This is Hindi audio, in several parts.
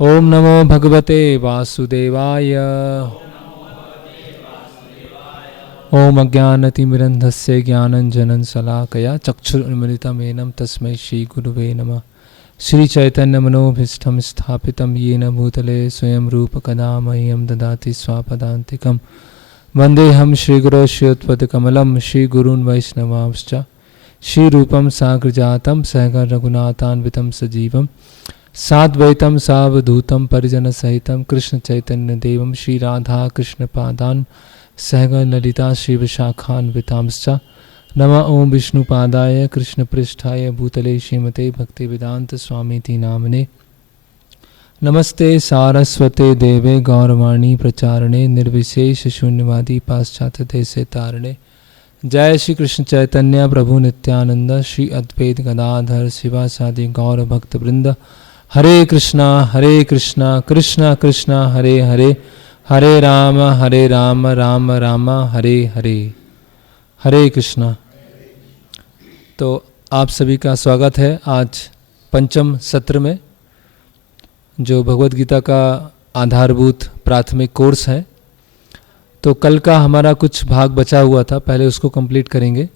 ओम नमो भगवते वासुदेवाय। ओम अज्ञानतिमिरन्धस्य ज्ञानञ्जनं शलाकया चक्षुरुन्मिलितं येन तस्मै श्रीगुरुवे नमः। श्रीचैतन्यमनोभीष्टं स्थापितं येन भूतले स्वयं रूपकदा मह्यं ददाति स्वापदान्तिकं। वन्देऽहं श्रीगुरो श्रीयुतपदकमलं श्रीगुरून् वैष्णवांश्च श्रीरूपं साग्रजातं सहगण रघुनाथान्वितं सजीवं साद्वैतं सावधूतं परिजनसहितं कृष्ण चैतन्य देवं श्री राधा कृष्ण पादान सहगण ललिता श्री विशाखान्वितांश्च। नमः ओं विष्णुपादाय कृष्ण पृष्ठाय भूतले श्रीमते भक्ति वेदांत स्वामीति नामने। नमस्ते सारस्वते देवे गौरवाणी प्रचारणे निर्विशेष शून्यवादी पाश्चात्य देशे तारणे। जय श्री कृष्ण चैतन्य प्रभु नित्यानंद श्री अद्वैत गदाधर शिवासादि गौर भक्त वृंद। हरे कृष्णा कृष्णा कृष्णा हरे हरे, हरे राम राम राम हरे हरे। हरे कृष्णा। तो आप सभी का स्वागत है आज पंचम सत्र में, जो भगवद गीता का आधारभूत प्राथमिक कोर्स है। तो कल का हमारा कुछ भाग बचा हुआ था, पहले उसको कंप्लीट करेंगे,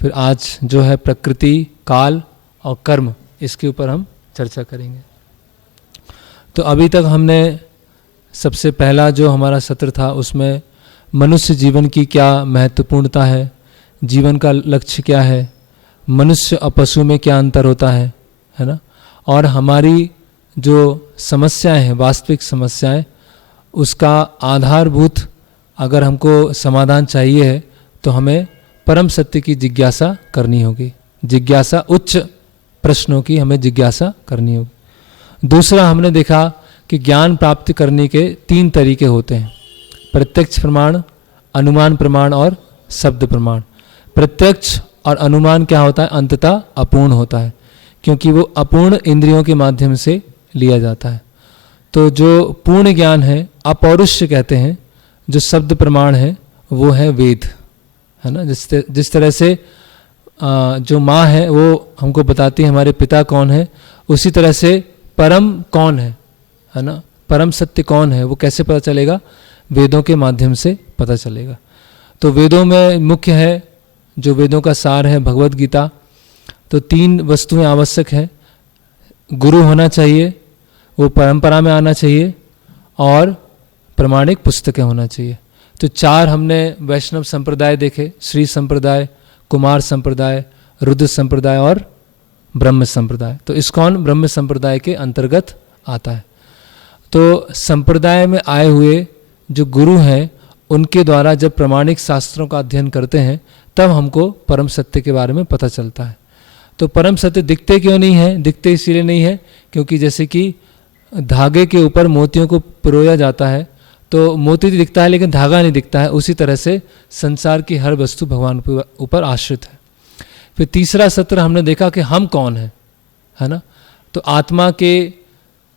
फिर आज जो है प्रकृति, काल और कर्म, इसके ऊपर हम चर्चा करेंगे। तो अभी तक हमने सबसे पहला जो हमारा सत्र था उसमें मनुष्य जीवन की क्या महत्वपूर्णता है, जीवन का लक्ष्य क्या है, मनुष्य और पशु में क्या अंतर होता है ना, और हमारी जो समस्याएं हैं, वास्तविक समस्याएं, उसका आधारभूत अगर हमको समाधान चाहिए है तो हमें परम सत्य की जिज्ञासा करनी होगी। जिज्ञासा, उच्च प्रश्नों की हमें जिज्ञासा करनी होगी। दूसरा, हमने देखा कि ज्ञान प्राप्त करने के 3 तरीके होते हैं, प्रत्यक्ष प्रमाण, अनुमान प्रमाण और शब्द प्रमाण। प्रत्यक्ष और अनुमान क्या होता है? अंततः अपूर्ण होता है, क्योंकि वो अपूर्ण इंद्रियों के माध्यम से लिया जाता है। तो जो पूर्ण ज्ञान है, अपौरुष्य कहते हैं, जो शब्द प्रमाण है वो है वेद, है ना। जिस तरह से जो माँ है वो हमको बताती है हमारे पिता कौन है, उसी तरह से परम कौन है ना, परम सत्य कौन है, वो कैसे पता चलेगा? वेदों के माध्यम से पता चलेगा। तो वेदों में मुख्य है, जो वेदों का सार है भगवद गीता। तो 3 वस्तुएं आवश्यक हैं, गुरु होना चाहिए, वो परंपरा में आना चाहिए, और प्रमाणिक पुस्तकें होना चाहिए। तो 4 हमने वैष्णव संप्रदाय देखे, श्री संप्रदाय, कुमार संप्रदाय, रुद्र संप्रदाय और ब्रह्म संप्रदाय। तो इस्कॉन ब्रह्म संप्रदाय के अंतर्गत आता है। तो संप्रदाय में आए हुए जो गुरु हैं, उनके द्वारा जब प्रमाणिक शास्त्रों का अध्ययन करते हैं तब हमको परम सत्य के बारे में पता चलता है। तो परम सत्य दिखते क्यों नहीं है? दिखते इसीलिए नहीं है क्योंकि जैसे कि धागे के ऊपर मोतियों को पिरोया जाता है तो मोती दिखता है लेकिन धागा नहीं दिखता है। उसी तरह से संसार की हर वस्तु भगवान के ऊपर आश्रित है। फिर तीसरा सत्र हमने देखा कि हम कौन हैं, है ना। तो आत्मा के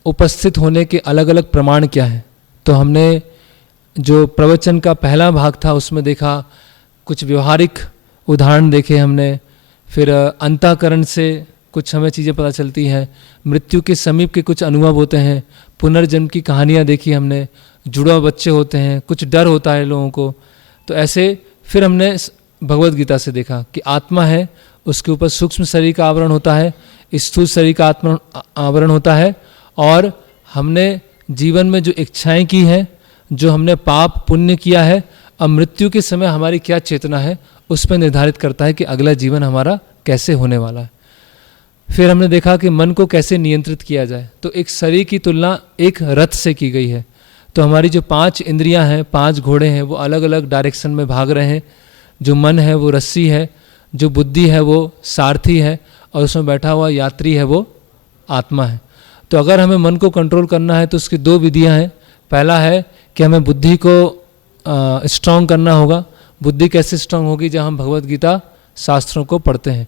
उपस्थित होने के अलग अलग प्रमाण क्या हैं। तो हमने जो प्रवचन का पहला भाग था उसमें देखा, कुछ व्यवहारिक उदाहरण देखे हमने। फिर अंतःकरण से कुछ हमें चीज़ें पता चलती हैं, मृत्यु के समीप के कुछ अनुभव होते हैं, पुनर्जन्म की कहानियाँ देखी हमने, जुड़वा बच्चे होते हैं, कुछ डर होता है लोगों को। तो ऐसे फिर हमने भगवद गीता से देखा कि आत्मा है, उसके ऊपर सूक्ष्म शरीर का आवरण होता है, स्थूल शरीर का आवरण होता है, और हमने जीवन में जो इच्छाएं की हैं, जो हमने पाप पुण्य किया है, अब मृत्यु के समय हमारी क्या चेतना है, उस पर निर्धारित करता है कि अगला जीवन हमारा कैसे होने वाला है। फिर हमने देखा कि मन को कैसे नियंत्रित किया जाए। तो एक शरीर की तुलना एक रथ से की गई है। तो हमारी जो 5 इंद्रियां हैं, 5 घोड़े हैं, वो अलग अलग डायरेक्शन में भाग रहे हैं। जो मन है वो रस्सी है, जो बुद्धि है वो सारथी है, और उसमें बैठा हुआ यात्री है वो आत्मा है। तो अगर हमें मन को कंट्रोल करना है तो उसकी 2 विधियां हैं। पहला है कि हमें बुद्धि को स्ट्रांग करना होगा। बुद्धि कैसे स्ट्रांग होगी? जब हम भगवद गीता शास्त्रों को पढ़ते हैं।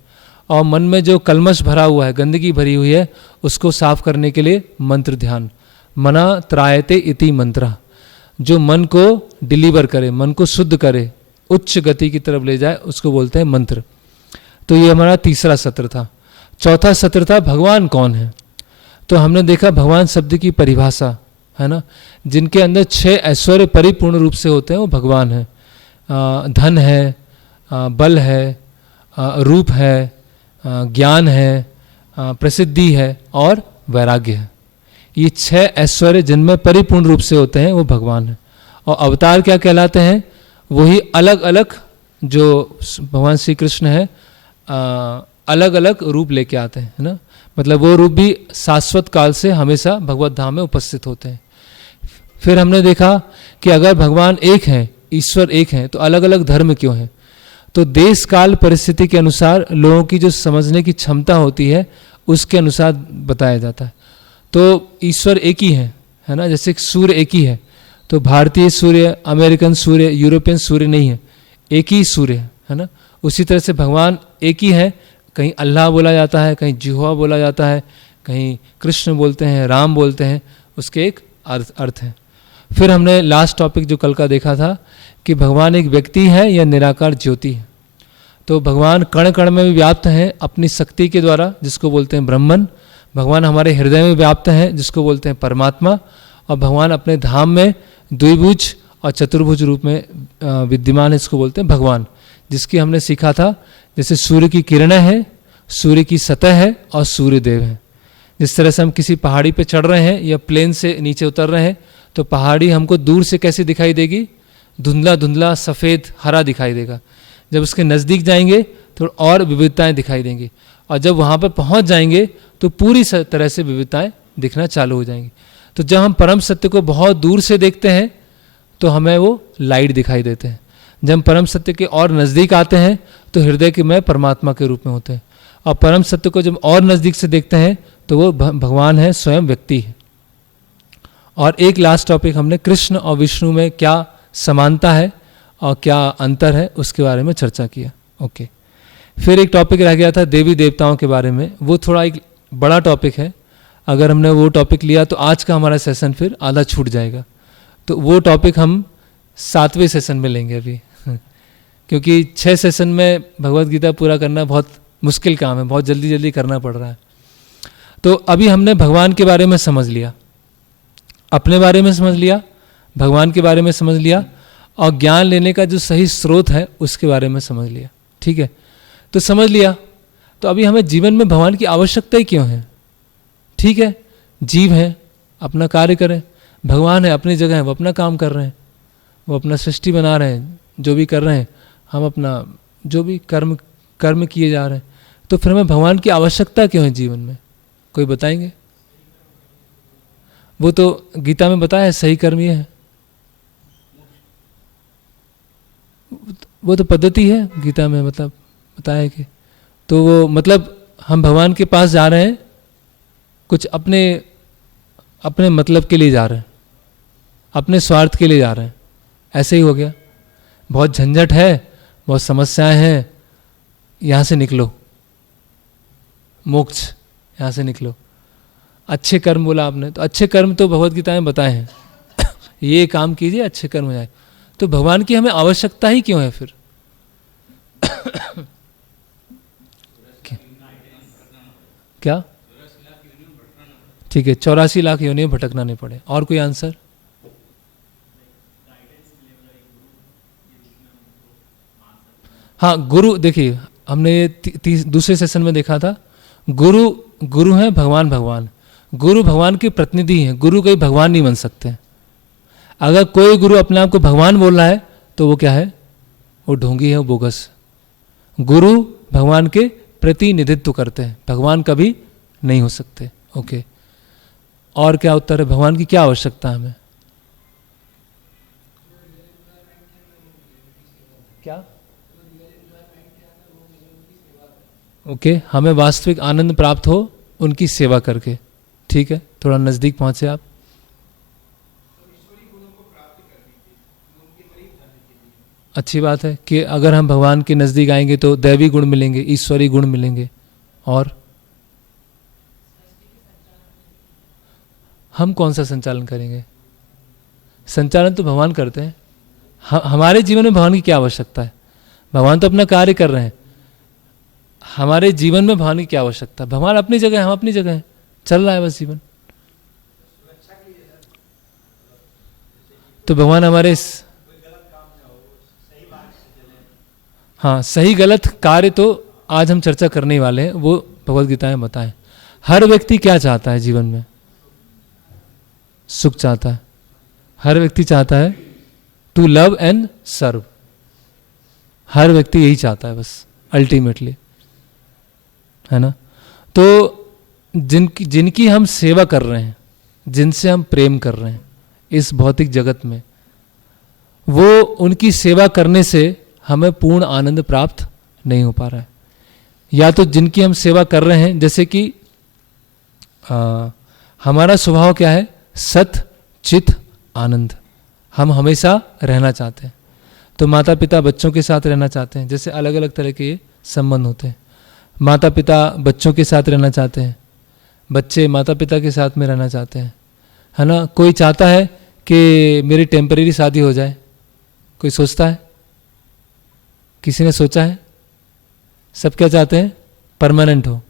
और मन में जो कलमश भरा हुआ है, गंदगी भरी हुई है, उसको साफ करने के लिए मंत्र ध्यान, मना त्रायते इति मंत्र, जो मन को डिलीवर करे, मन को शुद्ध करे, उच्च गति की तरफ ले जाए, उसको बोलते हैं मंत्र। तो ये हमारा तीसरा सत्र था। चौथा सत्र था भगवान कौन है। तो हमने देखा भगवान शब्द की परिभाषा है ना, जिनके अंदर 6 ऐश्वर्य परिपूर्ण रूप से होते हैं वो भगवान है। धन है, बल है, रूप है, ज्ञान है, प्रसिद्धि है और वैराग्य है। ये 6 ऐश्वर्य जिनमें परिपूर्ण रूप से होते हैं वो भगवान है। और अवतार क्या कहलाते हैं? वही अलग अलग जो भगवान श्री कृष्ण है अलग अलग रूप लेके आते हैं, है ना। मतलब वो रूप भी शाश्वत काल से हमेशा भगवत धाम में उपस्थित होते हैं। फिर हमने देखा कि अगर भगवान एक हैं, ईश्वर एक हैं, तो अलग अलग धर्म क्यों हैं? तो देश काल परिस्थिति के अनुसार लोगों की जो समझने की क्षमता होती है उसके अनुसार बताया जाता है। तो ईश्वर एक ही है ना। जैसे सूर्य एक ही है, तो भारतीय सूर्य, अमेरिकन सूर्य, यूरोपियन सूर्य नहीं है, एक ही सूर्य है ना। उसी तरह से भगवान एक ही है। कहीं अल्लाह बोला जाता है, कहीं जिह्वा बोला जाता है, कहीं कृष्ण बोलते हैं, राम बोलते हैं, उसके एक अर्थ है। फिर हमने लास्ट टॉपिक जो कल का देखा था कि भगवान एक व्यक्ति है या निराकार ज्योति है। तो भगवान कण कण में भी व्याप्त हैं अपनी शक्ति के द्वारा, जिसको बोलते हैं ब्रह्मन। भगवान हमारे हृदय में व्याप्त हैं, जिसको बोलते हैं परमात्मा। और भगवान अपने धाम में द्विभुज और चतुर्भुज रूप में विद्यमान है, इसको बोलते हैं भगवान। जिसकी हमने सीखा था जैसे सूर्य की किरणें हैं, सूर्य की सतह है और सूर्य देव है। जिस तरह से हम किसी पहाड़ी पे चढ़ रहे हैं या प्लेन से नीचे उतर रहे हैं तो पहाड़ी हमको दूर से कैसी दिखाई देगी? धुंधला धुंधला सफ़ेद हरा दिखाई देगा। जब उसके नज़दीक जाएंगे तो और विविधताएं दिखाई देंगी, और जब वहाँ पर पहुँच जाएंगे तो पूरी तरह से विविधताएं दिखना चालू हो जाएंगी। तो जब हम परम सत्य को बहुत दूर से देखते हैं तो हमें वो लाइट दिखाई देते हैं। जब हम परम सत्य के और नज़दीक आते हैं तो हृदय के में परमात्मा के रूप में होते हैं। और परम सत्य को जब और नज़दीक से देखते हैं तो वो भगवान है, स्वयं व्यक्ति है। और एक लास्ट टॉपिक हमने कृष्ण और विष्णु में क्या समानता है और क्या अंतर है उसके बारे में चर्चा किया। ओके। फिर एक टॉपिक रह गया था देवी देवताओं के बारे में। वो थोड़ा एक बड़ा टॉपिक है। अगर हमने वो टॉपिक लिया तो आज का हमारा सेशन फिर आधा छूट जाएगा। तो वो टॉपिक हम 7वें सेशन में लेंगे अभी क्योंकि 6 सेशन में भगवत गीता पूरा करना बहुत मुश्किल काम है, बहुत जल्दी जल्दी करना पड़ रहा है। तो अभी हमने भगवान के बारे में समझ लिया, अपने बारे में समझ लिया, भगवान के बारे में समझ लिया, और ज्ञान लेने का जो सही स्रोत है उसके बारे में समझ लिया। ठीक है, तो समझ लिया। तो अभी हमें जीवन में भगवान की आवश्यकता ही क्यों है? ठीक है, जीव है, अपना कार्य करें। भगवान है, अपनी जगह है, वो अपना काम कर रहे हैं, वो अपना सृष्टि बना रहे हैं, जो भी कर रहे हैं, हम अपना जो भी कर्म किए जा रहे हैं। तो फिर हमें भगवान की आवश्यकता क्यों है जीवन में? कोई बताएंगे? वो तो गीता में बताया है, सही कर्म ये है। वो तो पद्धति है गीता में, मतलब बताया कि तो वो मतलब हम भगवान के पास जा रहे हैं कुछ अपने मतलब के लिए जा रहे हैं, अपने स्वार्थ के लिए जा रहे हैं। ऐसे ही हो गया। बहुत झंझट है, बहुत समस्याएं हैं, यहाँ से निकलो, मोक्ष, यहाँ से निकलो। अच्छे कर्म बोला आपने, तो अच्छे कर्म तो भगवत गीता में बताए हैं ये काम कीजिए अच्छे कर्म हो जाए। तो भगवान की हमें आवश्यकता ही क्यों है फिर? क्या? ठीक है, 84 लाख योनि में भटकना नहीं पड़े। और कोई आंसर? हाँ, गुरु। देखिए, हमने ये दूसरे सेशन में देखा था, गुरु हैं भगवान। गुरु भगवान के प्रतिनिधि हैं। गुरु कोई भगवान नहीं बन सकते। अगर कोई गुरु अपने आप को भगवान बोल रहा है तो वो क्या है? वो ढोंगी है, वो बोगस। गुरु भगवान के प्रतिनिधित्व करते हैं, भगवान कभी नहीं हो सकते। ओके, और क्या उत्तर है? भगवान की क्या आवश्यकता है हमें? क्या? ओके, हमें वास्तविक आनंद प्राप्त हो उनकी सेवा करके। ठीक है, थोड़ा नजदीक पहुंचे आप। अच्छी बात है कि अगर हम भगवान के नजदीक आएंगे तो दैवी गुण मिलेंगे, ईश्वरी गुण मिलेंगे। और हम कौन सा संचालन करेंगे? संचालन तो भगवान करते हैं। हमारे जीवन में भगवान की क्या आवश्यकता है? भगवान तो अपना कार्य कर रहे हैं। हमारे जीवन में भगवान की क्या आवश्यकता है? भगवान अपनी जगह है, हम अपनी जगह हैं। चल रहा है बस जीवन। तो भगवान हमारे हाँ, सही गलत कार्य तो आज हम चर्चा करने वाले हैं, वो भगवद गीता में बताएं। हर व्यक्ति क्या चाहता है जीवन में? सुख चाहता है। हर व्यक्ति चाहता है टू लव एंड सर्व। हर व्यक्ति यही चाहता है बस अल्टीमेटली, है ना। तो जिनकी हम सेवा कर रहे हैं, जिनसे हम प्रेम कर रहे हैं इस भौतिक जगत में, वो उनकी सेवा करने से हमें पूर्ण आनंद प्राप्त नहीं हो पा रहा है। या तो जिनकी हम सेवा कर रहे हैं, जैसे कि हमारा स्वभाव क्या है? सत चित आनंद। हम हमेशा रहना चाहते हैं। तो माता पिता बच्चों के साथ रहना चाहते हैं, जैसे अलग अलग तरह के ये संबंध होते हैं। माता पिता बच्चों के साथ रहना चाहते हैं, बच्चे माता पिता के साथ में रहना चाहते हैं, है ना। कोई चाहता है कि मेरी टेम्परेरी शादी हो जाए, कोई सोचता है? किसी ने सोचा है? सब क्या चाहते हैं? परमानेंट हो।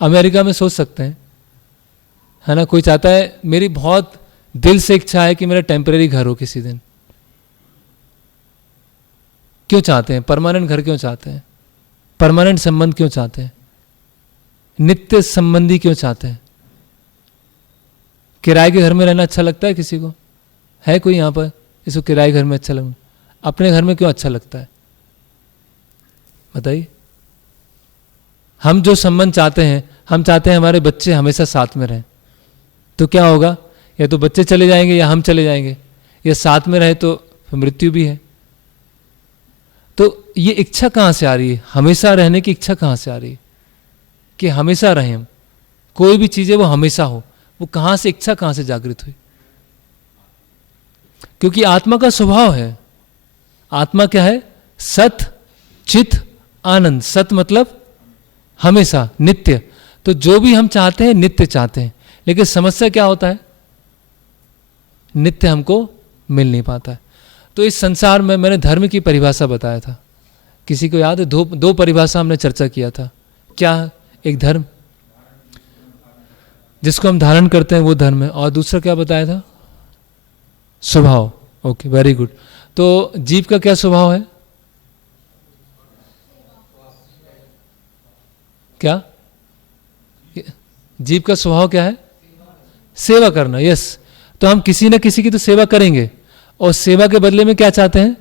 अमेरिका में सोच सकते हैं, है ना। कोई चाहता है, मेरी बहुत दिल से इच्छा है कि मेरा टेम्परेरी घर हो किसी दिन। क्यों चाहते हैं? परमानेंट घर क्यों चाहते हैं? परमानेंट संबंध क्यों चाहते हैं? नित्य संबंधी क्यों चाहते हैं? किराए के घर में रहना अच्छा लगता है किसी को? है कोई यहाँ पर इसको किराए घर में अच्छा लगना? अपने घर में क्यों अच्छा लगता है बताइए। हम जो संबंध चाहते हैं, हम चाहते हैं हमारे बच्चे हमेशा साथ में रहें। तो क्या होगा? या तो बच्चे चले जाएंगे या हम चले जाएंगे, या साथ में रहे तो मृत्यु भी है। तो ये इच्छा कहाँ से आ रही है? हमेशा रहने की इच्छा कहाँ से आ रही है कि हमेशा रहें हम? कोई भी चीज़ है वो हमेशा हो, वो कहाँ से, इच्छा कहाँ से जागृत हुई? क्योंकि आत्मा का स्वभाव है। आत्मा क्या है? सत चित आनंद। सत मतलब हमेशा, नित्य। तो जो भी हम चाहते हैं नित्य चाहते हैं, लेकिन समस्या क्या होता है? नित्य हमको मिल नहीं पाता है। तो इस संसार में मैंने धर्म की परिभाषा बताया था, किसी को याद है? दो परिभाषा हमने चर्चा किया था। क्या? एक धर्म जिसको हम धारण करते हैं वो धर्म है, और दूसरा क्या बताया था? स्वभाव। Okay, very good. तो जीव का क्या स्वभाव है? क्या? जीव का स्वभाव क्या है? सेवा करना। यस। तो हम किसी न किसी की तो सेवा करेंगे, और सेवा के बदले में क्या चाहते हैं?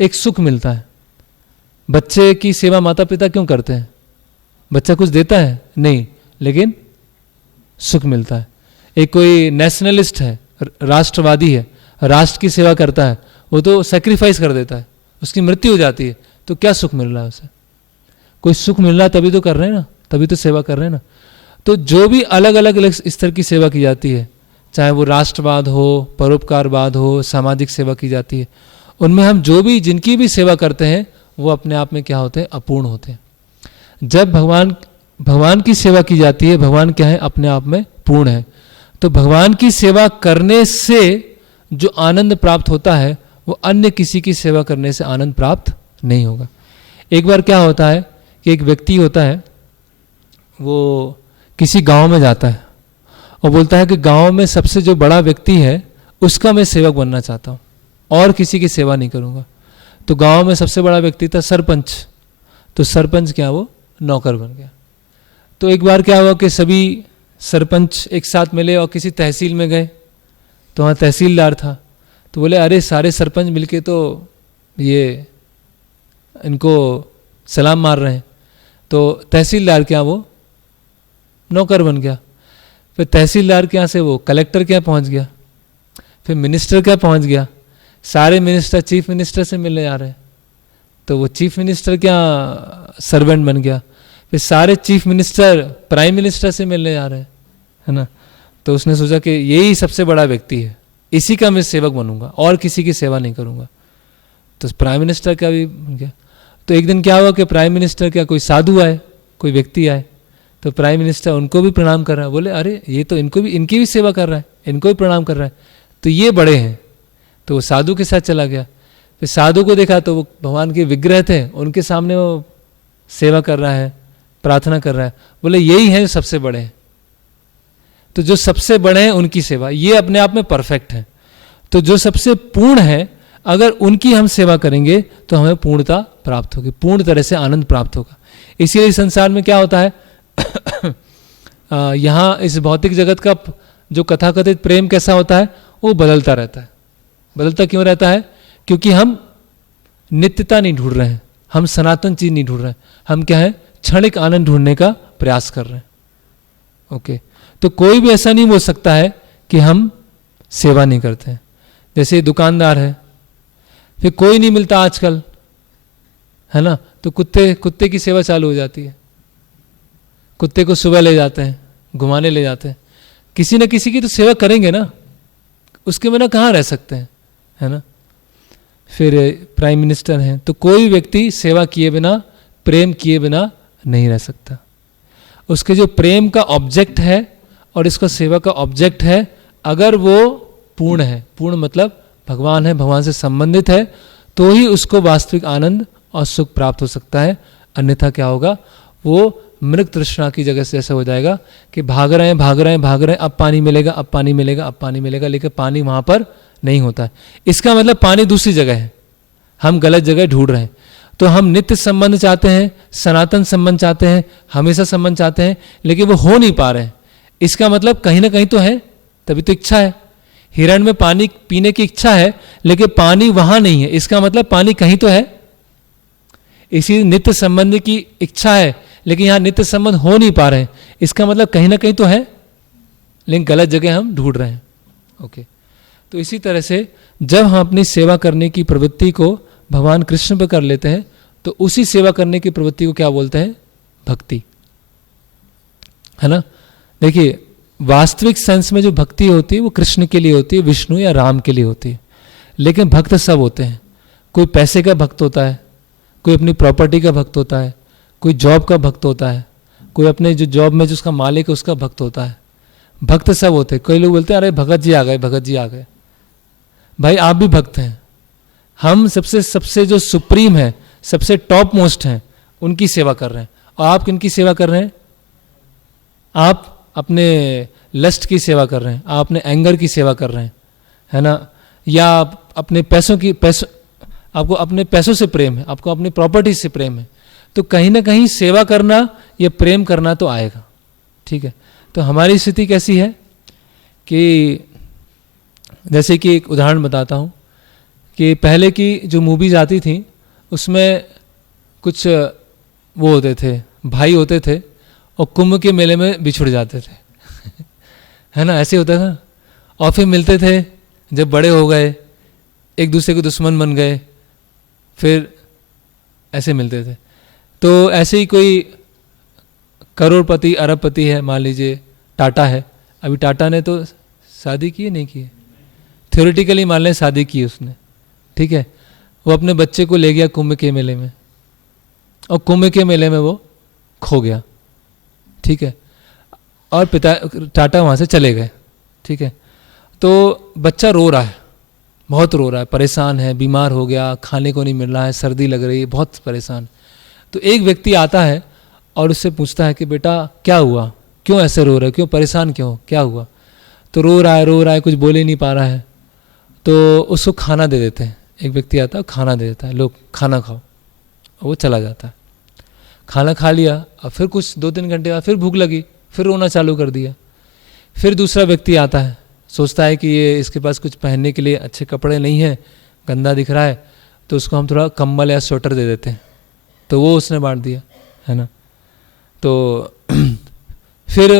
एक सुख मिलता है। बच्चे की सेवा माता पिता क्यों करते हैं? बच्चा कुछ देता है? नहीं, लेकिन सुख मिलता है। एक कोई नेशनलिस्ट है, राष्ट्रवादी है, राष्ट्र की सेवा करता है, वो तो सेक्रीफाइस कर देता है, उसकी मृत्यु हो जाती है, तो क्या सुख मिल रहा है उसे? कोई सुख मिल रहा है तभी तो कर रहे हैं ना, तभी तो सेवा कर रहे हैं ना। तो जो भी अलग अलग स्तर की सेवा की जाती है, चाहे वो राष्ट्रवाद हो, परोपकारवाद हो, सामाजिक सेवा की जाती है, उनमें हम जो भी जिनकी भी सेवा करते हैं वो अपने आप में क्या होते हैं? अपूर्ण होते हैं। जब भगवान की सेवा की जाती है, भगवान क्या है? अपने आप में पूर्ण है। तो भगवान की सेवा करने से जो आनंद प्राप्त होता है वो अन्य किसी की सेवा करने से आनंद प्राप्त नहीं होगा। एक बार क्या होता है कि एक व्यक्ति होता है, वो किसी गांव में जाता है और बोलता है कि गांव में सबसे जो बड़ा व्यक्ति है उसका मैं सेवक बनना चाहता हूँ, और किसी की सेवा नहीं करूँगा। तो गांव में सबसे बड़ा व्यक्ति था सरपंच। तो सरपंच क्या, वो नौकर बन गया। तो एक बार क्या हुआ कि सभी सरपंच एक साथ मिले और किसी तहसील में गए, तो वहाँ तहसीलदार था। तो बोले, अरे सारे सरपंच मिलके तो ये इनको सलाम मार रहे हैं। तो तहसीलदार क्या, वो नौकर बन गया। फिर तहसीलदार के यहाँ से वो कलेक्टर के यहाँ पहुँच गया, फिर मिनिस्टर के यहाँ पहुँच गया। सारे मिनिस्टर चीफ मिनिस्टर से मिलने आ रहे हैं, तो वो चीफ मिनिस्टर के यहाँ सर्वेंट बन गया। फिर सारे चीफ मिनिस्टर प्राइम मिनिस्टर से मिलने आ रहे हैं, है ना। तो उसने सोचा कि यही सबसे बड़ा व्यक्ति है, इसी का मैं सेवक बनूंगा और किसी की सेवा नहीं करूंगा। तो प्राइम मिनिस्टर का भी बन गया। तो एक दिन क्या हुआ कि प्राइम मिनिस्टर क्या, कोई साधु आए, कोई व्यक्ति आए, तो प्राइम मिनिस्टर उनको भी प्रणाम कर रहा है। बोले, अरे ये तो इनकी भी सेवा कर रहा है, इनको भी प्रणाम कर रहा है, तो ये बड़े हैं। तो वो साधु के साथ चला गया। फिर साधु को देखा तो वो भगवान के विग्रह थे, उनके सामने वो सेवा कर रहा है, प्रार्थना कर रहा है। बोले, यही है जो सबसे बड़े हैं, तो जो सबसे बड़े हैं उनकी सेवा, ये अपने आप में परफेक्ट है। तो जो सबसे पूर्ण है, अगर उनकी हम सेवा करेंगे तो हमें पूर्णता प्राप्त होगी, पूर्ण तरह से आनंद प्राप्त होगा। इसीलिए संसार में क्या होता है यहाँ इस भौतिक जगत का जो कथाकथित प्रेम कैसा होता है, वो बदलता रहता है। बदलता क्यों रहता है? क्योंकि हम नित्यता नहीं ढूंढ रहे हैं, हम सनातन चीज नहीं ढूंढ रहे हैं, हम क्या है, क्षणिक आनंद ढूंढने का प्रयास कर रहे हैं। ओके, तो कोई भी ऐसा नहीं बोल सकता है कि हम सेवा नहीं करते हैं। जैसे दुकानदार है, फिर कोई नहीं मिलता आजकल, है ना, तो कुत्ते की सेवा चालू हो जाती है। कुत्ते को सुबह ले जाते हैं, घुमाने ले जाते हैं, किसी न किसी की तो सेवा करेंगे ना, उसके बिना कहाँ रह सकते हैं, है ना। फिर प्राइम मिनिस्टर हैं, तो कोई व्यक्ति सेवा किए बिना, प्रेम किए बिना नहीं रह सकता। उसके जो प्रेम का ऑब्जेक्ट है और इसका सेवा का ऑब्जेक्ट है, अगर वो पूर्ण है, पूर्ण मतलब भगवान है, भगवान से संबंधित है, तो ही उसको वास्तविक आनंद और सुख प्राप्त हो सकता है। अन्यथा क्या होगा, वो मृग तृष्णा की जगह से ऐसा हो जाएगा कि भाग रहे हैं, अब पानी मिलेगा, अब पानी मिलेगा, अब पानी मिलेगा, लेकिन पानी वहाँ पर नहीं होता है। इसका मतलब पानी दूसरी जगह है, हम गलत जगह ढूंढ रहे हैं। तो हम नित्य संबंध चाहते हैं, सनातन संबंध चाहते हैं, हमेशा संबंध चाहते हैं, लेकिन वो हो नहीं पा रहे हैं। इसका मतलब कहीं ना कहीं तो है, तभी तो इच्छा है। हिरण में पानी पीने की इच्छा है, लेकिन पानी वहां नहीं है, इसका मतलब पानी कहीं तो है। इसी नित्य संबंध की इच्छा है, लेकिन यहां नित्य संबंध हो नहीं पा रहे हैं, इसका मतलब कहीं ना कहीं तो है, लेकिन गलत जगह हम ढूंढ रहे हैं। ओके, तो इसी तरह से जब हम अपनी सेवा करने की प्रवृत्ति को भगवान कृष्ण पर कर लेते हैं, तो उसी सेवा करने की प्रवृत्ति को क्या बोलते हैं, भक्ति, है ना। देखिए, वास्तविक सेंस में जो भक्ति होती है वो कृष्ण के लिए होती है, विष्णु या राम के लिए होती है। लेकिन भक्त सब होते हैं, कोई पैसे का भक्त होता है, कोई अपनी प्रॉपर्टी का भक्त होता है, कोई जॉब का भक्त होता है, कोई अपने जो जॉब में जो उसका मालिक है उसका भक्त होता है। भक्त सब होते हैं। कई लोग बोलते हैं अरे भगत जी आ गए, भगत जी आ गए। भाई आप भी भक्त हैं। हम सबसे जो सुप्रीम है, सबसे टॉप मोस्ट हैं, उनकी सेवा कर रहे हैं। और आप किनकी सेवा कर रहे हैं? आप अपने लस्ट की सेवा कर रहे हैं, आप अपने एंगर की सेवा कर रहे हैं, है ना, या आप अपने आपको अपने पैसों से प्रेम है, आपको अपनी प्रॉपर्टी से प्रेम है, तो कहीं ना कहीं सेवा करना या प्रेम करना तो आएगा। ठीक है, तो हमारी स्थिति कैसी है कि जैसे कि एक उदाहरण बताता हूँ कि पहले की जो मूवीज आती थी उसमें कुछ वो होते थे, भाई होते थे और कुंभ के मेले में बिछुड़ जाते थे है ना, ऐसे होता था। और फिर मिलते थे, जब बड़े हो गए एक दूसरे के दुश्मन बन गए, फिर ऐसे मिलते थे। तो ऐसे ही कोई करोड़पति अरबपति है, मान लीजिए टाटा है। अभी टाटा ने तो शादी की है, नहीं की है, थ्योरेटिकली मान लें शादी की उसने, ठीक है। वो अपने बच्चे को ले गया कुंभ के मेले में और कुंभ के मेले में वो खो गया, ठीक है, और पिता टाटा वहाँ से चले गए, ठीक है। तो बच्चा रो रहा है, बहुत रो रहा है, परेशान है, बीमार हो गया, खाने को नहीं मिल रहा है, सर्दी लग रही है, बहुत परेशान। तो एक व्यक्ति आता है और उससे पूछता है कि बेटा क्या हुआ, क्यों ऐसे रो रहे हो, क्यों परेशान, क्यों, क्या हुआ? तो रो रहा है, कुछ बोल ही नहीं पा रहा है। तो उसको खाना दे देते हैं, एक व्यक्ति आता है खाना दे देता है, लोग खाना खाओ, और वो चला जाता है। खाना खा लिया, और फिर कुछ 2-3 घंटे बाद फिर भूख लगी, फिर रोना चालू कर दिया। फिर दूसरा व्यक्ति आता है, सोचता है कि ये इसके पास कुछ पहनने के लिए अच्छे कपड़े नहीं है, गंदा दिख रहा है, तो उसको हम थोड़ा कंबल या स्वेटर दे देते हैं, तो वो उसने बांट दिया, है ना। तो फिर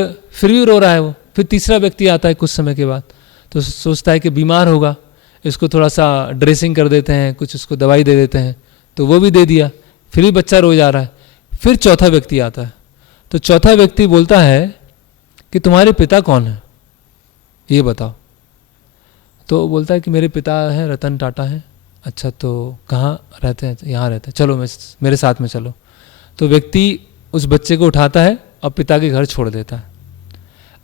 भी रो रहा है वो। फिर तीसरा व्यक्ति आता है कुछ समय के बाद, तो सोचता है कि बीमार होगा, इसको थोड़ा सा ड्रेसिंग कर देते हैं, कुछ उसको दवाई दे देते हैं, तो वो भी दे दिया। फिर भी बच्चा रो जा रहा है। फिर चौथा व्यक्ति आता है, तो चौथा व्यक्ति बोलता है कि तुम्हारे पिता कौन है, ये बताओ। तो बोलता है कि मेरे पिता हैं रतन टाटा हैं। अच्छा, तो कहाँ रहते हैं? यहाँ रहते हैं, चलो मेरे साथ में चलो। तो व्यक्ति उस बच्चे को उठाता है और पिता के घर छोड़ देता है।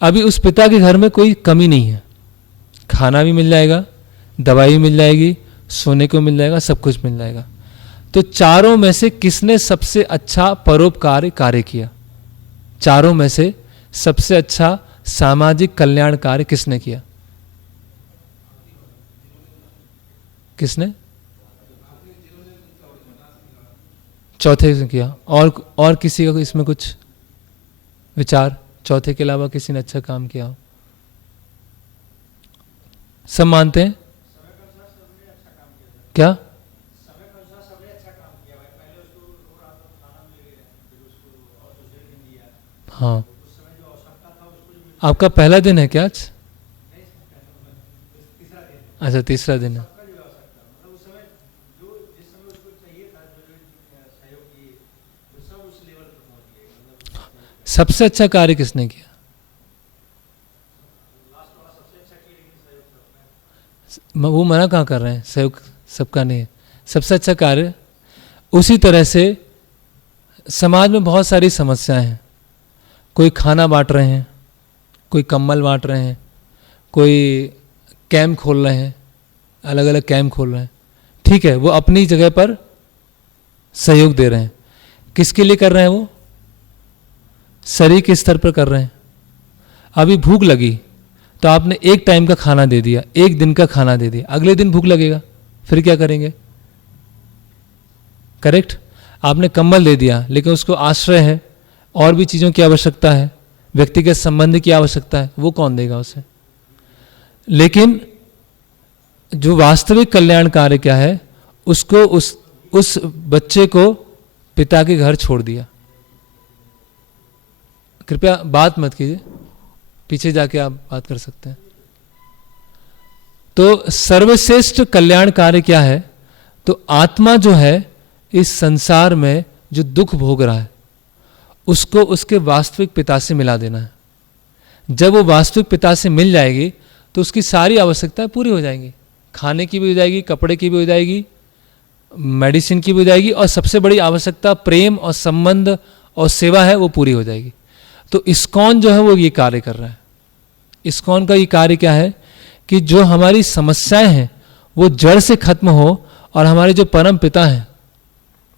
अभी उस पिता के घर में कोई कमी नहीं है, खाना भी मिल जाएगा, दवाई भी मिल जाएगी, सोने को मिल जाएगा, सब कुछ मिल जाएगा। तो चारों में से किसने सबसे अच्छा परोपकारी कार्य किया? चारों में से सबसे अच्छा सामाजिक कल्याण कार्य किसने किया? किसने? चौथे ने किया। और किसी का इसमें कुछ विचार? चौथे के अलावा किसी ने अच्छा काम किया हो? सब मानते हैं क्या? हाँ, आपका पहला दिन है क्या आज? अच्छा, तीसरा दिन है। सबसे अच्छा कार्य किसने किया? वो मना कहाँ कर रहे हैं? सहयोग सबका नहीं है। सबसे अच्छा कार्य उसी तरह से समाज में बहुत सारी समस्याएं हैं। कोई खाना बांट रहे हैं, कोई कंबल बांट रहे हैं, कोई कैंप खोल रहे हैं, अलग अलग कैंप खोल रहे हैं। ठीक है, वो अपनी जगह पर सहयोग दे रहे हैं। किसके लिए कर रहे हैं? वो शरीर के स्तर पर कर रहे हैं। अभी भूख लगी तो आपने एक टाइम का खाना दे दिया, एक दिन का खाना दे दिया, अगले दिन भूख लगेगा, फिर क्या करेंगे? करेक्ट। आपने कंबल दे दिया, लेकिन उसको आश्रय है, और भी चीज़ों की आवश्यकता है, व्यक्तिगत संबंध की आवश्यकता है, वो कौन देगा उसे? लेकिन जो वास्तविक कल्याण कार्य क्या है, उसको उस बच्चे को पिता के घर छोड़ दिया। कृपया बात मत कीजिए, पीछे जाके आप बात कर सकते हैं। तो सर्वश्रेष्ठ कल्याण कार्य क्या है? तो आत्मा जो है इस संसार में जो दुख भोग रहा है, उसको उसके वास्तविक पिता से मिला देना है। जब वो वास्तविक पिता से मिल जाएगी तो उसकी सारी आवश्यकताएं पूरी हो जाएंगी। खाने की भी हो जाएगी, कपड़े की भी हो जाएगी, मेडिसिन की भी हो जाएगी, और सबसे बड़ी आवश्यकता प्रेम और संबंध और सेवा है, वो पूरी हो जाएगी। तो इस्कॉन जो है वो ये कार्य कर रहा है। इस्कॉन का ये कार्य क्या है कि जो हमारी समस्याएं हैं वो जड़ से खत्म हो, और हमारे जो परम पिता हैं,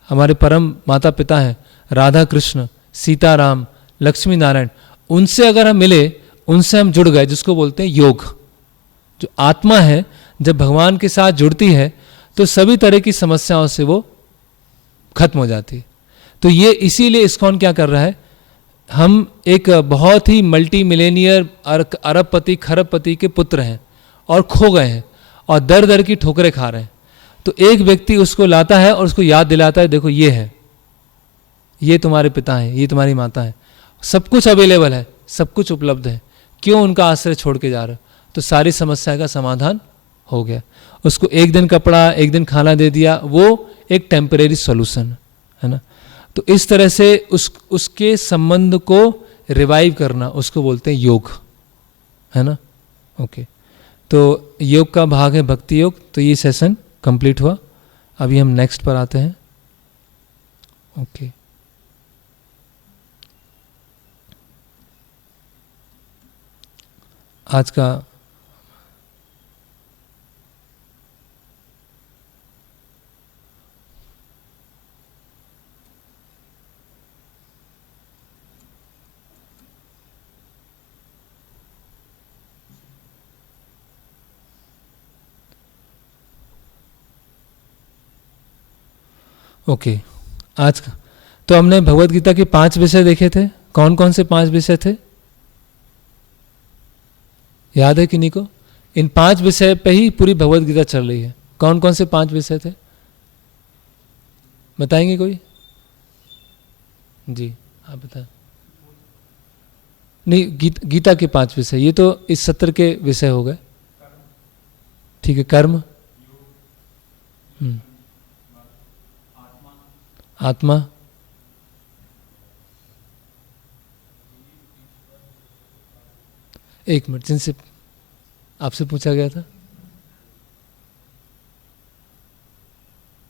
हमारे परम माता पिता हैं, राधा कृष्ण, सीताराम, लक्ष्मी नारायण, उनसे अगर हम मिले, उनसे हम जुड़ गए, जिसको बोलते हैं योग। जो आत्मा है जब भगवान के साथ जुड़ती है तो सभी तरह की समस्याओं से वो खत्म हो जाती है। तो ये इसीलिए इस्कॉन क्या कर रहा है, हम एक बहुत ही मल्टी मिलेनियर अरबपति खरबपति के पुत्र हैं और खो गए हैं और दर दर की ठोकरें खा रहे हैं। तो एक व्यक्ति उसको लाता है और उसको याद दिलाता है, देखो ये है, ये तुम्हारे पिता हैं, ये तुम्हारी माता है, सब कुछ अवेलेबल है, सब कुछ उपलब्ध है, क्यों उनका आश्रय छोड़ के जा रहे हो? तो सारी समस्या का समाधान हो गया। उसको एक दिन कपड़ा, एक दिन खाना दे दिया, वो एक टेम्परेरी सॉल्यूशन है ना। तो इस तरह से उसके संबंध को रिवाइव करना, उसको बोलते हैं योग, है ना। ओके, तो योग का भाग है भक्ति योग। तो ये सेशन कंप्लीट हुआ। अभी हम नेक्स्ट पर आते हैं। ओके, आज का ओके आज का तो हमने भगवत गीता के 5 विषय देखे थे। कौन कौन से 5 विषय थे, याद है किन्हीं को? इन 5 विषय पे ही पूरी भगवत गीता चल रही है। कौन कौन से 5 विषय थे, बताएंगे कोई? जी आप बताएं। नहीं, गीता के 5 विषय, ये तो इस सत्र के विषय हो गए। ठीक है, कर्म, आत्मा, एक मिनट, जिनसे आपसे पूछा गया था,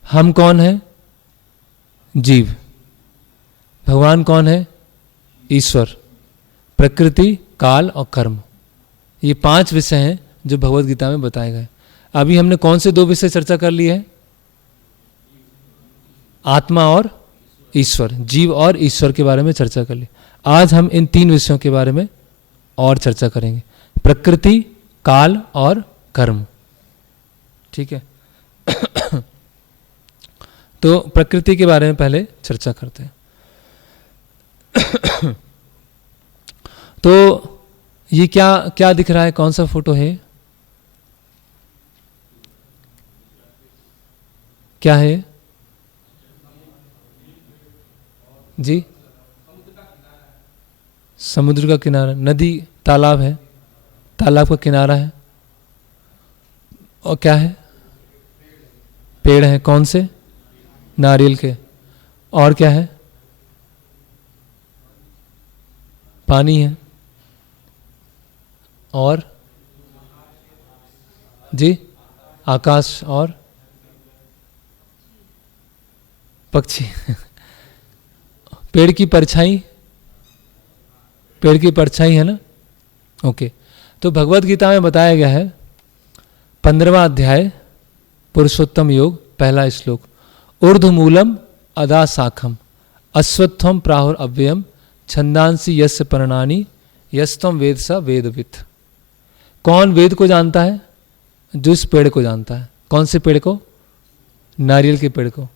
हम कौन है? जीव। भगवान कौन है? ईश्वर। प्रकृति, काल और कर्म, ये 5 विषय हैं जो भगवत गीता में बताए गए। अभी हमने कौन से 2 विषय चर्चा कर लिए हैं? आत्मा और ईश्वर, जीव और ईश्वर के बारे में चर्चा कर ली। आज हम इन 3 विषयों के बारे में और चर्चा करेंगे। प्रकृति, काल और कर्म, ठीक है। तो प्रकृति के बारे में पहले चर्चा करते हैं। तो ये क्या क्या दिख रहा है, कौन सा फोटो है, क्या है जी? समुद्र का किनारा, नदी, तालाब है, तालाब का किनारा है, और क्या है? पेड़ है, कौन से? नारियल के। और क्या है? पानी है। और जी? आकाश और पक्षी। पेड़ की परछाई, पेड़ की परछाई है ना, ओके। तो भगवत गीता में बताया गया है 15वां अध्याय पुरुषोत्तम योग, पहला श्लोक, ऊर्ध्वमूलम अधा शाखम अश्वत्थम प्राहुर अव्ययम छंदांसी यस्य पर्णानि यस्तम वेद स वेदवित्। कौन वेद को जानता है? जो इस पेड़ को जानता है। कौन से पेड़ को? नारियल के पेड़ को।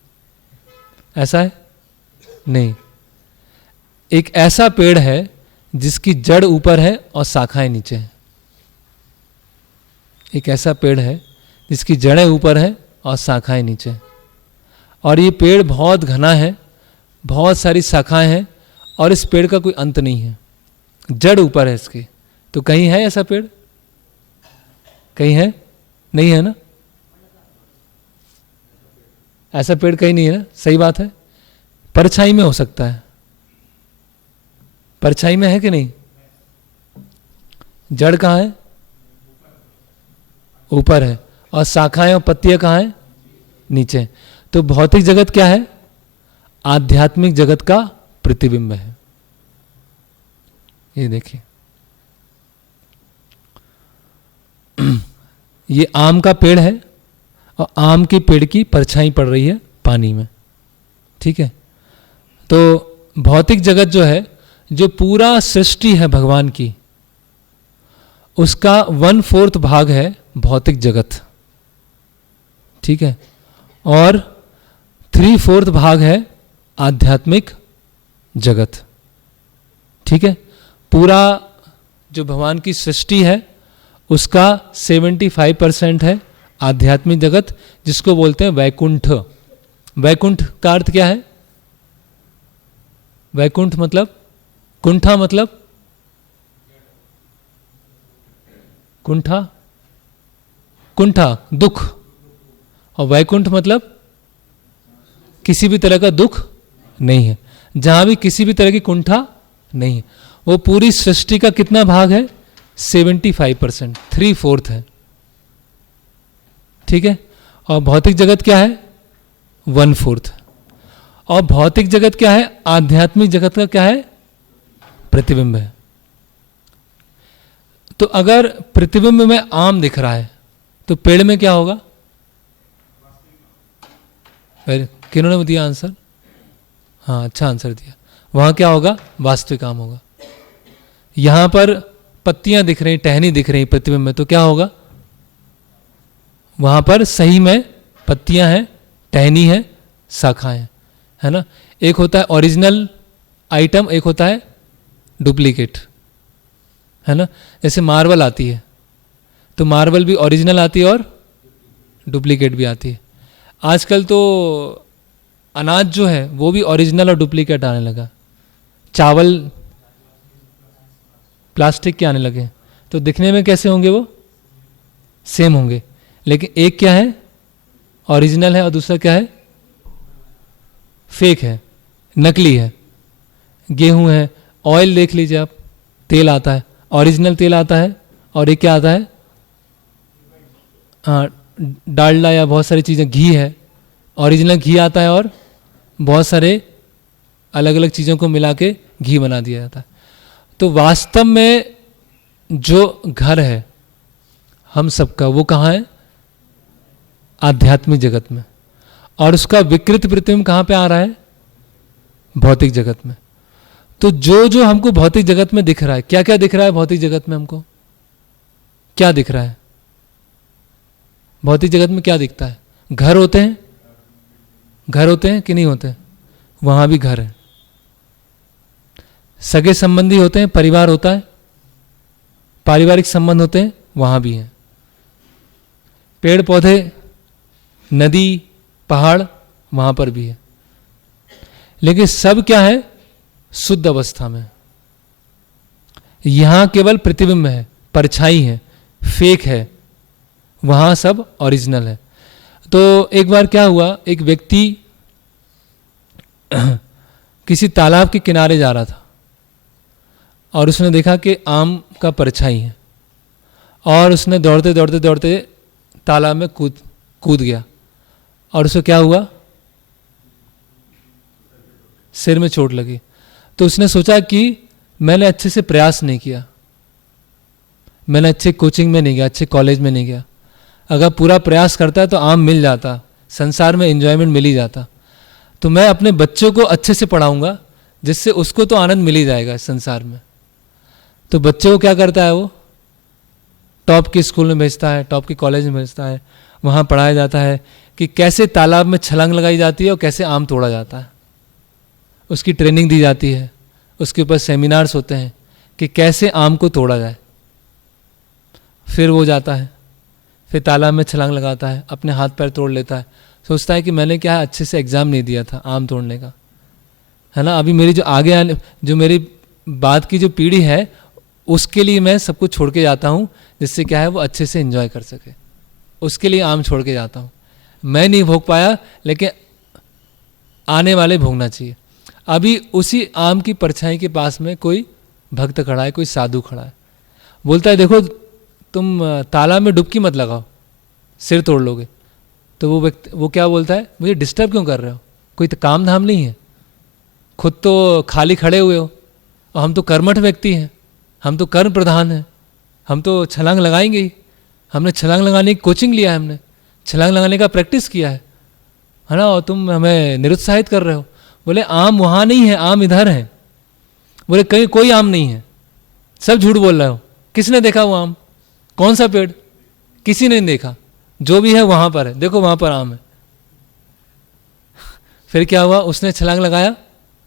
ऐसा है? नहीं, एक ऐसा पेड़ है जिसकी जड़ ऊपर है और शाखाएं नीचे हैं। एक ऐसा पेड़ है जिसकी जड़ें ऊपर है और शाखाएं नीचे हैं। और ये पेड़ बहुत घना है, बहुत सारी शाखाएं हैं, और इस पेड़ का कोई अंत नहीं है। जड़ ऊपर है इसकी। तो कहीं है ऐसा पेड़? कहीं है? नहीं है ना, ऐसा पेड़ कहीं नहीं है ना, सही बात है। परछाई में हो सकता है, परछाई में है कि नहीं? जड़ कहाँ है? ऊपर है, और शाखाएं और पत्तियां कहाँ है? नीचे। तो भौतिक जगत क्या है? आध्यात्मिक जगत का प्रतिबिंब है। ये देखिए, ये आम का पेड़ है, और आम के पेड़ की परछाई पड़ रही है पानी में, ठीक है। तो भौतिक जगत जो है, जो पूरा सृष्टि है भगवान की, उसका 1/4 भाग है भौतिक जगत, ठीक है, और 3/4 भाग है आध्यात्मिक जगत, ठीक है। पूरा जो भगवान की सृष्टि है उसका 75% है आध्यात्मिक जगत, जिसको बोलते हैं वैकुंठ। वैकुंठ का अर्थ क्या है? वैकुंठ मतलब, कुंठा मतलब, कुंठा, कुंठा दुख, और वैकुंठ मतलब किसी भी तरह का दुख नहीं है, जहां भी किसी भी तरह की कुंठा नहीं है। वो पूरी सृष्टि का कितना भाग है? 75%, 3/4 है, ठीक है। और भौतिक जगत क्या है? 1/4। और भौतिक जगत क्या है? आध्यात्मिक जगत का क्या है? प्रतिबिंब है। तो अगर प्रतिबिंब में आम दिख रहा है तो पेड़ में क्या होगा? किन्होंने दिया आंसर? हाँ, अच्छा आंसर दिया। वहां क्या होगा? वास्तविक आम होगा। यहां पर पत्तियां दिख रही, टहनी दिख रही प्रतिबिंब में, तो क्या होगा? वहां पर सही में पत्तियां हैं, टहनी है, शाखाएं है ना। एक होता है ओरिजिनल आइटम, एक होता है डुप्लीकेट, है ना। जैसे मार्बल आती है, तो मार्बल भी ओरिजिनल आती है और डुप्लीकेट भी आती है। आजकल तो अनाज जो है वो भी ओरिजिनल और डुप्लीकेट आने लगा। चावल प्लास्टिक के आने लगे, तो दिखने में कैसे होंगे? वो सेम होंगे, लेकिन एक क्या है? ओरिजिनल है, और दूसरा क्या है? फेक है, नकली है। गेहूं है, ऑयल देख लीजिए आप, तेल आता है, ओरिजिनल तेल आता है, और एक क्या आता है? हाँ, डालडा या बहुत सारी चीज़ें, घी है, ओरिजिनल घी आता है, और बहुत सारे अलग अलग चीज़ों को मिला के घी बना दिया जाता है। तो वास्तव में जो घर है हम सबका, वो कहाँ है? आध्यात्मिक जगत में। और उसका विकृत प्रतिबिंब कहाँ पे आ रहा है? भौतिक जगत में। तो जो जो हमको भौतिक जगत में दिख रहा है, क्या क्या दिख रहा है भौतिक जगत में हमको? क्या दिख रहा है भौतिक जगत में? क्या दिखता है? घर होते हैं, घर होते हैं कि नहीं होते? वहां भी घर है। सगे संबंधी होते हैं, परिवार होता है, पारिवारिक संबंध होते हैं, वहां भी है। पेड़ पौधे, नदी, पहाड़, वहां पर भी है। लेकिन सब क्या है? शुद्ध अवस्था में। यहां केवल प्रतिबिंब है, परछाई है, फेक है, वहां सब ओरिजिनल है। तो एक बार क्या हुआ, एक व्यक्ति किसी तालाब के किनारे जा रहा था और उसने देखा कि आम का परछाई है, और उसने दौड़ते दौड़ते दौड़ते तालाब में कूद गया, और उसे क्या हुआ? सिर में चोट लगी। तो उसने सोचा कि मैंने अच्छे से प्रयास नहीं किया, मैंने अच्छे कोचिंग में नहीं गया, अच्छे कॉलेज में नहीं गया। अगर पूरा प्रयास करता तो आम मिल जाता, संसार में एंजॉयमेंट मिल ही जाता। तो मैं अपने बच्चों को अच्छे से पढ़ाऊंगा, जिससे उसको तो आनंद मिल ही जाएगा इस संसार में। तो बच्चे को क्या करता है, वो टॉप के स्कूल में भेजता है, टॉप के कॉलेज में भेजता है। वहाँ पढ़ाया जाता है कि कैसे तालाब में छलांग लगाई जाती है और कैसे आम तोड़ा जाता है। उसकी ट्रेनिंग दी जाती है, उसके ऊपर सेमिनार्स होते हैं कि कैसे आम को तोड़ा जाए। फिर वो जाता है, फिर तालाब में छलांग लगाता है, अपने हाथ पैर तोड़ लेता है, सोचता है कि मैंने क्या अच्छे से एग्ज़ाम नहीं दिया था आम तोड़ने का, है ना। अभी मेरी जो आगे आने, जो मेरी बाद की जो पीढ़ी है, उसके लिए मैं सब कुछ छोड़ के जाता हूँ, जिससे क्या है वो अच्छे से एंजॉय कर सके। उसके लिए आम छोड़ के जाता हूँ। मैं नहीं भोग पाया, लेकिन आने वाले भोगना चाहिए। अभी उसी आम की परछाई के पास में कोई भक्त खड़ा है, कोई साधु खड़ा है, बोलता है देखो तुम तालाब में डुबकी मत लगाओ, सिर तोड़ लोगे। तो वो व्यक्ति, वो क्या बोलता है, मुझे डिस्टर्ब क्यों कर रहे हो, कोई तो काम धाम नहीं है, खुद तो खाली खड़े हुए हो, और हम तो कर्मठ व्यक्ति हैं, हम तो कर्म प्रधान हैं, हम तो छलांग लगाएंगे ही। हमने छलांग लगाने की कोचिंग लिया है, हमने छलांग लगाने का प्रैक्टिस किया है ना, और तुम हमें निरुत्साहित कर रहे हो। बोले आम वहाँ नहीं है, आम इधर है। बोले कहीं कोई आम नहीं है, सब झूठ बोल रहे हो। किसने देखा वो आम? कौन सा पेड़? किसी ने नहीं देखा। जो भी है वहाँ पर है, देखो वहाँ पर आम है। फिर क्या हुआ, उसने छलांग लगाया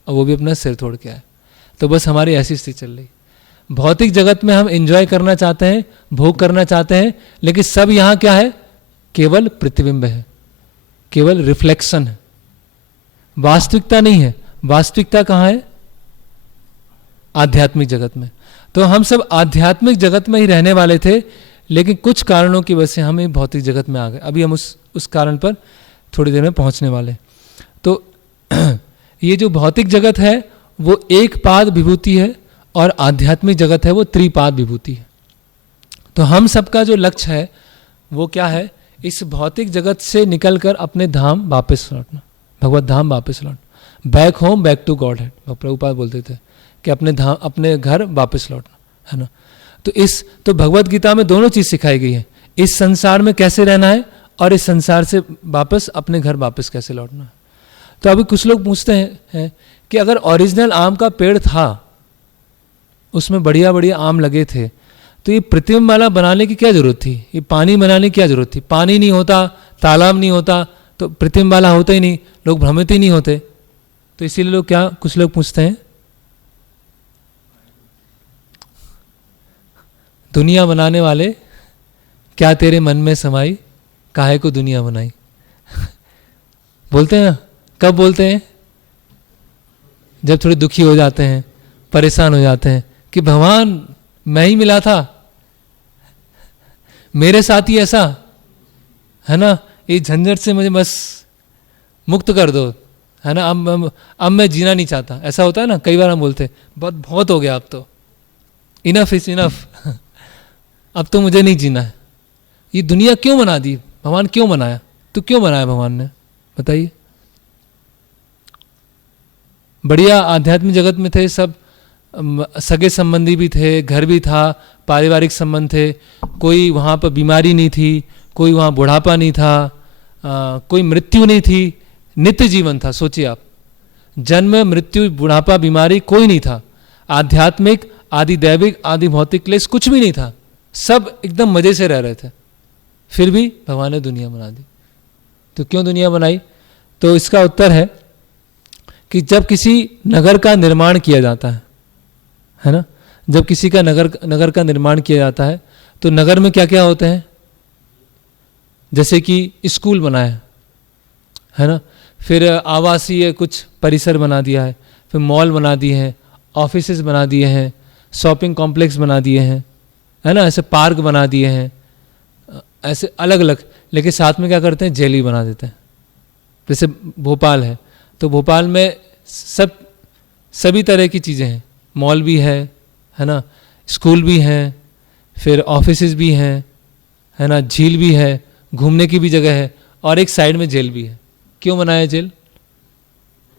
और वो भी अपना सिर तोड़ के आया। तो बस हमारी ऐसी स्थिति चल रही। भौतिक जगत में हम एंजॉय करना चाहते हैं, भोग करना चाहते हैं, लेकिन सब यहाँ क्या है? केवल प्रतिबिंब है, केवल रिफ्लेक्शन है, वास्तविकता नहीं है। वास्तविकता कहाँ है? आध्यात्मिक जगत में। तो हम सब आध्यात्मिक जगत में ही रहने वाले थे, लेकिन कुछ कारणों की वजह से हम एक भौतिक जगत में आ गए। अभी हम उस कारण पर थोड़ी देर में पहुंचने वाले। तो ये जो भौतिक जगत है वो एक पाद विभूति है, और आध्यात्मिक जगत है वो त्रिपाद विभूति है। तो हम सबका जो लक्ष्य है वो क्या है? इस भौतिक जगत से निकलकर अपने धाम वापस लौटना, भगवत धाम वापस लौटना। Back home, back to godhead, Prabhupada बोलते थे कि अपने धाम, अपने घर वापस लौटना, है ना। तो भगवत गीता में दोनों चीज सिखाई गई है, इस संसार में कैसे रहना है और इस संसार से वापस अपने घर वापस कैसे लौटना है। तो अभी कुछ लोग पूछते हैं कि अगर ओरिजिनल आम का पेड़ था, उसमें बढ़िया बढ़िया आम लगे थे, तो ये प्रतिबिंब वाला बनाने की क्या जरूरत थी? ये पानी बनाने की क्या जरूरत थी? पानी नहीं होता, तालाब नहीं होता, तो प्रतिबिंब वाला होता ही नहीं, लोग भ्रमित ही नहीं होते। तो इसीलिए लोग क्या, कुछ लोग पूछते हैं दुनिया बनाने वाले, क्या तेरे मन में समाई, काहे को दुनिया बनाई। बोलते हैं ना, कब बोलते हैं? जब थोड़े दुखी हो जाते हैं, परेशान हो जाते हैं कि भगवान मैं ही मिला था, मेरे साथ ही ऐसा, है ना, ये झंझट से मुझे बस मुक्त कर दो, है ना। अब मैं जीना नहीं चाहता। ऐसा होता है ना, कई बार हम बोलते हैं बहुत हो गया, अब तो इनफ इज इनफ, अब तो मुझे नहीं जीना है। ये दुनिया क्यों बना दी? भगवान क्यों बनाया? तो क्यों बनाया भगवान ने, बताइए। बढ़िया आध्यात्मिक जगत में थे सब, सगे संबंधी भी थे, घर भी था, पारिवारिक संबंध थे, कोई वहाँ पर बीमारी नहीं थी, कोई वहाँ बुढ़ापा नहीं था, कोई मृत्यु नहीं थी, नित्य जीवन था। सोचिए आप, जन्म मृत्यु बुढ़ापा बीमारी कोई नहीं था, आध्यात्मिक आदि दैविक आदि भौतिक क्लेश कुछ भी नहीं था, सब एकदम मजे से रह रहे थे। फिर भी भगवान ने दुनिया बना दी। तो क्यों दुनिया बनाई? तो इसका उत्तर है कि जब किसी नगर का निर्माण किया जाता है ना, जब किसी का नगर का निर्माण किया जाता है तो नगर में क्या क्या होते हैं, जैसे कि स्कूल बनाया है ना, फिर आवासीय कुछ परिसर बना दिया है, फिर मॉल बना दिए हैं, ऑफिसेज बना दिए हैं, शॉपिंग कॉम्प्लेक्स बना दिए हैं, है ना, ऐसे पार्क बना दिए हैं, ऐसे अलग अलग। लेकिन साथ में क्या करते हैं, जेल भी बना देते हैं। जैसे भोपाल है तो भोपाल में सभी तरह की चीज़ें हैं, मॉल भी है ना, स्कूल भी हैं, फिर ऑफिसेज भी हैं, है ना, झील भी है, घूमने की भी जगह है, और एक साइड में जेल भी है। क्यों बनाया जेल?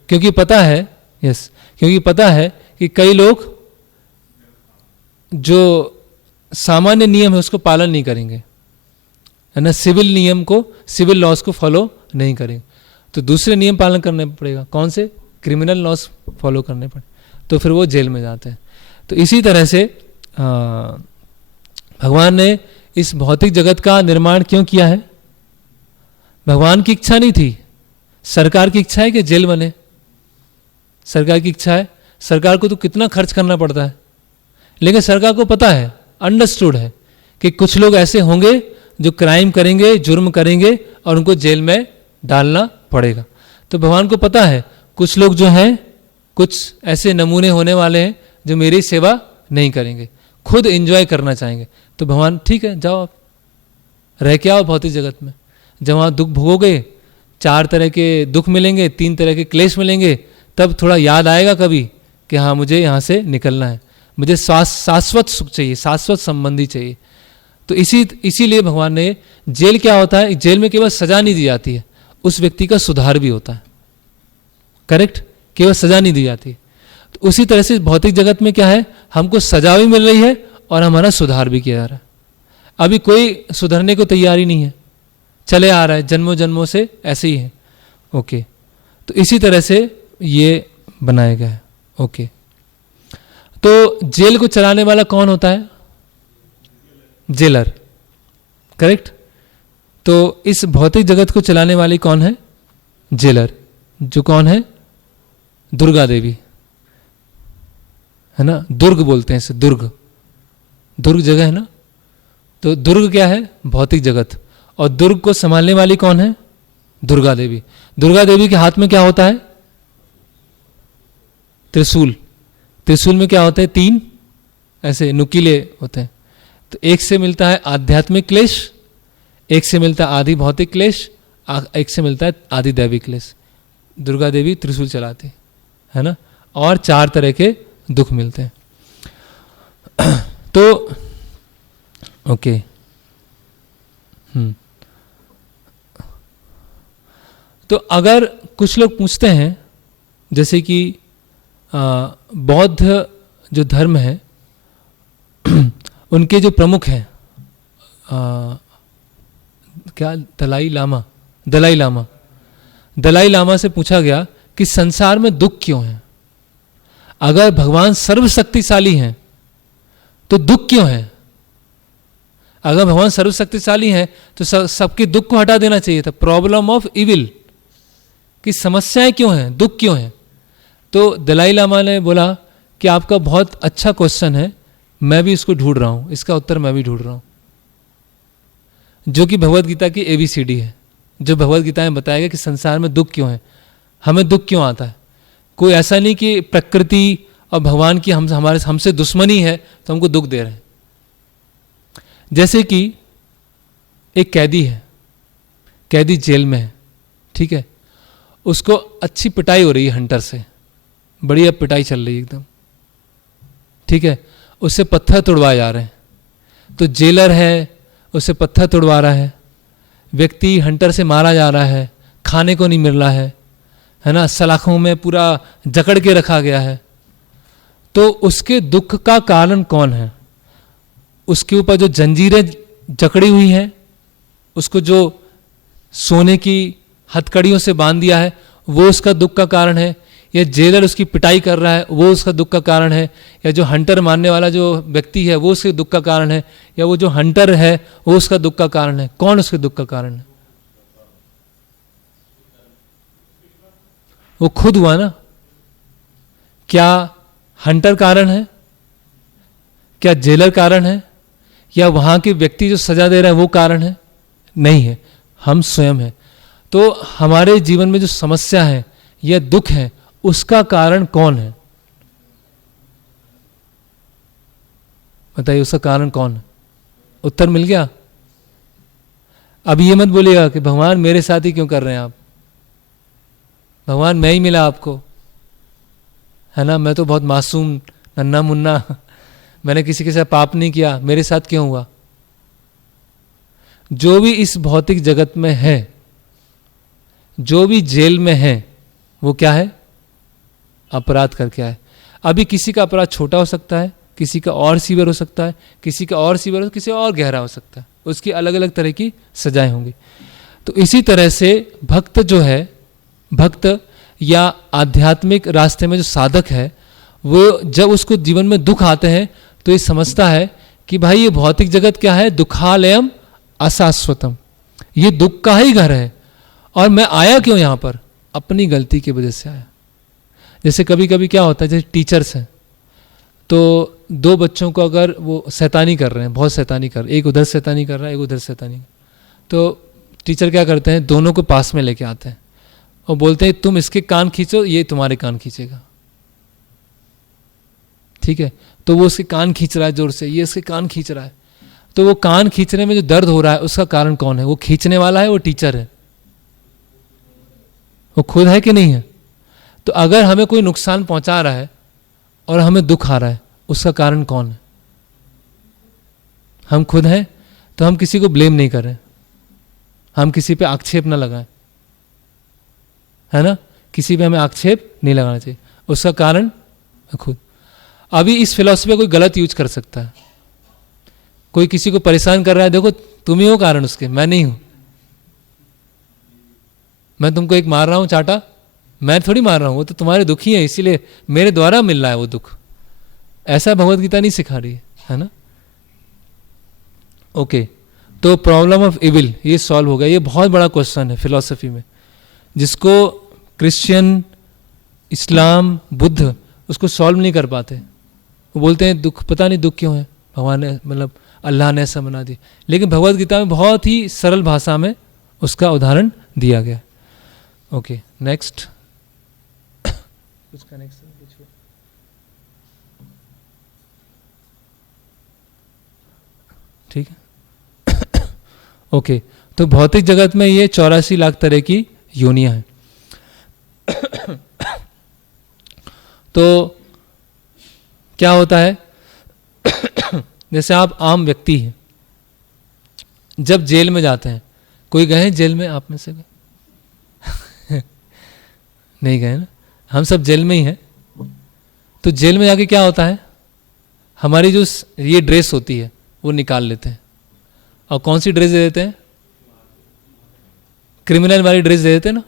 क्योंकि पता है, क्योंकि पता है कि कई लोग जो सामान्य नियम है उसको पालन नहीं करेंगे, है ना, सिविल नियम को, सिविल लॉज को फॉलो नहीं करेंगे, तो दूसरे नियम पालन करने पड़ेगा। कौन से? क्रिमिनल लॉज फॉलो करने पड़े, तो फिर वो जेल में जाते हैं। तो इसी तरह से भगवान ने इस भौतिक जगत का निर्माण क्यों किया है? भगवान की इच्छा नहीं थी, सरकार की इच्छा है कि जेल बने। सरकार की इच्छा है, सरकार को तो कितना खर्च करना पड़ता है, लेकिन सरकार को पता है, अंडरस्टूड है कि कुछ लोग ऐसे होंगे जो क्राइम करेंगे, जुर्म करेंगे और उनको जेल में डालना पड़ेगा। तो भगवान को पता है कुछ लोग जो हैं, कुछ ऐसे नमूने होने वाले हैं जो मेरी सेवा नहीं करेंगे, खुद एंजॉय करना चाहेंगे। तो भगवान ठीक है, जाओ आप रह के आओ भौतिक जगत में, जब वहाँ दुख भोगोगे, 4 तरह के दुख मिलेंगे, 3 तरह के क्लेश मिलेंगे, तब थोड़ा याद आएगा कभी कि हाँ मुझे यहाँ से निकलना है, मुझे शाश्वत सुख चाहिए, शाश्वत संबंधी चाहिए। तो इसीलिए भगवान ने, जेल क्या होता है, जेल में केवल सजा नहीं दी जाती है, उस व्यक्ति का सुधार भी होता है। करेक्ट, केवल सजा नहीं दी जाती। तो उसी तरह से भौतिक जगत में क्या है, हमको सजा भी मिल रही है और हमारा सुधार भी किया जा रहा है। अभी कोई सुधरने को तैयारी नहीं है, चले आ रहा है, जन्मों जन्मों से ऐसे ही है। ओके, तो इसी तरह से ये बनाया गया है। ओके, तो जेल को चलाने वाला कौन होता है? जेलर। करेक्ट, तो इस भौतिक जगत को चलाने वाली कौन है? जेलर। जो कौन है? दुर्गा देवी, है ना, दुर्ग बोलते हैं इसे, दुर्ग, दुर्ग जगह है ना। तो दुर्ग क्या है? भौतिक जगत। और दुर्ग को संभालने वाली कौन है? दुर्गा देवी। दुर्गा देवी के हाथ में क्या होता है? त्रिशूल। त्रिशूल में क्या होते हैं? 3 ऐसे नुकीले होते हैं। तो एक से मिलता है आध्यात्मिक क्लेश, एक से मिलता है आदि भौतिक क्लेश, एक से मिलता है आदि दैविक क्लेश। दुर्गा देवी त्रिशूल चलाती है ना, और 4 तरह के दुख मिलते हैं। तो ओके, तो अगर कुछ लोग पूछते हैं, जैसे कि बौद्ध जो धर्म है उनके जो प्रमुख हैं, क्या, दलाई लामा से पूछा गया कि संसार में दुख क्यों है? अगर भगवान सर्वशक्तिशाली हैं तो दुख क्यों है? अगर भगवान सर्वशक्तिशाली हैं तो सबके दुख को हटा देना चाहिए था। प्रॉब्लम ऑफ इविल, कि समस्याएं क्यों हैं, दुख क्यों है? तो दलाई लामा ने बोला कि आपका बहुत अच्छा क्वेश्चन है, मैं भी इसको ढूंढ रहा हूं, इसका उत्तर मैं भी ढूंढ रहा हूं, जो कि भगवत गीता की ABCD है। जो भगवत गीता में बताया गया कि संसार में दुख क्यों है, हमें दुख क्यों आता है। कोई ऐसा नहीं कि प्रकृति और भगवान की हमसे दुश्मनी है तो हमको दुख दे रहे हैं। जैसे कि एक कैदी है, कैदी जेल में है, ठीक है, उसको अच्छी पिटाई हो रही है हंटर से, बढ़िया पिटाई चल रही है एकदम, ठीक है, उससे पत्थर तुड़वाए जा रहे हैं। तो जेलर है, उससे पत्थर तुड़वा रहा है, व्यक्ति हंटर से मारा जा रहा है, खाने को नहीं मिल रहा है ना, सलाखों में पूरा जकड़ के रखा गया है। तो उसके दुख का कारण कौन है? उसके ऊपर जो जंजीरें जकड़ी हुई हैं, उसको जो सोने की हथकड़ियों से बांध दिया है, वो उसका दुख का कारण है, या जेलर उसकी पिटाई कर रहा है वो उसका दुख का कारण है, या जो हंटर मारने वाला जो व्यक्ति है वो उसके दुख का कारण है, या वो जो हंटर है वो उसका दुख का कारण है? कौन उसके दुख का कारण है? वो खुद हुआ ना। क्या हंटर कारण है? क्या जेलर कारण है? या वहां के व्यक्ति जो सजा दे रहा है वो कारण है? नहीं है, हम स्वयं हैं। तो हमारे जीवन में जो समस्या है या दुख है उसका कारण कौन है? बताइए, उसका कारण कौन है? उत्तर मिल गया? अब ये मत बोलिएगा कि भगवान मेरे साथ ही क्यों कर रहे हैं आप, भगवान मैं ही मिला आपको, है ना, मैं तो बहुत मासूम नन्ना मुन्ना, मैंने किसी के साथ पाप नहीं किया, मेरे साथ क्यों हुआ? जो भी इस भौतिक जगत में है, जो भी जेल में है, वो क्या है? अपराध करके आए। अभी किसी का अपराध छोटा हो सकता है, किसी का और सीवियर हो सकता है, किसी का और सीवियर, किसी और गहरा हो सकता है, उसकी अलग अलग तरह की सजाएं होंगी। तो इसी तरह से भक्त जो है, भक्त या आध्यात्मिक रास्ते में जो साधक है, वो जब उसको जीवन में दुख आते हैं तो ये समझता है कि भाई ये भौतिक जगत क्या है? दुखालयम अशाश्वतम, ये दुख का ही घर है। और मैं आया क्यों यहाँ पर? अपनी गलती की वजह से आया। जैसे कभी कभी क्या होता है, जैसे टीचर्स हैं, तो दो बच्चों को अगर वो शैतानी कर रहे हैं, बहुत शैतानी कर रहे हैं, एक उधर शैतानी कर रहा है, एक उधर शैतानी, तो टीचर क्या करते हैं, दोनों को पास में लेके आते हैं और बोलते हैं तुम इसके कान खींचो, ये तुम्हारे कान खींचेगा। ठीक है, तो वो उसके कान खींच रहा है जोर से, ये इसके कान खींच रहा है। तो वो कान खींचने में जो दर्द हो रहा है उसका कारण कौन है? वो खींचने वाला है, वो टीचर है, वो खुद है कि नहीं है? तो अगर हमें कोई नुकसान पहुंचा रहा है और हमें दुख आ रहा है, उसका कारण कौन है? हम खुद हैं। तो हम किसी को ब्लेम नहीं कर रहे, हम किसी पे आक्षेप ना लगाएं, है ना, किसी पे हमें आक्षेप नहीं लगाना चाहिए, उसका कारण खुद। अभी इस फिलॉसफी कोई गलत यूज कर सकता है, कोई किसी को परेशान कर रहा है, देखो तुम ही हो कारण उसके, मैं नहीं हूं। मैं तुमको एक मार रहा हूं चाटा, मैं थोड़ी मार रहा हूं, वो तो तुम्हारे दुख ही है, इसीलिए मेरे द्वारा मिल रहा है वो दुख। ऐसा भगवत गीता नहीं सिखा रही है ना। ओके, तो प्रॉब्लम ऑफ इविल ये सॉल्व हो गया। ये बहुत बड़ा क्वेश्चन है फिलॉसफी में, जिसको क्रिश्चियन, इस्लाम, बुद्ध उसको सॉल्व नहीं कर पाते। वो बोलते हैं दुख, पता नहीं दुख क्यों है, भगवान ने, मतलब अल्लाह ने ऐसा बना दिया। लेकिन भगवत गीता में बहुत ही सरल भाषा में उसका उदाहरण दिया गया। Okay, next. कुछ कनेक्शन कुछ? ठीक है। ओके, तो भौतिक जगत में ये 84 लाख तरह की योनियां हैं। तो क्या होता है, जैसे आप आम व्यक्ति हैं, जब जेल में जाते हैं, कोई गए हैं जेल में आप में से? नहीं गए ना, हम सब जेल में ही हैं। तो जेल में जाके क्या होता है, हमारी जो ये ड्रेस होती है वो निकाल लेते हैं, और कौन सी ड्रेस दे देते हैं? क्रिमिनल वाली ड्रेस दे देते हैं ना।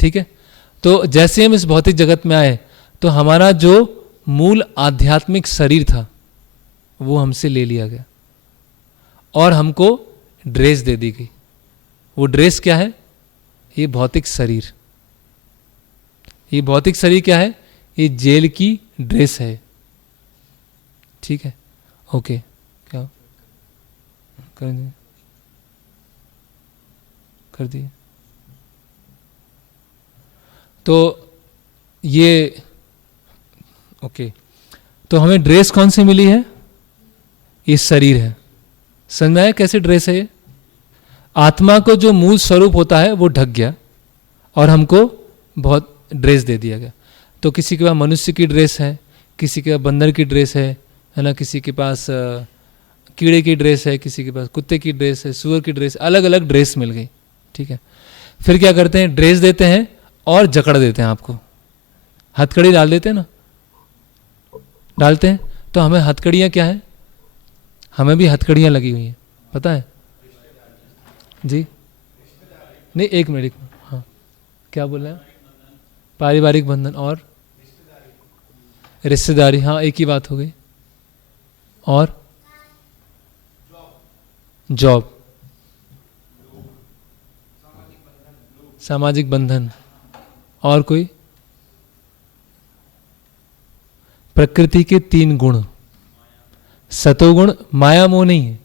ठीक है, तो जैसे हम इस भौतिक जगत में आए तो हमारा जो मूल आध्यात्मिक शरीर था वो हमसे ले लिया गया और हमको ड्रेस दे दी गई। वो ड्रेस क्या है? ये भौतिक शरीर। ये भौतिक शरीर क्या है? ये जेल की ड्रेस है। ठीक है, ओके, क्या कर दिए? कर दिए। तो ये ओके, तो हमें ड्रेस कौन सी मिली है? ये शरीर है। समझ में आया कैसे ड्रेस है ये? आत्मा को जो मूल स्वरूप होता है वो ढक गया और हमको बहुत ड्रेस दे दिया गया। तो किसी के पास मनुष्य की ड्रेस है, किसी के पास बंदर की ड्रेस है ना, किसी के पास कीड़े की ड्रेस है, किसी के पास कुत्ते की ड्रेस है, सुअर की ड्रेस, अलग अलग ड्रेस मिल गई। ठीक है, फिर क्या करते हैं? ड्रेस देते हैं और जकड़ देते हैं आपको, हथकड़ी डाल देते हैं ना, डालते हैं। तो हमें हथकड़ियाँ क्या है? हमें भी हथकड़ियाँ लगी हुई हैं, पता है जी? नहीं, एक मिनट, हाँ क्या बोल रहे हैं? पारिवारिक बंधन और रिश्तेदारी, हाँ एक ही बात हो गई। और जॉब, सामाजिक बंधन, और कोई? प्रकृति के 3 गुण, सतोगुण, माया मोह नहीं है,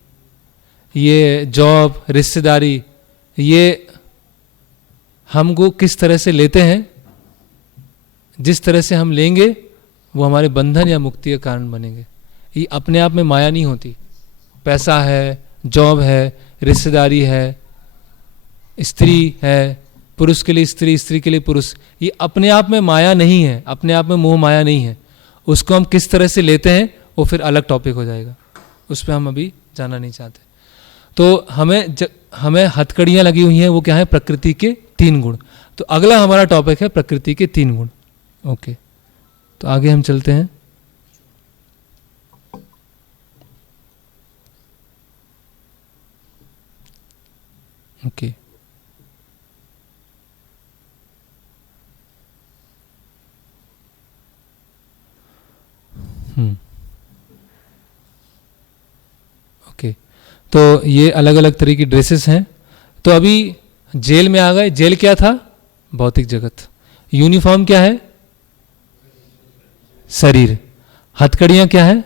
ये जॉब, रिश्तेदारी, ये हमको किस तरह से लेते हैं, जिस तरह से हम लेंगे वो हमारे बंधन या मुक्ति का कारण बनेंगे। ये अपने आप में माया नहीं होती। पैसा है, जॉब है, रिश्तेदारी है, स्त्री है, पुरुष के लिए स्त्री, स्त्री के लिए पुरुष, ये अपने आप में माया नहीं है, अपने आप में मोह माया नहीं है। उसको हम किस तरह से लेते हैं वो फिर अलग टॉपिक हो जाएगा, उस पर हम अभी जाना नहीं चाहते। तो हमें हथकड़ियाँ लगी हुई हैं, वो क्या है? प्रकृति के 3 गुण। तो अगला हमारा टॉपिक है प्रकृति के 3 गुण। ओके, तो आगे हम चलते हैं। ओके, ओके, तो ये अलग अलग तरह की ड्रेसेस हैं। तो अभी जेल में आ गए। जेल क्या था? भौतिक जगत। यूनिफॉर्म क्या है? शरीर। हथकड़ियां क्या है?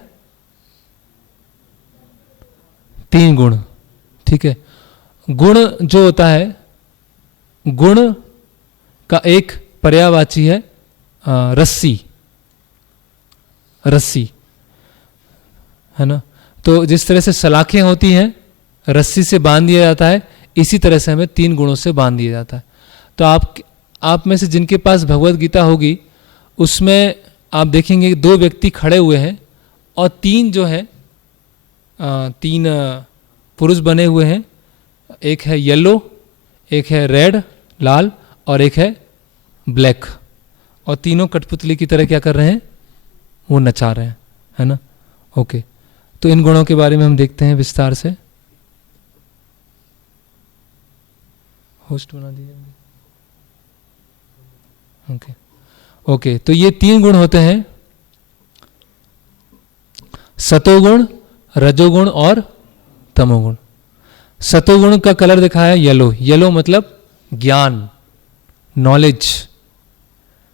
3 गुण। ठीक है। गुण जो होता है, गुण का एक पर्यायवाची है रस्सी, रस्सी है ना। तो जिस तरह से सलाखें होती हैं, रस्सी से बांध दिया जाता है, इसी तरह से हमें 3 गुणों से बांध दिया जाता है। तो आप में से जिनके पास भगवत गीता होगी, उसमें आप देखेंगे 2 व्यक्ति खड़े हुए हैं और 3 जो है 3 पुरुष बने हुए हैं। एक है येलो, एक है रेड लाल, और एक है ब्लैक, और तीनों कठपुतली की तरह क्या कर रहे हैं? वो नचा रहे हैं, है ना। ओके, तो इन गुणों के बारे में हम देखते हैं विस्तार से। होस्ट बना दीजिए। ओके, ओके, तो ये 3 गुण होते हैं, सतोगुण, रजोगुण और तमोगुण। सतोगुण का कलर दिखाया है येलो। येलो मतलब ज्ञान, नॉलेज,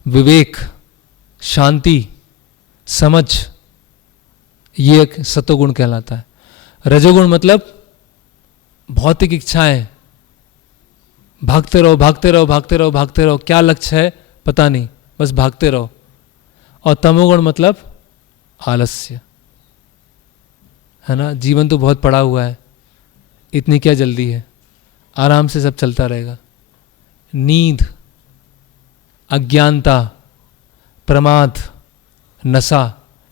विवेक, शांति, समझ, ये एक सतोगुण कहलाता है। रजोगुण मतलब भौतिक इच्छाएं, भागते रहो भागते रहो भागते रहो भागते रहो, क्या लक्ष्य है पता नहीं, बस भागते रहो। और तमोगुण मतलब आलस्य, है ना। जीवन तो बहुत पड़ा हुआ है, इतनी क्या जल्दी है, आराम से सब चलता रहेगा। नींद, अज्ञानता, प्रमाद, नशा,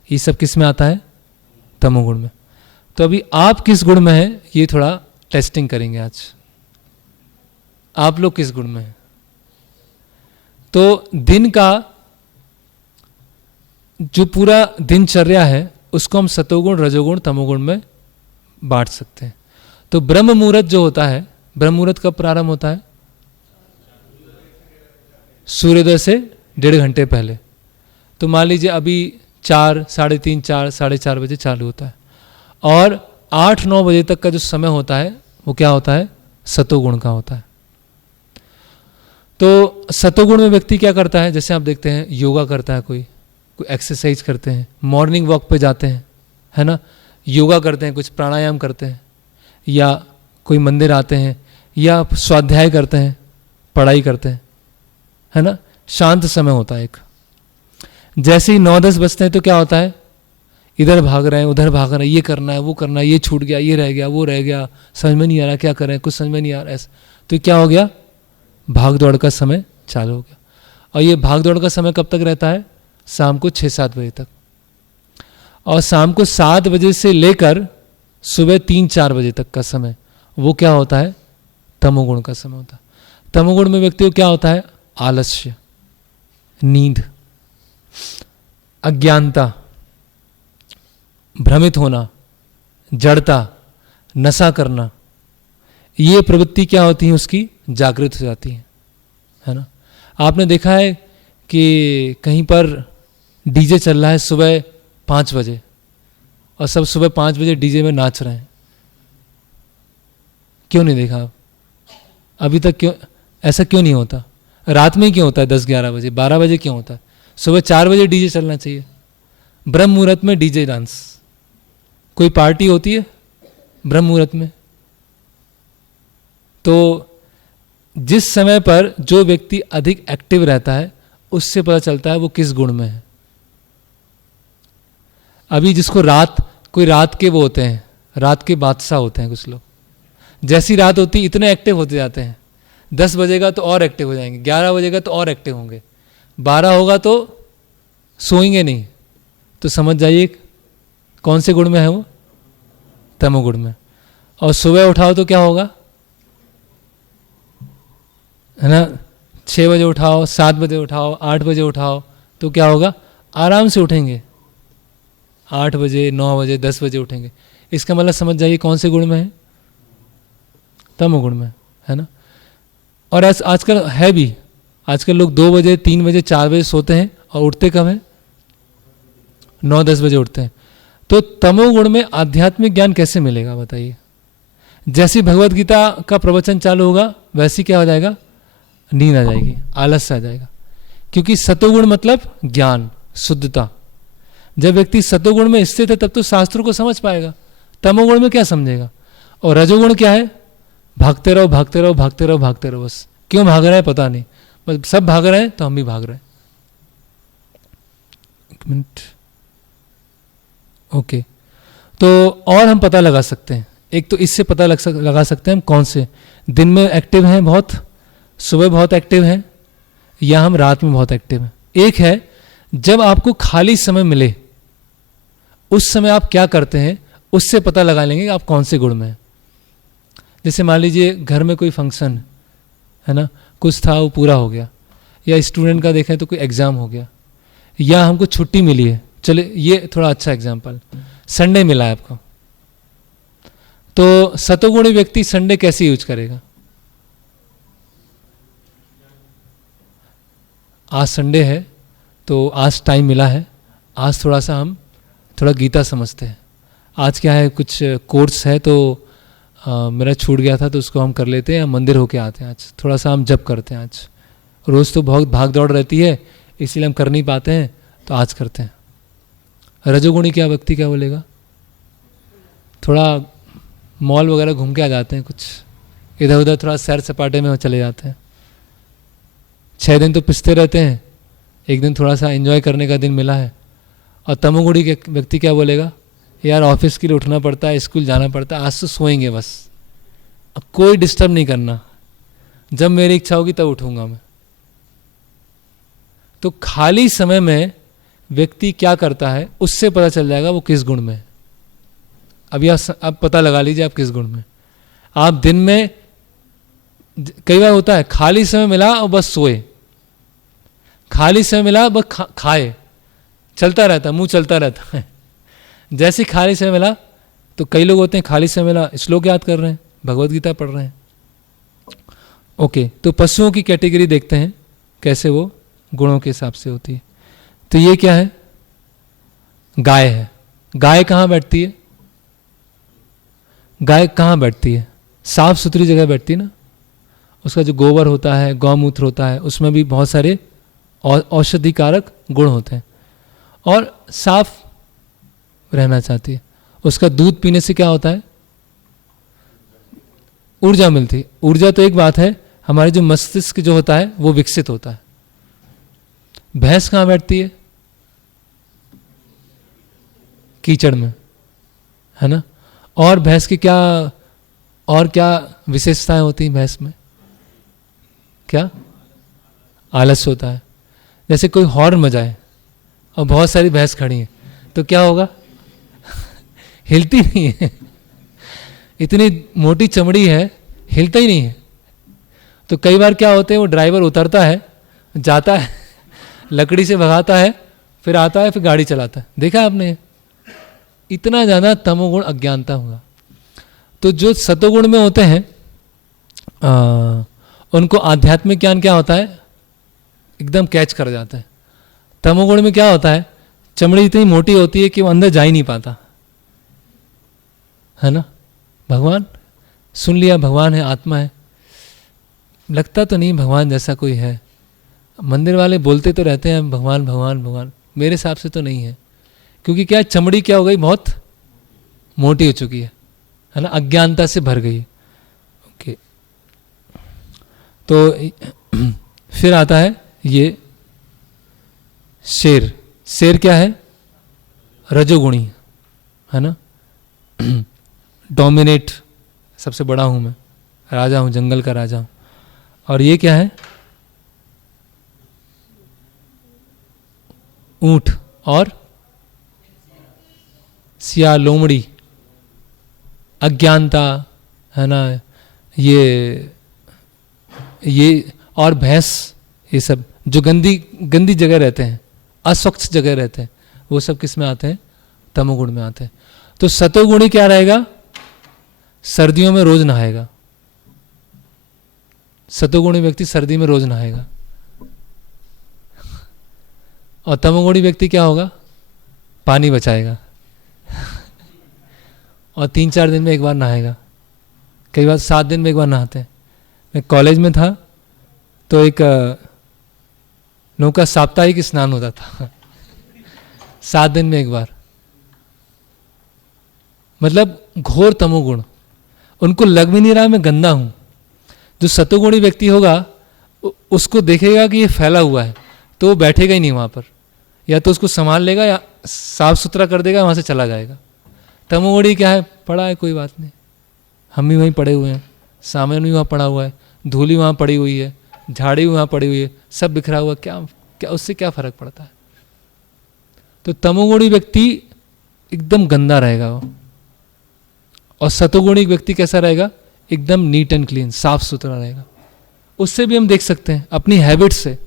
ये सब किस में आता है? तमोगुण में। तो अभी आप किस गुण में हैं, ये थोड़ा टेस्टिंग करेंगे आज। आप लोग किस गुण में हैं? तो दिन का जो पूरा दिनचर्या है उसको हम सतोगुण, रजोगुण, तमोगुण में बांट सकते हैं। तो ब्रह्म मुहूर्त जो होता है, ब्रह्म मुहूर्त कब प्रारंभ होता है? सूर्योदय से 1.5 घंटे पहले। तो मान लीजिए अभी 4, 3:30, 4, 4:30 बजे चालू होता है, और 8-9 बजे तक का जो समय होता है वो क्या होता है? सतोगुण का होता है। तो सतोगुण में व्यक्ति क्या करता है? जैसे आप देखते हैं योगा करता है, कोई एक्सरसाइज करते हैं, मॉर्निंग वॉक पे जाते हैं, है ना, योगा करते हैं, कुछ प्राणायाम करते हैं, या कोई मंदिर आते हैं, या स्वाध्याय करते हैं, पढ़ाई करते हैं, है ना। शांत समय होता है एक। जैसे ही 9-10 बजते हैं तो क्या होता है? इधर भाग रहे हैं, उधर भाग रहे हैं, ये करना है, वो करना है, ये छूट गया, ये रह गया, वो रह गया, समझ में नहीं आ रहा क्या करें, कुछ समझ में नहीं आ रहा ऐसा। तो क्या हो गया? भाग दौड़ का समय चालू हो गया। और ये भाग दौड़ का समय कब तक रहता है? शाम को 6-7 बजे तक। और शाम को 7 बजे से लेकर सुबह 3-4 बजे तक का समय वो क्या होता है? तमोगुण का समय होता है। तमोगुण में व्यक्ति को क्या होता है? आलस्य, नींद, अज्ञानता, भ्रमित होना, जड़ता, नशा करना, ये प्रवृत्ति क्या होती है उसकी? जागृत हो जाती है ना। आपने देखा है कि कहीं पर डीजे चल रहा है सुबह 5 बजे और सब सुबह 5 बजे डीजे में नाच रहे हैं? क्यों नहीं देखा आप अभी तक? क्यों ऐसा क्यों नहीं होता? रात में ही क्यों होता है? 10-11 बजे 12 बजे क्यों होता है? सुबह 4 बजे डीजे चलना चाहिए। ब्रह्म मुहूर्त में डीजे डांस, कोई पार्टी होती है ब्रह्म मुहूर्त में? तो जिस समय पर जो व्यक्ति अधिक एक्टिव रहता है उससे पता चलता है वो किस गुण में है। अभी जिसको कोई रात के वो होते हैं, रात के बादशाह होते हैं कुछ लोग, जैसी रात होती इतने एक्टिव होते जाते हैं। 10 बजेगा तो और एक्टिव हो जाएंगे, 11 बजेगा तो और एक्टिव होंगे, 12 होगा तो सोएंगे नहीं। तो समझ जाइए कौन से गुण में है वो? तमोगुण में। और सुबह उठाओ तो क्या होगा, है ना? 6 बजे उठाओ, 7 बजे उठाओ, 8 बजे उठाओ तो क्या होगा? आराम से उठेंगे। 8 बजे, 9 बजे, 10 बजे उठेंगे। इसका मतलब समझ जाइए कौन से गुण में है? तमोगुण में, है ना? और आजकल है भी, आजकल लोग 2 बजे, 3 बजे, 4 बजे सोते हैं और उठते कब हैं? 9-10 बजे उठते हैं। तो तमोगुण में आध्यात्मिक ज्ञान कैसे मिलेगा बताइए? जैसी भगवत गीता का प्रवचन चालू होगा वैसी क्या हो जाएगा? नींद आ जाएगी, आलस्य आ जाएगा। क्योंकि सतोगुण मतलब ज्ञान, शुद्धता। जब व्यक्ति सतोगुण में स्थित है तब तो शास्त्रों को समझ पाएगा। तमोगुण में क्या समझेगा? और रजोगुण क्या है? भागते रहो, भागते रहो, भागते रहो, भागते रहो। बस क्यों भाग रहे हैं पता नहीं, बस सब भाग रहे हैं तो हम भी भाग रहे हैं। एक मिनट। ओके, तो और हम पता लगा सकते हैं। एक तो इससे पता लगा सकते हैं हम कौन से दिन में एक्टिव हैं, बहुत सुबह बहुत एक्टिव हैं, या हम रात में बहुत एक्टिव हैं। एक है जब आपको खाली समय मिले उस समय आप क्या करते हैं, उससे पता लगा लेंगे कि आप कौन से गुण में हैं। जैसे मान लीजिए घर में कोई फंक्शन है ना, कुछ था वो पूरा हो गया, या स्टूडेंट का देखें तो कोई एग्जाम हो गया, या हमको छुट्टी मिली है। चले ये थोड़ा अच्छा एग्जाम्पल, संडे मिला है आपको, तो सतोगुणी व्यक्ति संडे कैसे यूज करेगा? आज संडे है तो आज टाइम मिला है, आज थोड़ा सा हम थोड़ा गीता समझते हैं। आज क्या है, कुछ कोर्स है तो मेरा छूट गया था तो उसको हम कर लेते हैं, या मंदिर होके आते हैं, आज थोड़ा सा हम जप करते हैं। आज रोज़ तो बहुत भाग दौड़ रहती है इसीलिए हम कर नहीं पाते हैं, तो आज करते हैं। रजोगुणी क्या व्यक्ति क्या बोलेगा? थोड़ा मॉल वगैरह घूम के आ जाते हैं, कुछ इधर उधर थोड़ा सैर सपाटे में चले जाते हैं। 6 दिन तो पिसते रहते हैं, एक दिन थोड़ा सा एंजॉय करने का दिन मिला है। और तमोगुणी के व्यक्ति क्या बोलेगा? यार ऑफिस के लिए उठना पड़ता है, स्कूल जाना पड़ता है, आज तो सोएंगे बस, अब कोई डिस्टर्ब नहीं करना, जब मेरी इच्छा होगी तब उठूंगा मैं। तो खाली समय में व्यक्ति क्या करता है उससे पता चल जाएगा वो किस गुण में है। अभी आप पता लगा लीजिए आप किस गुण में। आप दिन में कई बार होता है खाली समय मिला और बस सोए, खाली समय मिला बस खाए, चलता रहता, मुंह चलता रहता है। जैसे खाली समय मिला तो कई लोग होते हैं खाली समय मिला श्लोक याद कर रहे हैं, भगवत गीता पढ़ रहे हैं। ओके, तो पशुओं की कैटेगरी देखते हैं कैसे वो गुणों के हिसाब से होती है। तो ये क्या है? गाय है। गाय कहाँ बैठती है? गाय कहाँ बैठती है? साफ सुथरी जगह बैठती है ना। उसका जो गोबर होता है, गौमूत्र होता है, उसमें भी बहुत सारे औषधि कारक गुण होते हैं और साफ रहना चाहती है। उसका दूध पीने से क्या होता है? ऊर्जा मिलती है। ऊर्जा तो एक बात है, हमारे जो मस्तिष्क जो होता है वो विकसित होता है। भैंस कहाँ बैठती है? कीचड़ में, है ना। और भैंस की क्या और क्या विशेषताएं होती हैं भैंस में? क्या? आलस होता है। जैसे कोई हॉर्न बजाए और बहुत सारी भैंस खड़ी हैं तो क्या होगा? हिलती नहीं है, इतनी मोटी चमड़ी है, हिलता ही नहीं है। तो कई बार क्या होते हैं, वो ड्राइवर उतरता है, जाता है, लकड़ी से भगाता है, फिर आता है, फिर गाड़ी चलाता है। देखा आपने? इतना ज़्यादा तमोगुण अज्ञानता होगा। तो जो सतोगुण में होते हैं उनको आध्यात्मिक ज्ञान क्या होता है? एकदम कैच कर जाते हैं। तमोगुण में क्या होता है, चमड़ी इतनी मोटी होती है कि वो अंदर जा ही नहीं पाता, है ना। भगवान सुन लिया, भगवान है, आत्मा है, लगता तो नहीं भगवान जैसा कोई है। मंदिर वाले बोलते तो रहते हैं भगवान भगवान भगवान, मेरे हिसाब से तो नहीं है। क्योंकि क्या, चमड़ी क्या हो गई, बहुत मोटी हो चुकी है ना, अज्ञानता से भर गई है। ओके, तो फिर आता है ये शेर। शेर क्या है, रजोगुणी, है ना। डोमिनेट, सबसे बड़ा हूं मैं, राजा हूं, जंगल का राजा हूं। और ये क्या है, ऊंट और सियार, लोमड़ी, अज्ञानता, है ना, ये और भैंस, ये सब जो गंदी गंदी जगह रहते हैं, अस्वच्छ जगह रहते हैं, वो सब किस में आते हैं, तमोगुण में आते हैं। तो सतोगुणी क्या रहेगा, सर्दियों में रोज नहाएगा। सतोगुणी व्यक्ति सर्दी में रोज नहाएगा। और तमोगुणी व्यक्ति क्या होगा, पानी बचाएगा और 3-4 दिन में एक बार नहाएगा, कई बार 7 दिन में एक बार नहाते हैं। मैं कॉलेज में था तो एक लोगों का साप्ताहिक स्नान होता था 7 दिन में एक बार। मतलब घोर तमोगुण, उनको लग भी नहीं रहा मैं गंदा हूं। जो सतोगुणी व्यक्ति होगा उसको देखेगा कि ये फैला हुआ है तो वो बैठेगा ही नहीं वहां पर, या तो उसको संभाल लेगा या साफ सुथरा कर देगा, वहां से चला जाएगा। तमोगुणी क्या है, पड़ा है, कोई बात नहीं, हम भी वहीं पड़े हुए हैं, सामान भी वहाँ पड़ा हुआ है, धूली वहाँ पड़ी हुई है, झाड़ी वहाँ पड़ी हुई है, सब बिखरा हुआ, क्या क्या उससे क्या फर्क पड़ता है। तो तमोगुणी व्यक्ति एकदम गंदा रहेगा वो, और सतोगुणी व्यक्ति कैसा रहेगा, एकदम नीट एंड क्लीन, साफ सुथरा रहेगा। उससे भी हम देख सकते हैं अपनी हैबिट्स से।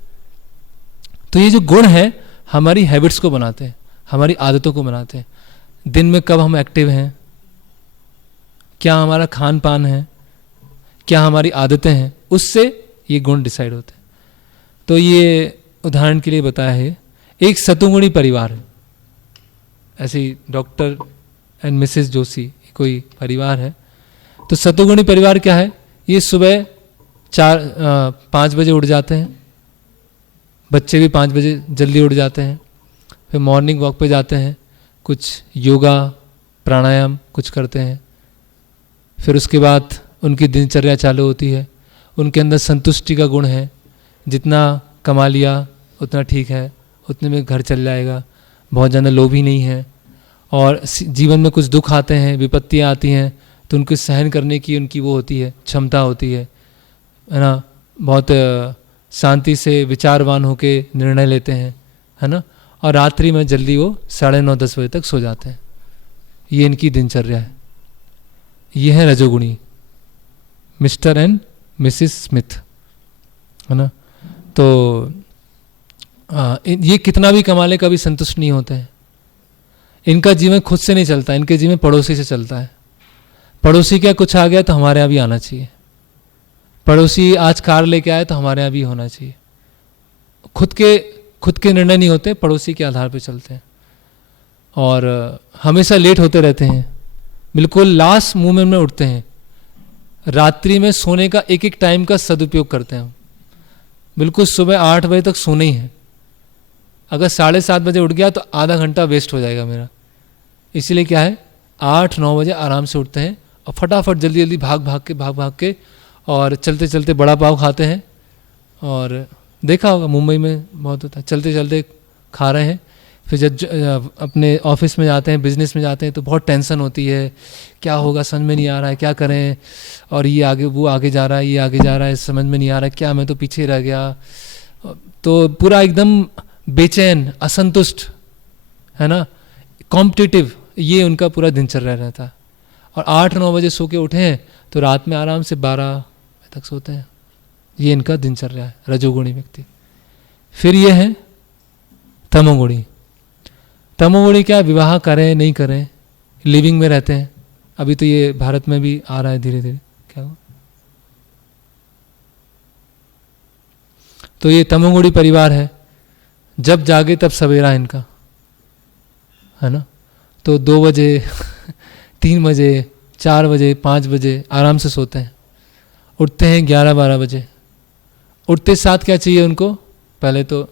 तो ये जो गुण है हमारी हैबिट्स को बनाते हैं, हमारी आदतों को बनाते हैं। दिन में कब हम एक्टिव हैं, क्या हमारा खान पान है, क्या हमारी आदतें हैं, उससे ये गुण डिसाइड होते हैं। तो ये उदाहरण के लिए बताया है, एक सतोगुणी परिवार है, ऐसे डॉक्टर एंड मिसेस जोशी कोई परिवार है। तो सतोगुणी परिवार क्या है, ये सुबह 5 बजे उठ जाते हैं, बच्चे भी 5 बजे जल्दी उठ जाते हैं, फिर मॉर्निंग वॉक पे जाते हैं, कुछ योगा प्राणायाम कुछ करते हैं, फिर उसके बाद उनकी दिनचर्या चालू होती है। उनके अंदर संतुष्टि का गुण है, जितना कमा लिया उतना ठीक है, उतने में घर चल जाएगा, बहुत ज़्यादा लोभी नहीं है। और जीवन में कुछ दुख आते हैं, विपत्तियाँ आती हैं, तो उनको सहन करने की उनकी वो होती है, क्षमता होती है ना। बहुत शांति से विचारवान होके निर्णय लेते हैं, है ना। और रात्रि में जल्दी वो 9:30-10 बजे तक सो जाते हैं। ये इनकी दिनचर्या है। ये है रजोगुणी, मिस्टर एंड मिसिस स्मिथ, है ना। तो ये कितना भी कमा ले कभी संतुष्ट नहीं होते हैं। इनका जीवन खुद से नहीं चलता, इनके जीवन पड़ोसी से चलता है। पड़ोसी क्या कुछ आ गया तो हमारे यहाँ भी आना चाहिए, पड़ोसी आज कार लेके आए तो हमारे यहाँ भी होना चाहिए। खुद के निर्णय नहीं होते, पड़ोसी के आधार पर चलते हैं। और हमेशा लेट होते रहते हैं, बिल्कुल लास्ट मोमेंट में उठते हैं। रात्रि में सोने का एक एक टाइम का सदुपयोग करते हैं। बिल्कुल सुबह 8 बजे तक सोना ही है। अगर 7:30 बजे उठ गया तो आधा घंटा वेस्ट हो जाएगा मेरा। इसीलिए क्या है, 8-9 बजे आराम से उठते हैं और फटाफट जल्दी जल्दी भाग भाग के और चलते चलते बड़ा पाव खाते हैं। और देखा होगा मुंबई में बहुत होता है, चलते चलते खा रहे हैं। फिर जब अपने ऑफिस में जाते हैं, बिजनेस में जाते हैं, तो बहुत टेंशन होती है, क्या होगा समझ में नहीं आ रहा है, क्या करें, और ये आगे वो आगे जा रहा है, ये आगे जा रहा है, समझ में नहीं आ रहा है, क्या मैं तो पीछे रह गया। तो पूरा एकदम बेचैन, असंतुष्ट, है ना, कॉम्पिटिटिव, ये उनका पूरा दिनचर्या रहता है। और 8-9 बजे सो के उठे हैं तो रात में आराम से 12 बजे तक सोते हैं। ये इनका दिनचर्या है, रजोगुणी व्यक्ति। फिर ये है तमोगुणी। तमोगुणी क्या, विवाह करें नहीं करें, लिविंग में रहते हैं। अभी तो ये भारत में भी आ रहा है धीरे धीरे। क्या हुआ? तो ये तमोगुणी परिवार है, जब जागे तब सवेरा इनका, है ना। तो 2 बजे 3 बजे 4 बजे 5 बजे आराम से सोते हैं, उठते हैं 11-12 बजे। उठते साथ क्या चाहिए उनको, पहले तो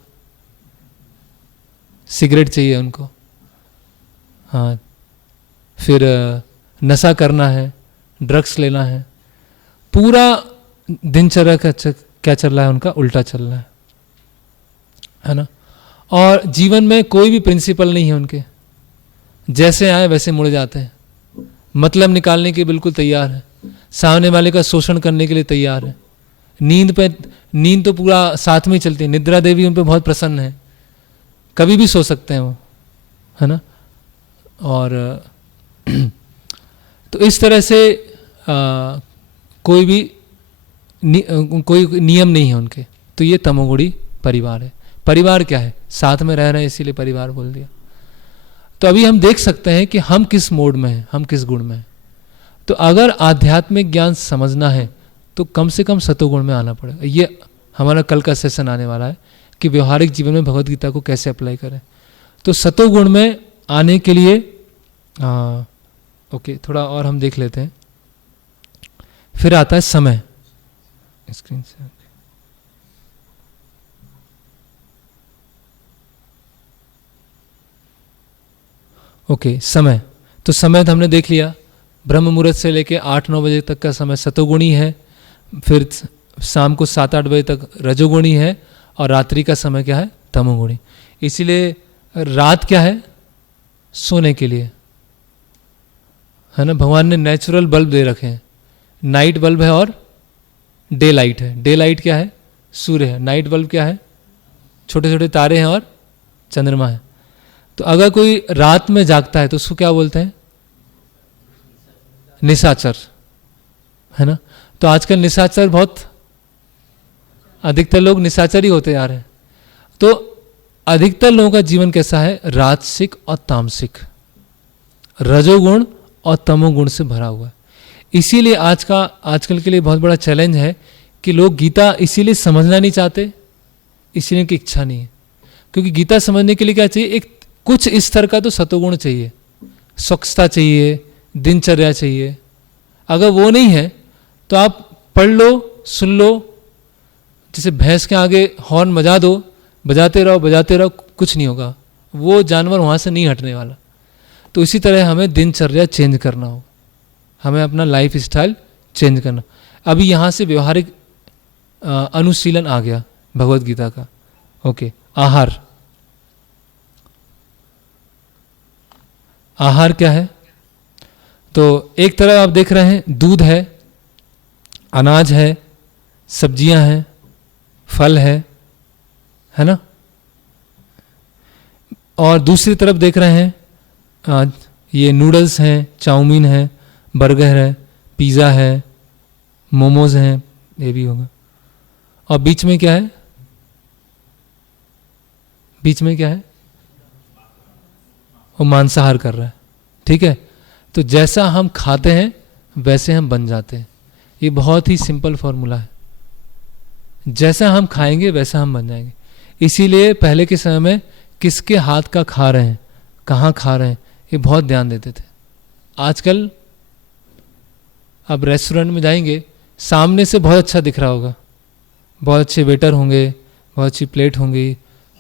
सिगरेट चाहिए उनको, हाँ, फिर नशा करना है, ड्रग्स लेना है, पूरा दिनचर्या का क्या चल रहा है उनका, उल्टा चल रहा है ना। और जीवन में कोई भी प्रिंसिपल नहीं है उनके, जैसे आए वैसे मुड़ जाते हैं, मतलब निकालने के बिल्कुल तैयार है, सामने वाले का शोषण करने के लिए तैयार है। नींद तो पूरा साथ में ही चलती है, निद्रा देवी उन पर बहुत प्रसन्न है, कभी भी सो सकते हैं वो, है ना। और तो इस तरह से कोई नियम नहीं है उनके। तो ये तमोगुणी परिवार है। परिवार क्या है, साथ में रह रहे हैं इसीलिए परिवार बोल दिया। तो अभी हम देख सकते हैं कि हम किस मोड में हैं, हम किस गुण में हैं। तो अगर आध्यात्मिक ज्ञान समझना है तो कम से कम सतोगुण में आना पड़ेगा। ये हमारा कल का सेशन आने वाला है कि व्यवहारिक जीवन में भगवद गीता को कैसे अप्लाई करें। तो सतोगुण में आने के लिए ओके, थोड़ा और हम देख लेते हैं। फिर आता है समय, स्क्रीन से ओके, समय। तो समय तो हमने देख लिया, ब्रह्म मुहूर्त से लेके 8-9 बजे तक का समय सतोगुणी है, फिर शाम को 7-8 बजे तक रजोगुणी है, और रात्रि का समय क्या है, तमोगुणी। इसीलिए रात क्या है, सोने के लिए, है ना। भगवान ने नेचुरल बल्ब दे रखे हैं, नाइट बल्ब है और डे लाइट है। डे लाइट क्या है, सूर्य है। नाइट बल्ब क्या है, छोटे छोटे तारे हैं और चंद्रमा है। तो अगर कोई रात में जागता है तो उसको क्या बोलते हैं, निशाचर, है ना। तो आजकल निशाचर बहुत, अधिकतर लोग निशाचर ही होते जा रहे हैं। तो अधिकतर लोगों का जीवन कैसा है, राजसिक और तामसिक, रजोगुण और तमोगुण से भरा हुआ है। इसीलिए आजकल के लिए बहुत बड़ा चैलेंज है कि लोग गीता इसीलिए समझना नहीं चाहते, इसीलिए की इच्छा नहीं है। क्योंकि गीता समझने के लिए क्या चाहिए, एक कुछ स्तर का तो सतोगुण चाहिए, स्वच्छता चाहिए, दिनचर्या चाहिए। अगर वो नहीं है तो आप पढ़ लो, सुन लो, जैसे भैंस के आगे हॉर्न बजा दो, बजाते रहो, कुछ नहीं होगा, वो जानवर वहाँ से नहीं हटने वाला। तो इसी तरह हमें दिनचर्या चेंज करना हो, हमें अपना लाइफ स्टाइल चेंज करना। अभी यहाँ से व्यवहारिक अनुशीलन आ गया भगवद गीता का। ओके, आहार क्या है, तो एक तरफ आप देख रहे हैं दूध है, अनाज है, सब्जियां हैं, फल है ना। और दूसरी तरफ देख रहे हैं ये नूडल्स हैं, चाउमीन है, बर्गर है, पिज़्ज़ा है, मोमोज हैं, ये भी होगा। और बीच में क्या है, वो मांसाहार कर रहा है, ठीक है। तो जैसा हम खाते हैं वैसे हम बन जाते हैं। ये बहुत ही सिंपल फॉर्मूला है, जैसा हम खाएंगे वैसा हम बन जाएंगे। इसीलिए पहले के समय में किसके हाथ का खा रहे हैं, कहाँ खा रहे हैं, ये बहुत ध्यान देते थे। आजकल अब रेस्टोरेंट में जाएंगे, सामने से बहुत अच्छा दिख रहा होगा, बहुत अच्छे वेटर होंगे, बहुत अच्छी प्लेट होंगी,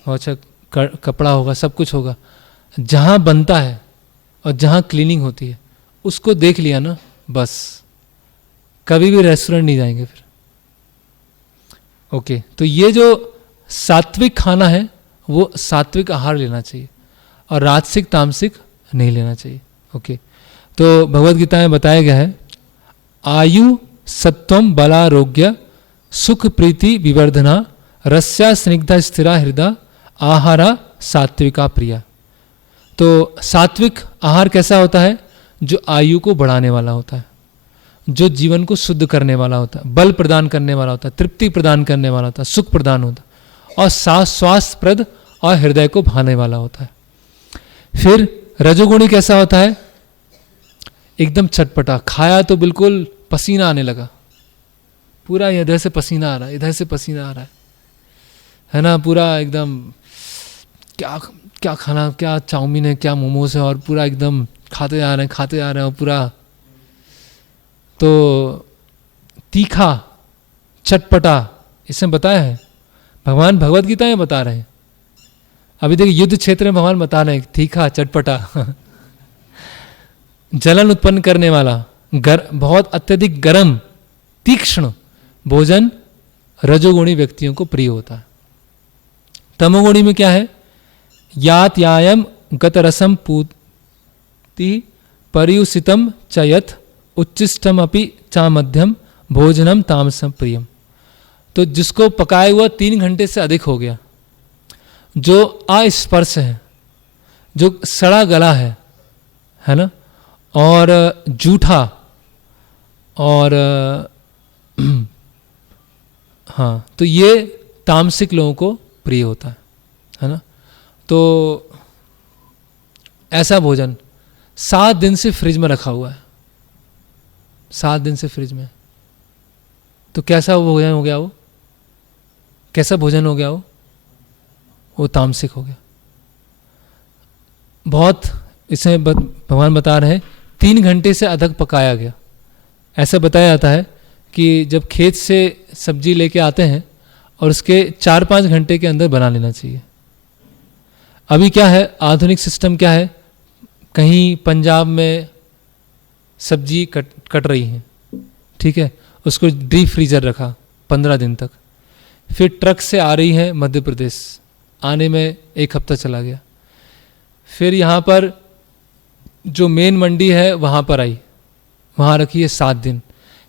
बहुत अच्छा कपड़ा होगा, सब कुछ होगा। जहाँ बनता है और जहाँ क्लीनिंग होती है उसको देख लिया ना, बस कभी भी रेस्टोरेंट नहीं जाएंगे फिर। ओके, तो ये जो सात्विक खाना है वो सात्विक आहार लेना चाहिए और राजसिक तामसिक नहीं लेना चाहिए। ओके, तो भगवद गीता में बताया गया है, आयु सत्वम बलारोग्य सुख प्रीति विवर्धना रस्या स्निग्धा स्थिरा हृदय आहारा सात्विका प्रिया। तो सात्विक आहार कैसा होता है, जो आयु को बढ़ाने वाला होता है, जो जीवन को शुद्ध करने वाला होता है, बल प्रदान करने वाला होता है, तृप्ति प्रदान करने वाला होता है, सुख प्रदान होता है, और स्वास्थ्यप्रद और हृदय को भाने वाला होता है। फिर रजोगुणी कैसा होता है, एकदम चटपटा, खाया तो बिल्कुल पसीना आने लगा, पूरा इधर से पसीना आ रहा है, इधर से पसीना आ रहा है, है ना, पूरा एकदम क्या क्या खाना, क्या चाउमीन है, क्या मोमोज है, और पूरा एकदम खाते जा रहे हैं और पूरा तो तीखा चटपटा, इसमें बताया है भगवान भगवत गीता में बता रहे हैं। अभी देखिए युद्ध क्षेत्र में भगवान बता रहे हैं तीखा चटपटा जलन उत्पन्न करने वाला, बहुत अत्यधिक गर्म तीक्ष्ण भोजन रजोगुणी व्यक्तियों को प्रिय होता है। तमोगुणी में क्या है, यात यायम गत रसम पूति परियुसितम चयत उच्चिष्टम अपि चा मध्यम भोजनम तामसम प्रियम। तो जिसको पकाया हुआ 3 घंटे से अधिक हो गया, जो अस्पर्श है, जो सड़ा गला है ना, और जूठा और हाँ, तो ये तामसिक लोगों को प्रिय होता है ना। तो ऐसा भोजन 7 दिन से फ्रिज में रखा हुआ है, 7 दिन से फ्रिज में, तो कैसा भोजन हो गया वो, कैसा भोजन हो गया वो तामसिक हो गया। बहुत इसमें भगवान बता रहे हैं 3 घंटे से अधिक पकाया गया। ऐसा बताया जाता है कि जब खेत से सब्जी लेके आते हैं और उसके 4-5 घंटे के अंदर बना लेना चाहिए। अभी क्या है, आधुनिक सिस्टम क्या है, कहीं पंजाब में सब्जी कट रही है, ठीक है, उसको डीप फ्रीजर रखा 15 दिन तक, फिर ट्रक से आ रही है मध्य प्रदेश, आने में 1 हफ्ता चला गया, फिर यहाँ पर जो मेन मंडी है वहाँ पर आई, वहाँ रखी है 7 दिन,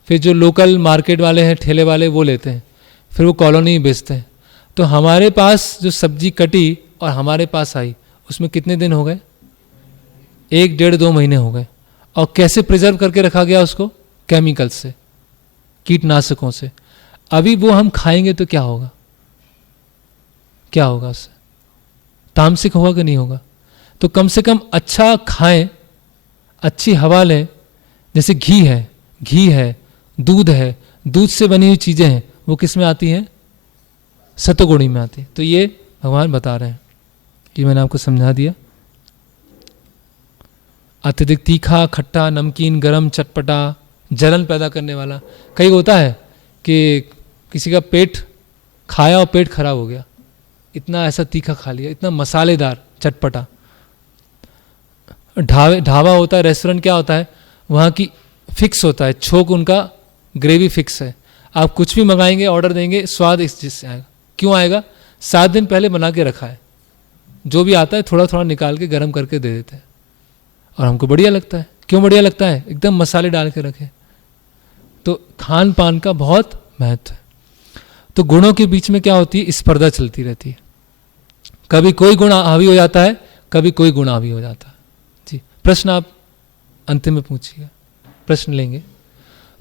फिर जो लोकल मार्केट वाले हैं, ठेले वाले, वो लेते हैं, फिर वो कॉलोनी में बेचते हैं। तो हमारे पास जो सब्जी कटी और हमारे पास आई, उसमें कितने दिन हो गए, 1-1.5-2 महीने हो गए। और कैसे प्रिजर्व करके रखा गया उसको, केमिकल से, कीटनाशकों से। अभी वो हम खाएंगे तो क्या होगा, क्या होगा उससे, तामसिक होगा कि नहीं होगा। तो कम से कम अच्छा खाएं, अच्छी हवा लें, जैसे घी है, दूध है, दूध से बनी हुई चीजें हैं, वो किस में आती हैं, सतोगुणी में आती है। तो ये भगवान बता रहे हैं, ये मैंने आपको समझा दिया। अत्यधिक तीखा, खट्टा, नमकीन, गरम, चटपटा, जलन पैदा करने वाला। कई होता है कि किसी का पेट खाया और पेट खराब हो गया, इतना ऐसा तीखा खा लिया, इतना मसालेदार चटपटा। ढाबा होता है, रेस्टोरेंट क्या होता है, वहाँ की फिक्स होता है, छोक उनका ग्रेवी फिक्स है, आप कुछ भी मंगाएंगे, ऑर्डर देंगे, स्वाद इस चीज़ से आएगा। क्यों आएगा, 7 दिन पहले बना के रखा है, जो भी आता है थोड़ा थोड़ा निकाल के गर्म करके दे देते हैं, और हमको बढ़िया लगता है। क्यों बढ़िया लगता है, एकदम मसाले डाल के रखे। तो खान पान का बहुत महत्व है। तो गुणों के बीच में क्या होती है, स्पर्धा चलती रहती है, कभी कोई गुण हावी हो जाता है, कभी कोई गुण हावी हो जाता है। जी, प्रश्न आप अंतिम में पूछिएगा, प्रश्न लेंगे।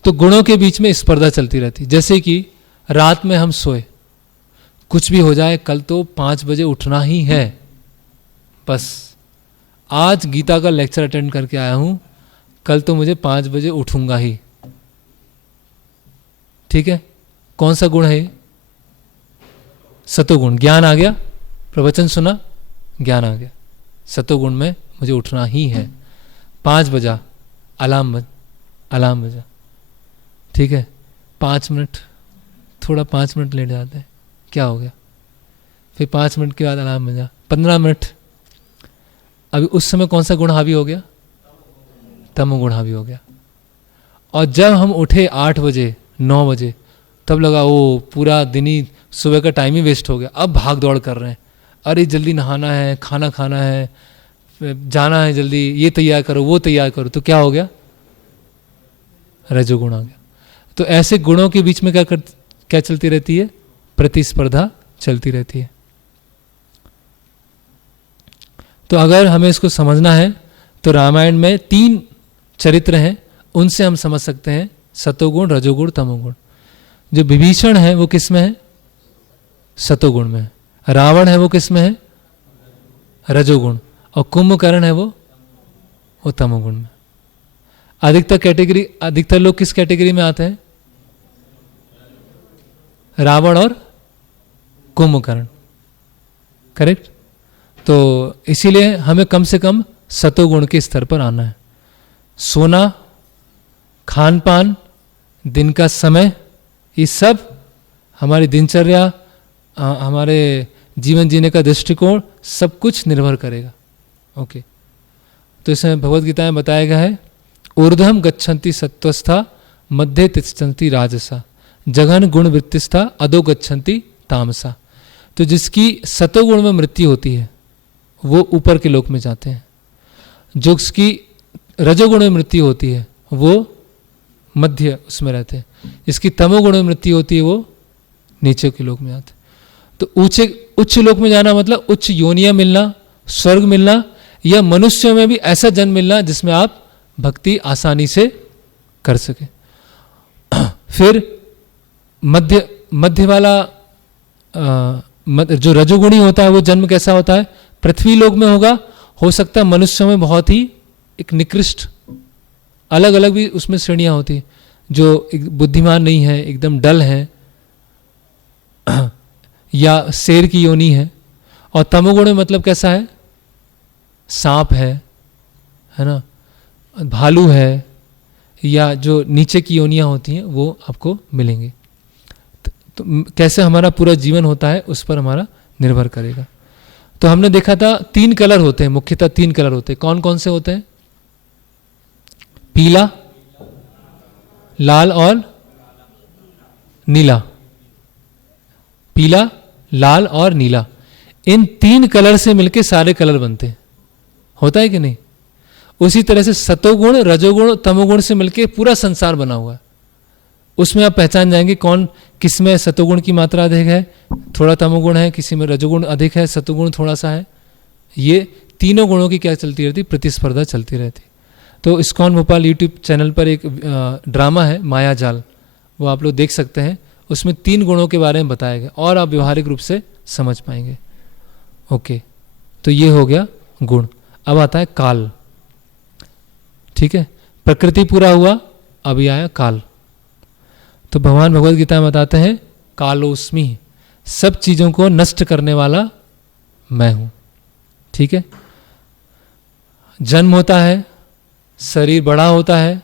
तो गुणों के बीच में स्पर्धा चलती रहती है। जैसे कि रात में हम सोए, कुछ भी हो जाए, कल तो 5 बजे उठना ही है, बस आज गीता का लेक्चर अटेंड करके आया हूं, कल तो मुझे 5 बजे उठूंगा ही, ठीक है। कौन सा गुण है, सतोगुण। ज्ञान आ गया, प्रवचन सुना, ज्ञान आ गया, सतोगुण में मुझे उठना ही है। 5 बजा, अलार्म बजा, ठीक है, 5 मिनट, थोड़ा 5 मिनट लेट जाते हैं, क्या हो गया, फिर 5 मिनट के बाद अलार्म बजा, 15 मिनट। अभी उस समय कौन सा गुण हावी हो गया, तमोगुण हावी हो गया। और जब हम उठे 8 बजे 9 बजे, तब लगा वो पूरा दिन ही, सुबह का टाइम ही वेस्ट हो गया, अब भाग दौड़ कर रहे हैं, अरे जल्दी नहाना है, खाना खाना है, जाना है जल्दी, ये तैयार करो, वो तैयार करो, तो क्या हो गया, रजोगुण आ गया। तो ऐसे गुणों के बीच में क्या चलती रहती है, प्रतिस्पर्धा चलती रहती है। तो अगर हमें इसको समझना है तो रामायण में 3 चरित्र हैं, उनसे हम समझ सकते हैं सतोगुण, रजोगुण, तमोगुण। जो विभीषण है वो किस में है, सतोगुण में है। रावण है वो किस में है, रजोगुण। और कुंभकर्ण है वो तमोगुण में। अधिकतर लोग किस कैटेगरी में आते हैं, रावण और कुंभकर्ण, करेक्ट। तो इसीलिए हमें कम से कम सतोगुण के स्तर पर आना है। सोना, खान पान, दिन का समय, ये सब हमारी दिनचर्या, हमारे जीवन जीने का दृष्टिकोण, सब कुछ निर्भर करेगा। ओके, तो इसमें भगवद गीता में बताया गया है, ऊर्ध्वम गच्छन्ति सत्वस्था मध्य तिष्ठन्ति राजसा जघन गुण वृत्तिस्था अधो गच्छन्ति तामसा। तो जिसकी सतोगुण में मृत्यु होती है वो ऊपर के लोक में जाते हैं, जो उसकी रजोगुण में मृत्यु होती है वो मध्य उसमें रहते हैं, इसकी तमोगुण में मृत्यु होती है वो नीचे के लोक में आते हैं। तो ऊंचे उच्च लोक में जाना मतलब उच्च योनियां मिलना, स्वर्ग मिलना, या मनुष्यों में भी ऐसा जन्म मिलना जिसमें आप भक्ति आसानी से कर सके। फिर मध्य वाला जो रजोगुणी होता है वो जन्म कैसा होता है, पृथ्वी लोक में होगा, हो सकता है मनुष्यों में बहुत ही एक निकृष्ट, अलग अलग भी उसमें श्रेणियां होती हैं, जो बुद्धिमान नहीं है, एकदम डल है, या शेर की योनि है। और तमोगुण में मतलब कैसा है, सांप है ना, भालू है, या जो नीचे की योनियां होती हैं वो आपको मिलेंगे। तो कैसे हमारा पूरा जीवन होता है उस पर हमारा निर्भर करेगा। तो हमने देखा था 3 कलर होते हैं, मुख्यतः 3 कलर होते हैं। कौन कौन से होते हैं? पीला, लाल और नीला। पीला, लाल और नीला, इन 3 कलर से मिलके सारे कलर बनते हैं, होता है कि नहीं? उसी तरह से सतोगुण, रजोगुण, तमोगुण से मिलके पूरा संसार बना हुआ है। उसमें आप पहचान जाएंगे कौन किस में सतोगुण की मात्रा अधिक है, थोड़ा तमोगुण है, किसी में रजोगुण अधिक है, सतोगुण थोड़ा सा है। ये तीनों गुणों की क्या चलती रहती, प्रतिस्पर्धा चलती रहती। तो इस्कॉन भोपाल यूट्यूब चैनल पर एक ड्रामा है माया जाल, वो आप लोग देख सकते हैं। उसमें 3 गुणों के बारे में बताया गया और आप व्यवहारिक रूप से समझ पाएंगे। ओके, तो ये हो गया गुण। अब आता है काल, ठीक है, प्रकृति पूरा हुआ, अभी आया काल। तो भगवान भगवद गीता में बताते हैं कालोस्मि, सब चीजों को नष्ट करने वाला मैं हूं, ठीक है। जन्म होता है, शरीर बड़ा होता है,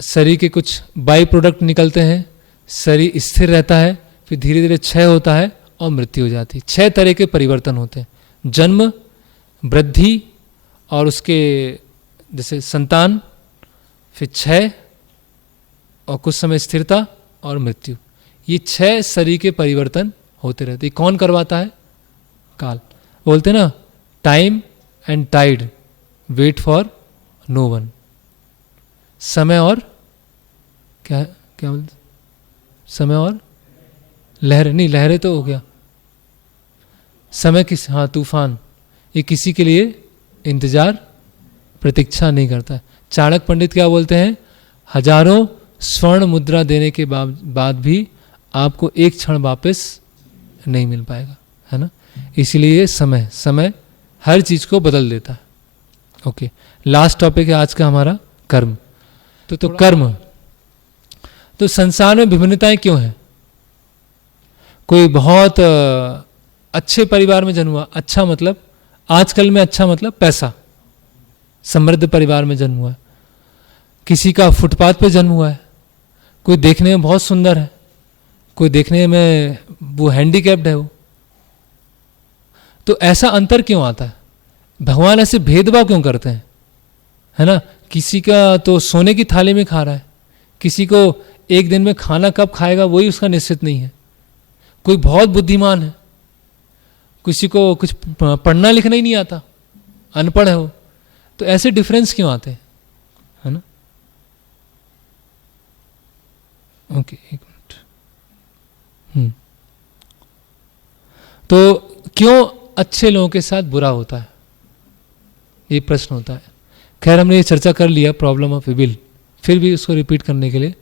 शरीर के कुछ बाई प्रोडक्ट निकलते हैं, शरीर स्थिर रहता है, फिर धीरे धीरे क्षय होता है और मृत्यु हो जाती है। 6 तरह के परिवर्तन होते हैं, जन्म, वृद्धि, और उसके जैसे संतान, फिर क्षय, और कुछ समय स्थिरता और मृत्यु। ये 6 शरीर के परिवर्तन होते रहते हैं। कौन करवाता है? काल। बोलते ना, time and tide wait for no one. समय और क्या क्या बोलते, समय और लहरें, नहीं लहरें तो हो गया, समय किस, हाँ तूफान, ये किसी के लिए इंतजार प्रतीक्षा नहीं करता। चाणक्य पंडित क्या बोलते हैं, हजारों स्वर्ण मुद्रा देने के बाद भी आपको एक क्षण वापस नहीं मिल पाएगा, है ना। इसीलिए समय हर चीज को बदल देता है। ओके, लास्ट टॉपिक है आज का हमारा कर्म। तो कर्म, तो संसार में विभिन्नताएं क्यों है? कोई बहुत अच्छे परिवार में जन्म हुआ, अच्छा मतलब आजकल में अच्छा मतलब पैसा, समृद्ध परिवार में जन्म हुआ है। किसी का फुटपाथ पे जन्म हुआ है, कोई देखने में बहुत सुंदर है, कोई देखने में वो हैंडीकैप्ड है वो। तो ऐसा अंतर क्यों आता है? भगवान ऐसे भेदभाव क्यों करते हैं, है ना। किसी का तो सोने की थाली में खा रहा है, किसी को एक दिन में खाना कब खाएगा वही उसका निश्चित नहीं है। कोई बहुत बुद्धिमान है, किसी को कुछ पढ़ना लिखना ही नहीं आता, अनपढ़ है वो। तो ऐसे डिफरेंस क्यों आते हैं, है ना। ओके, एक मिनट। तो क्यों अच्छे लोगों के साथ बुरा होता है, ये प्रश्न होता है। खैर हमने ये चर्चा कर लिया प्रॉब्लम ऑफ इविल, फिर भी उसको रिपीट करने के लिए,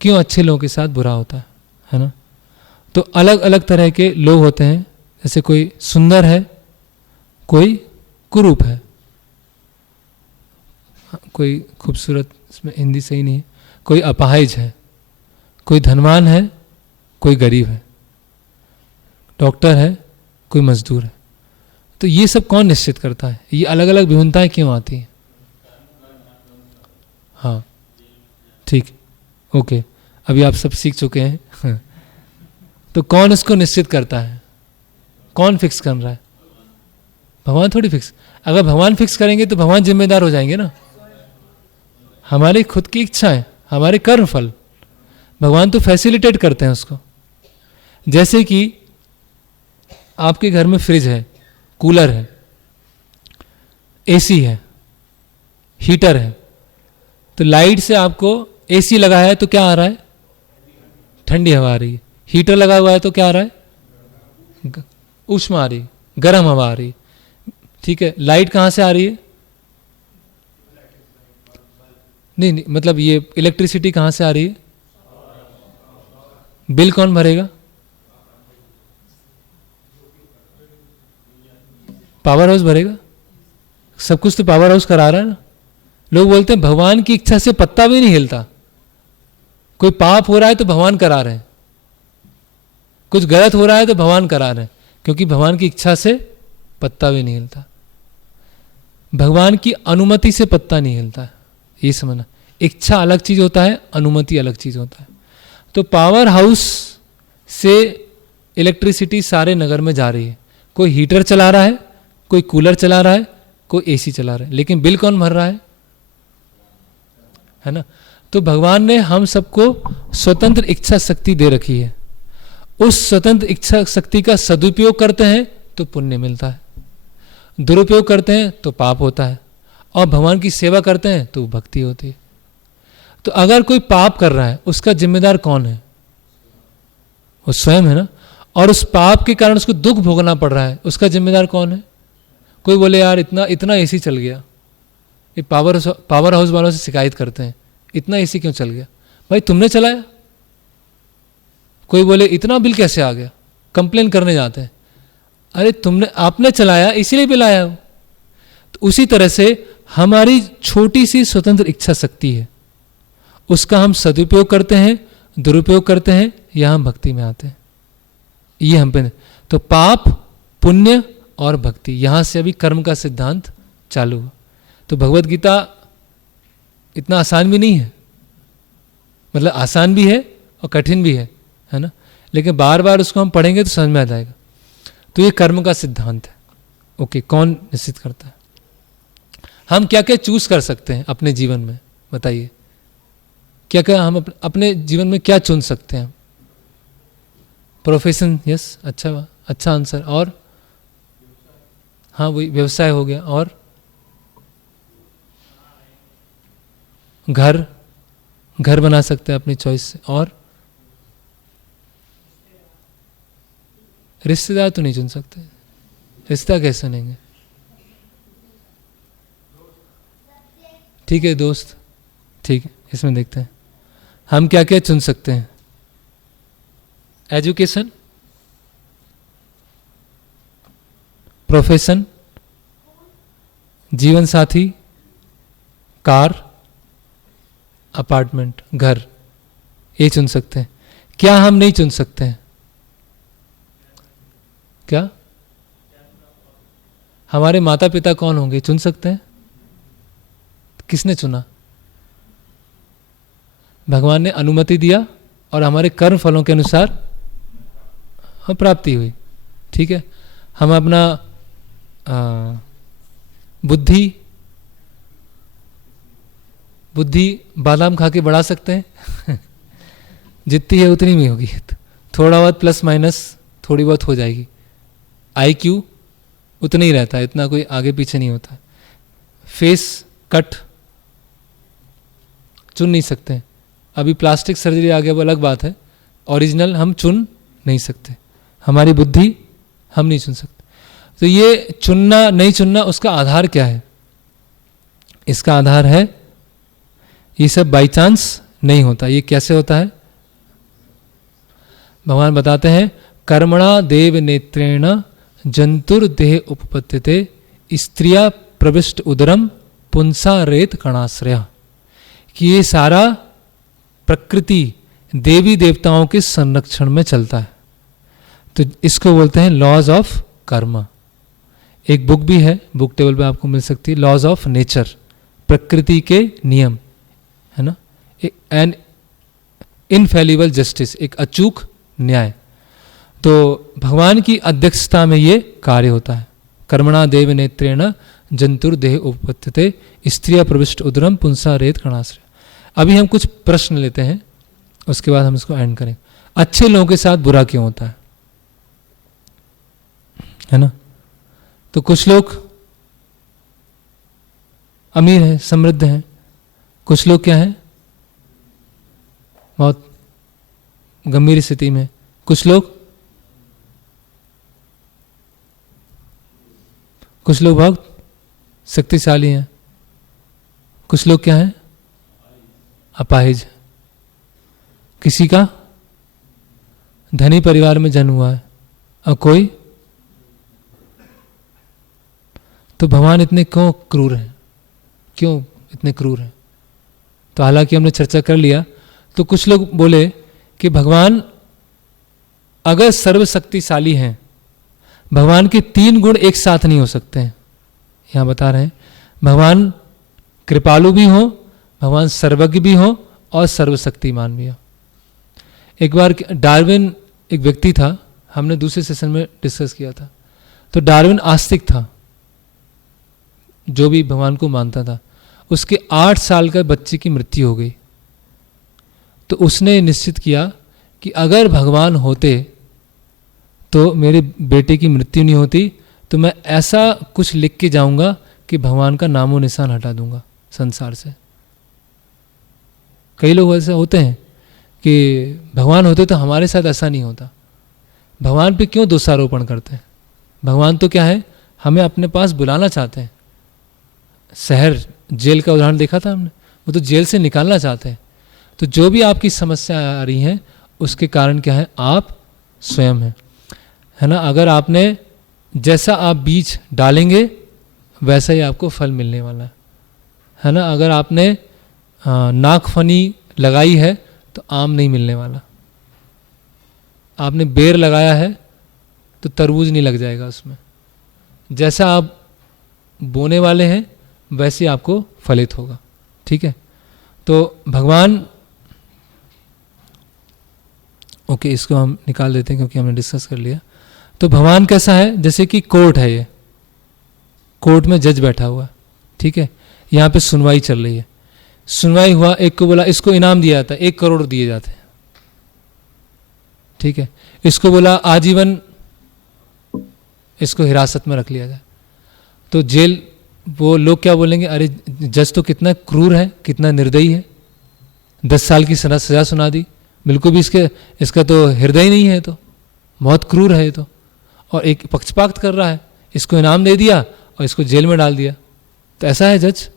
क्यों अच्छे लोगों के साथ बुरा होता है ना। तो अलग अलग तरह के लोग होते हैं, जैसे कोई सुंदर है, कोई कुरूप है, कोई खूबसूरत, इसमें हिंदी सही नहीं है, कोई अपाहिज है, कोई धनवान है, कोई गरीब है, डॉक्टर है, कोई मजदूर है। तो ये सब कौन निश्चित करता है? ये अलग अलग भिन्नताएं क्यों आती हैं? हाँ ठीक, ओके, अभी आप सब सीख चुके हैं। तो कौन इसको निश्चित करता है? कौन फिक्स कर रहा है? भगवान थोड़ी फिक्स। अगर भगवान फिक्स करेंगे तो भगवान जिम्मेदार हो जाएंगे ना। हमारी खुद की इच्छा है, हमारे कर्म फल, भगवान तो फैसिलिटेट करते हैं उसको। जैसे कि आपके घर में फ्रिज है, कूलर है, एसी है, हीटर है, तो लाइट से आपको एसी लगा है तो क्या आ रहा है? ठंडी हवा आ रही है। हीटर लगा हुआ है तो क्या आ रहा है? ऊष्मा आ रही है, गर्म हवा आ रही है। ठीक है, लाइट कहाँ से आ रही है? नहीं, मतलब ये इलेक्ट्रिसिटी कहाँ से आ रही है? बिल कौन भरेगा? पावर हाउस भरेगा। सब कुछ तो पावर हाउस करा रहा है ना। लोग बोलते हैं भगवान की इच्छा से पत्ता भी नहीं हिलता। कोई पाप हो रहा है तो भगवान करा रहे हैं, कुछ गलत हो रहा है तो भगवान करा रहे हैं, क्योंकि भगवान की इच्छा से पत्ता भी नहीं हिलता। भगवान की अनुमति से पत्ता नहीं हिलता है, ये समझना। इच्छा अलग चीज होता है, अनुमति अलग चीज होता है। तो पावर हाउस से इलेक्ट्रिसिटी सारे नगर में जा रही है। कोई हीटर चला रहा है, कोई कूलर चला रहा है, कोई एसी चला रहा है, लेकिन बिल कौन भर रहा है ना। तो भगवान ने हम सबको स्वतंत्र इच्छा शक्ति दे रखी है। उस स्वतंत्र इच्छा शक्ति का सदुपयोग करते हैं तो पुण्य मिलता है, दुरुपयोग करते हैं तो पाप होता है, और भगवान की सेवा करते हैं तो भक्ति होती है। तो अगर कोई पाप कर रहा है, उसका जिम्मेदार कौन है? वो स्वयं है ना। और उस पाप के कारण उसको दुख भोगना पड़ रहा है, उसका जिम्मेदार कौन है? कोई बोले यार इतना एसी चल गया, ये पावर हाउस वालों से शिकायत करते हैं, इतना एसी क्यों चल गया? भाई तुमने चलाया। कोई बोले इतना बिल कैसे आ गया, कंप्लेन करने जाते हैं, अरे आपने चलाया इसीलिए बिल आया हो। तो उसी तरह से हमारी छोटी सी स्वतंत्र इच्छा शक्ति है, उसका हम सदुपयोग करते हैं, दुरुपयोग करते हैं, या हम भक्ति में आते हैं। ये हम पे। तो पाप, पुण्य और भक्ति, यहां से अभी कर्म का सिद्धांत चालू हुआ। तो भगवत गीता इतना आसान भी नहीं है, मतलब आसान भी है और कठिन भी है ना। लेकिन बार बार उसको हम पढ़ेंगे तो समझ में आ जाएगा। तो ये कर्म का सिद्धांत है। ओके, कौन निश्चित करता है? हम क्या क्या चूज कर सकते हैं अपने जीवन में, बताइए। क्या क्या हम अपने जीवन में क्या चुन सकते हैं? प्रोफेशन, यस, अच्छा आंसर। और हाँ, वही व्यवसाय हो गया। और घर बना सकते हैं अपनी चॉइस से। और रिश्तेदार तो नहीं चुन सकते, रिश्ता कैसे लेंगे? ठीक है दोस्त, ठीक है, इसमें देखते हैं हम क्या क्या चुन सकते हैं। एजुकेशन, प्रोफेशन, जीवन साथी, कार, अपार्टमेंट, घर, ये चुन सकते हैं। क्या हम नहीं चुन सकते हैं? क्या हमारे माता पिता कौन होंगे, चुन सकते हैं? किसने चुना? भगवान ने अनुमति दिया और हमारे कर्म फलों के अनुसार हम प्राप्ति हुई। ठीक है, हम अपना बुद्धि बादाम खा के बढ़ा सकते हैं। जितनी है उतनी में होगी, थोड़ा बहुत प्लस माइनस थोड़ी बहुत हो जाएगी। IQ उतना ही रहता है, इतना कोई आगे पीछे नहीं होता। फेस कट चुन नहीं सकते। अभी प्लास्टिक सर्जरी आ गया, वो अलग बात है। ओरिजिनल हम चुन नहीं सकते, हमारी बुद्धि हम नहीं चुन सकते। तो ये चुनना नहीं चुनना, उसका आधार क्या है? इसका आधार है, ये सब बाई चांस नहीं होता। ये कैसे होता है? भगवान बताते हैं, कर्मणा देव नेत्रेण जंतुर्देह उपपत्तिते स्त्रिया प्रविष्ट उदरम पुंसा रेत कणाश्रय। कि ये सारा प्रकृति देवी देवताओं के संरक्षण में चलता है। तो इसको बोलते हैं लॉज ऑफ कर्म। एक बुक भी है, बुक टेबल पे आपको मिल सकती है, लॉज ऑफ नेचर, प्रकृति के नियम, है ना, एन इनफेलिबल जस्टिस, एक अचूक न्याय। तो भगवान की अध्यक्षता में ये कार्य होता है। कर्मणा देव नेत्रेण जंतुर देह उपपत्यते स्त्रिया प्रविष्ट उदरम पुंसा रेत कणाश्रय। अभी हम कुछ प्रश्न लेते हैं, उसके बाद हम इसको एंड करें। अच्छे लोगों के साथ बुरा क्यों होता है ना? तो कुछ लोग अमीर हैं, समृद्ध हैं, कुछ लोग क्या हैं, बहुत गंभीर स्थिति में, कुछ लोग बहुत शक्तिशाली हैं, कुछ लोग क्या हैं, अपाहिज। किसी का धनी परिवार में जन्म हुआ है और कोई, तो भगवान इतने क्यों क्रूर हैं, क्यों इतने क्रूर हैं? तो हालांकि हमने चर्चा कर लिया, तो कुछ लोग बोले कि भगवान अगर सर्वशक्तिशाली हैं, भगवान के 3 गुण एक साथ नहीं हो सकते हैं। यहां बता रहे हैं भगवान कृपालु भी हो, भगवान सर्वज्ञ भी हो और सर्वशक्तिमान भी हो। एक बार डार्विन एक व्यक्ति था, हमने दूसरे सेशन में डिस्कस किया था। तो डार्विन आस्तिक था, जो भी भगवान को मानता था। उसके 8 साल का बच्चे की मृत्यु हो गई। तो उसने निश्चित किया कि अगर भगवान होते तो मेरे बेटे की मृत्यु नहीं होती, तो मैं ऐसा कुछ लिख के जाऊंगा कि भगवान का नामो निशान हटा दूंगा संसार से। कई लोग ऐसे होते हैं कि भगवान होते तो हमारे साथ ऐसा नहीं होता। भगवान पे क्यों दोषारोपण करते हैं? भगवान तो क्या है, हमें अपने पास बुलाना चाहते हैं। शहर जेल का उदाहरण देखा था हमने, वो तो जेल से निकालना चाहते हैं। तो जो भी आपकी समस्या आ रही है उसके कारण क्या है, आप स्वयं हैं, है ना। अगर आपने जैसा आप बीज डालेंगे वैसा ही आपको फल मिलने वाला है ना। अगर आपने नागफनी लगाई है तो आम नहीं मिलने वाला। आपने बेर लगाया है तो तरबूज नहीं लग जाएगा उसमें। जैसा आप बोने वाले हैं वैसे आपको फलित होगा, ठीक है। तो भगवान, ओके, इसको हम निकाल देते हैं क्योंकि हमने डिस्कस कर लिया। तो भगवान कैसा है, जैसे कि कोर्ट है, ये कोर्ट में जज बैठा हुआ है, ठीक है। यहाँ पे सुनवाई चल रही है, सुनवाई हुआ, एक को बोला इसको इनाम दिया जाता है, 1 करोड़ दिए जाते हैं, ठीक है। इसको बोला आजीवन इसको हिरासत में रख लिया जाए। तो जेल, वो लोग क्या बोलेंगे, अरे जज तो कितना क्रूर है, कितना निर्दयी है, 10 साल की सजा सुना दी, बिल्कुल भी इसका तो हृदय नहीं है, तो बहुत क्रूर है ये तो। और एक पक्षपात कर रहा है, इसको इनाम दे दिया और इसको जेल में डाल दिया। तो ऐसा है जज,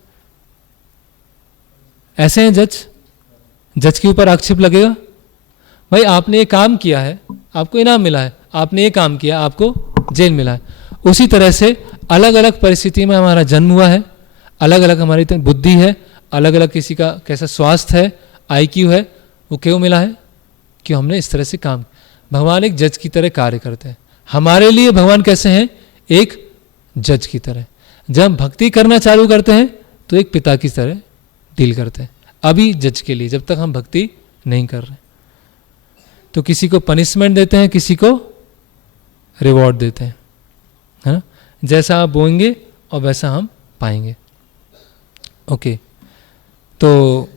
ऐसे हैं जज। जज के ऊपर आक्षेप लगेगा, भाई आपने ये काम किया है, आपको इनाम मिला है, आपने ये काम किया, आपको जेल मिला है। उसी तरह से अलग अलग परिस्थिति में हमारा जन्म हुआ है, अलग अलग हमारी बुद्धि है, अलग अलग किसी का कैसा स्वास्थ्य है, IQ है, वो क्यों मिला है, क्यों हमने इस तरह से काम। भगवान एक जज की तरह कार्य करते हैं। हमारे लिए भगवान कैसे हैं, एक जज की तरह। जब हम भक्ति करना चालू करते हैं तो एक पिता की तरह डील करते हैं, अभी जज के लिए, जब तक हम भक्ति नहीं कर रहे। तो किसी को पनिशमेंट देते हैं, किसी को रिवॉर्ड देते हैं, है ना। जैसा आप बोएंगे और वैसा हम पाएंगे। ओके, तो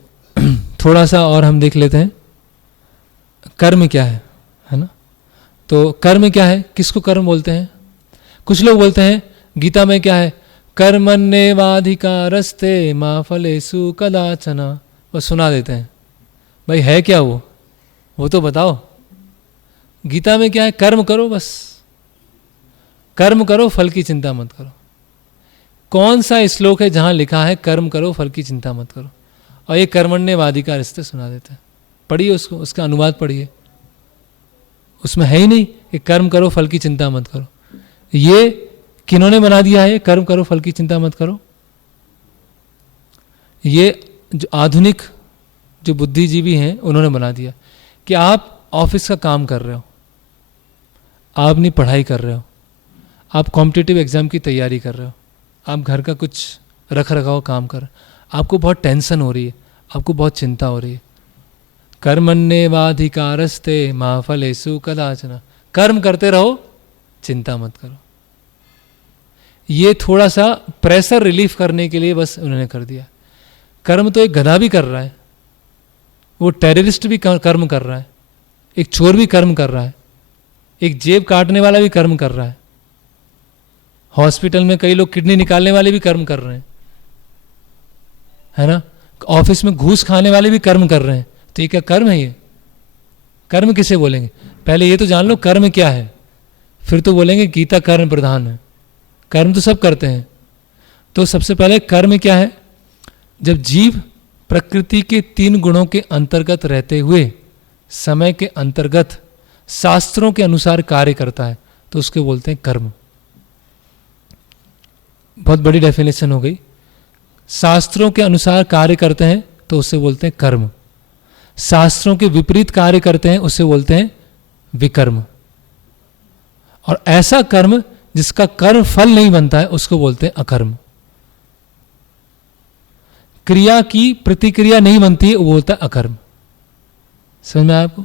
थोड़ा सा और हम देख लेते हैं कर्म क्या है ना। तो कर्म क्या है, किसको कर्म बोलते हैं? कुछ लोग बोलते हैं गीता में क्या है, कर्मण्येवाधिकारस्ते मा फलेषु कदाचन, वो सुना देते हैं। भाई है क्या वो तो बताओ। गीता में क्या है, कर्म करो, बस कर्म करो, फल की चिंता मत करो। कौन सा श्लोक है जहां लिखा है कर्म करो, फल की चिंता मत करो? और ये कर्मण्येवाधिकार रिश्ते सुना देते हैं। पढ़िए उसको, उसका अनुवाद पढ़िए, उसमें है ही नहीं कि कर्म करो फल की चिंता मत करो। ये किन्होंने बना दिया है, कर्म करो फल की चिंता मत करो? ये जो आधुनिक जो बुद्धिजीवी हैं उन्होंने बना दिया कि आप ऑफिस का काम कर रहे हो, आप अपनी पढ़ाई कर रहे हो, आप कॉम्पिटिटिव एग्ज़ाम की तैयारी कर रहे हो, आप घर का कुछ रख रखाव काम कर, आपको बहुत टेंशन हो रही है, आपको बहुत चिंता हो रही है। कर्मण्येवाधिकारस्ते मा फलेषु कदाचन, कर्म करते रहो, चिंता मत करो। ये थोड़ा सा प्रेशर रिलीफ करने के लिए बस उन्होंने कर दिया। कर्म तो एक गधा भी कर रहा है, वो टेररिस्ट भी कर्म कर रहा है, एक चोर भी कर्म कर रहा है, एक जेब काटने वाला भी कर्म कर रहा है, हॉस्पिटल में कई लोग किडनी निकालने वाले भी कर्म कर रहे हैं, है ना, ऑफिस में घूस खाने वाले भी कर्म कर रहे हैं। तो ये क्या कर्म है? ये कर्म किसे बोलेंगे? पहले ये तो जान लो कर्म क्या है, फिर तो बोलेंगे गीता कर्म प्रधान है। कर्म तो सब करते हैं। तो सबसे पहले कर्म क्या है? जब जीव प्रकृति के 3 गुणों के अंतर्गत रहते हुए समय के अंतर्गत शास्त्रों के अनुसार कार्य करता है तो उसको बोलते हैं कर्म। बहुत बड़ी डेफिनेशन हो गई। शास्त्रों के अनुसार कार्य करते हैं तो उससे बोलते हैं कर्म। शास्त्रों के विपरीत कार्य करते हैं उससे बोलते हैं विकर्म। और ऐसा कर्म जिसका कर्म फल नहीं बनता है उसको बोलते हैं अकर्म। क्रिया की प्रतिक्रिया नहीं बनती है वो बोलता है अकर्म। समझ में आया आपको?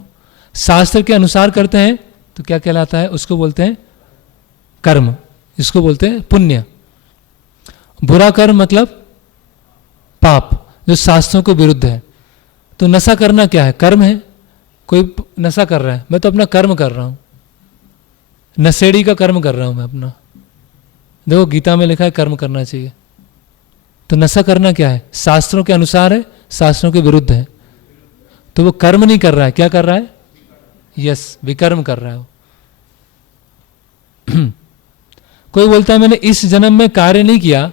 शास्त्र के अनुसार करते हैं तो क्या कहलाता है? उसको बोलते हैं कर्म, इसको बोलते हैं पुण्य। बुरा कर्म मतलब पाप, जो शास्त्रों के विरुद्ध है। तो नशा करना क्या है? कर्म है। कोई नशा कर रहा है, मैं तो अपना कर्म कर रहा हूं, नशेड़ी का कर्म कर रहा हूं मैं अपना। देखो गीता में लिखा है कर्म करना चाहिए। तो नशा करना क्या है? शास्त्रों के अनुसार है, शास्त्रों के विरुद्ध है। तो वो कर्म नहीं कर रहा है, क्या कर रहा है? यस, विकर्म कर रहा है वो। कोई बोलता है मैंने इस जन्म में कार्य नहीं किया,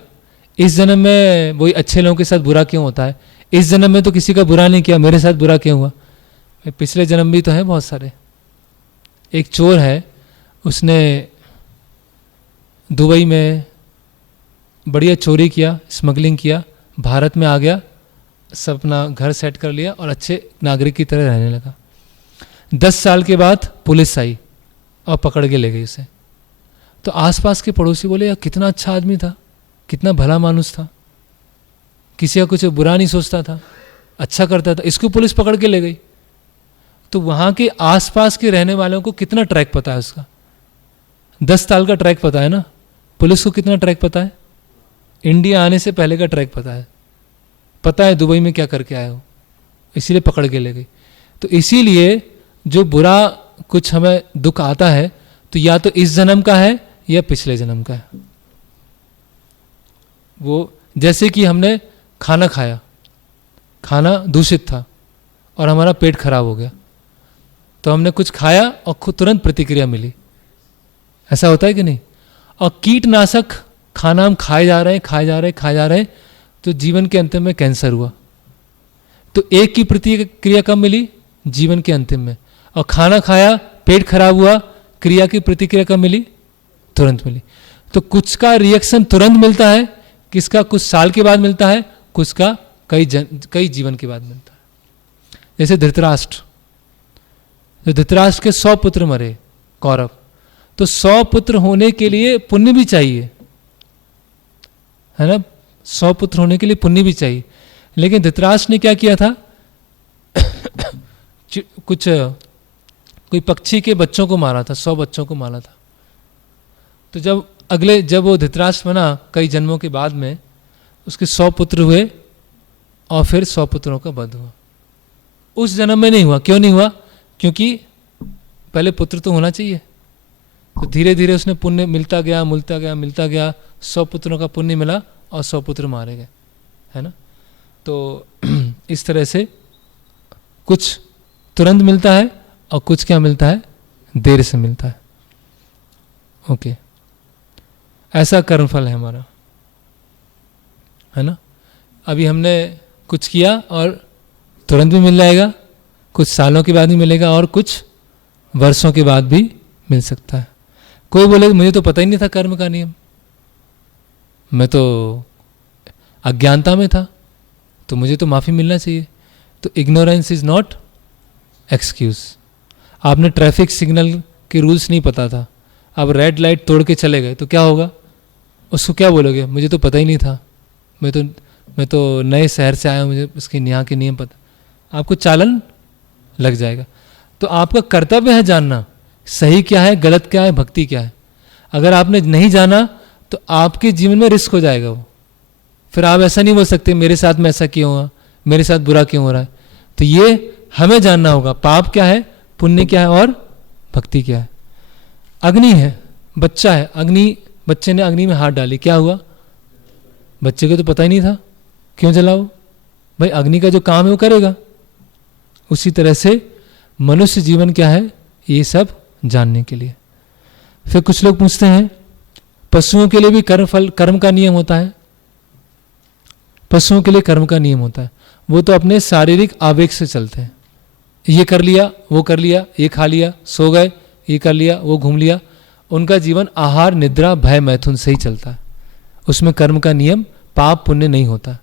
इस जन्म में वही अच्छे लोगों के साथ बुरा क्यों होता है, इस जन्म में तो किसी का बुरा नहीं किया, मेरे साथ बुरा क्यों हुआ? पिछले जन्म भी तो है बहुत सारे। एक चोर है, उसने दुबई में बढ़िया चोरी किया, स्मगलिंग किया, भारत में आ गया, सब अपना घर सेट कर लिया और अच्छे नागरिक की तरह रहने लगा। 10 साल के बाद पुलिस आई और पकड़ के ले गई उसे। तो आसपास के पड़ोसी बोले यार कितना अच्छा आदमी था, कितना भला मानुस था, किसी का कुछ बुरा नहीं सोचता था, अच्छा करता था, इसको पुलिस पकड़ के ले गई। तो वहाँ के आसपास के रहने वालों को कितना ट्रैक पता है उसका? 10 साल का ट्रैक पता है ना। पुलिस को कितना ट्रैक पता है? इंडिया आने से पहले का ट्रैक पता है दुबई में क्या करके आए हो, इसीलिए पकड़ के ले गई। तो इसीलिए जो बुरा कुछ हमें दुख आता है तो या तो इस जन्म का है या पिछले जन्म का है। वो जैसे कि हमने खाना खाया, खाना दूषित था और हमारा पेट खराब हो गया, तो हमने कुछ खाया और खुद तुरंत प्रतिक्रिया मिली, ऐसा होता है कि नहीं? और कीटनाशक खाना हम खाए जा रहे हैं तो जीवन के अंतिम में कैंसर हुआ। तो एक की प्रतिक्रिया कब मिली? जीवन के अंतिम में। और खाना खाया, पेट खराब हुआ, क्रिया की प्रतिक्रिया कब मिली? तुरंत मिली। तो कुछ का रिएक्शन तुरंत मिलता है, किसका कुछ साल के बाद मिलता है, कुछ का कई जीवन के बाद मिलता है। जैसे धृतराष्ट्र, तो धृतराष्ट्र के 100 पुत्र मरे कौरव, तो 100 पुत्र होने के लिए पुण्य भी चाहिए, है ना। 100 पुत्र होने के लिए पुण्य भी चाहिए। लेकिन धृतराष्ट्र ने क्या किया था? कोई पक्षी के बच्चों को मारा था, 100 बच्चों को मारा था। तो जब वो धृतराष्ट्र बना कई जन्मों के बाद में, उसके 100 पुत्र हुए और फिर 100 पुत्रों का वध हुआ। उस जन्म में नहीं हुआ। क्यों नहीं हुआ? क्योंकि पहले पुत्र तो होना चाहिए। तो धीरे धीरे उसने पुण्य मिलता गया 100 पुत्रों का पुण्य मिला और 100 पुत्र मारे गए, है ना। तो इस तरह से कुछ तुरंत मिलता है और कुछ क्या मिलता है? देर से मिलता है। ओके, ऐसा कर्मफल है हमारा, है ना। अभी हमने कुछ किया और तुरंत भी मिल जाएगा, कुछ सालों के बाद भी मिलेगा और कुछ वर्षों के बाद भी मिल सकता है। कोई बोले मुझे तो पता ही नहीं था कर्म का नियम, मैं तो अज्ञानता में था, तो मुझे तो माफ़ी मिलना चाहिए। तो इग्नोरेंस इज नॉट एक्सक्यूज। आपने ट्रैफिक सिग्नल कि रूल्स नहीं पता था, अब रेड लाइट तोड़ के चले गए तो क्या होगा? उसको क्या बोलोगे? मुझे तो पता ही नहीं था, मैं तो नए शहर से आया हूँ, मुझे इसके यहाँ के नियम पता। आपको चालन लग जाएगा। तो आपका कर्तव्य है जानना सही क्या है, गलत क्या है, भक्ति क्या है। अगर आपने नहीं जाना तो आपके जीवन में रिस्क हो जाएगा वो। फिर आप ऐसा नहीं बोल सकते मेरे साथ में ऐसा क्यों हुआ, मेरे साथ बुरा क्यों हो रहा है। तो ये हमें जानना होगा, पाप क्या है, पुण्य क्या है और भक्ति क्या है। अग्नि है, बच्चा है, अग्नि, बच्चे ने अग्नि में हाथ डाली, क्या हुआ? बच्चे को तो पता ही नहीं था, क्यों जलाओ भाई, अग्नि का जो काम है वो करेगा। उसी तरह से मनुष्य जीवन क्या है, ये सब जानने के लिए। फिर कुछ लोग पूछते हैं पशुओं के लिए भी कर्म का नियम होता है। पशुओं के लिए कर्म का नियम होता है, वो तो अपने शारीरिक आवेग से चलते हैं, ये कर लिया, वो कर लिया, ये खा लिया, सो गए, ये कर लिया, वो घूम लिया। उनका जीवन आहार, निद्रा, भय, मैथुन से ही चलता है। उसमें कर्म का नियम, पाप पुण्य नहीं होता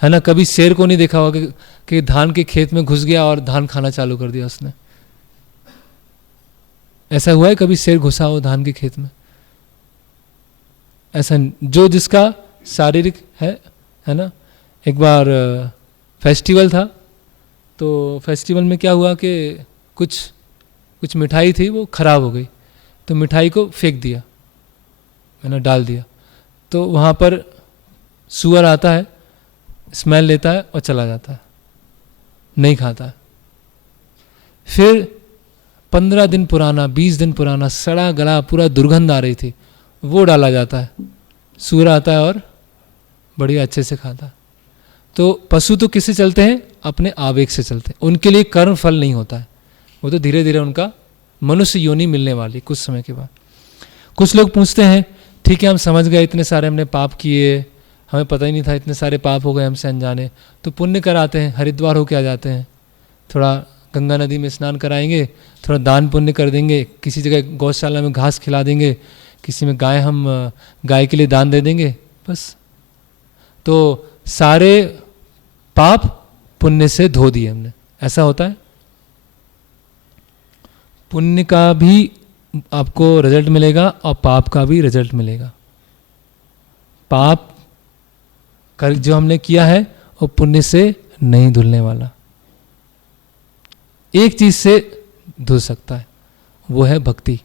है ना। कभी शेर को नहीं देखा होगा कि धान के खेत में घुस गया और धान खाना चालू कर दिया उसने। ऐसा हुआ है कभी शेर घुसा हो धान के खेत में? ऐसा जो जिसका शारीरिक है ना। एक बार फेस्टिवल था, तो फेस्टिवल में क्या हुआ कि कुछ मिठाई थी वो खराब हो गई, तो मिठाई को फेंक दिया, मैंने डाल दिया। तो वहाँ पर सुअर आता है, स्मेल लेता है और चला जाता है, नहीं खाता है। फिर 15 दिन पुराना, 20 दिन पुराना सड़ा गला पूरा दुर्गंध आ रही थी, वो डाला जाता है, सुअर आता है और बढ़िया अच्छे से खाता है। तो पशु तो किससे चलते हैं? अपने आवेग से चलते हैं। उनके लिए कर्म फल नहीं होता है, वो तो धीरे धीरे उनका मनुष्य योनि मिलने वाली कुछ समय के बाद। कुछ लोग पूछते हैं ठीक है हम समझ गए, इतने सारे हमने पाप किए, हमें पता ही नहीं था, इतने सारे पाप हो गए हमसे अनजाने, तो पुण्य कराते हैं, हरिद्वार होके आ जाते हैं, थोड़ा गंगा नदी में स्नान कराएंगे, थोड़ा दान पुण्य कर देंगे, किसी जगह गौशाला में घास खिला देंगे, किसी में गाय के लिए दान दे देंगे, बस। तो सारे पाप पुण्य से धो दिए हमने। ऐसा होता है? पुण्य का भी आपको रिजल्ट मिलेगा और पाप का भी रिजल्ट मिलेगा। पाप कर जो हमने किया है वो पुण्य से नहीं धुलने वाला, एक चीज से धुल सकता है, वो है भक्ति।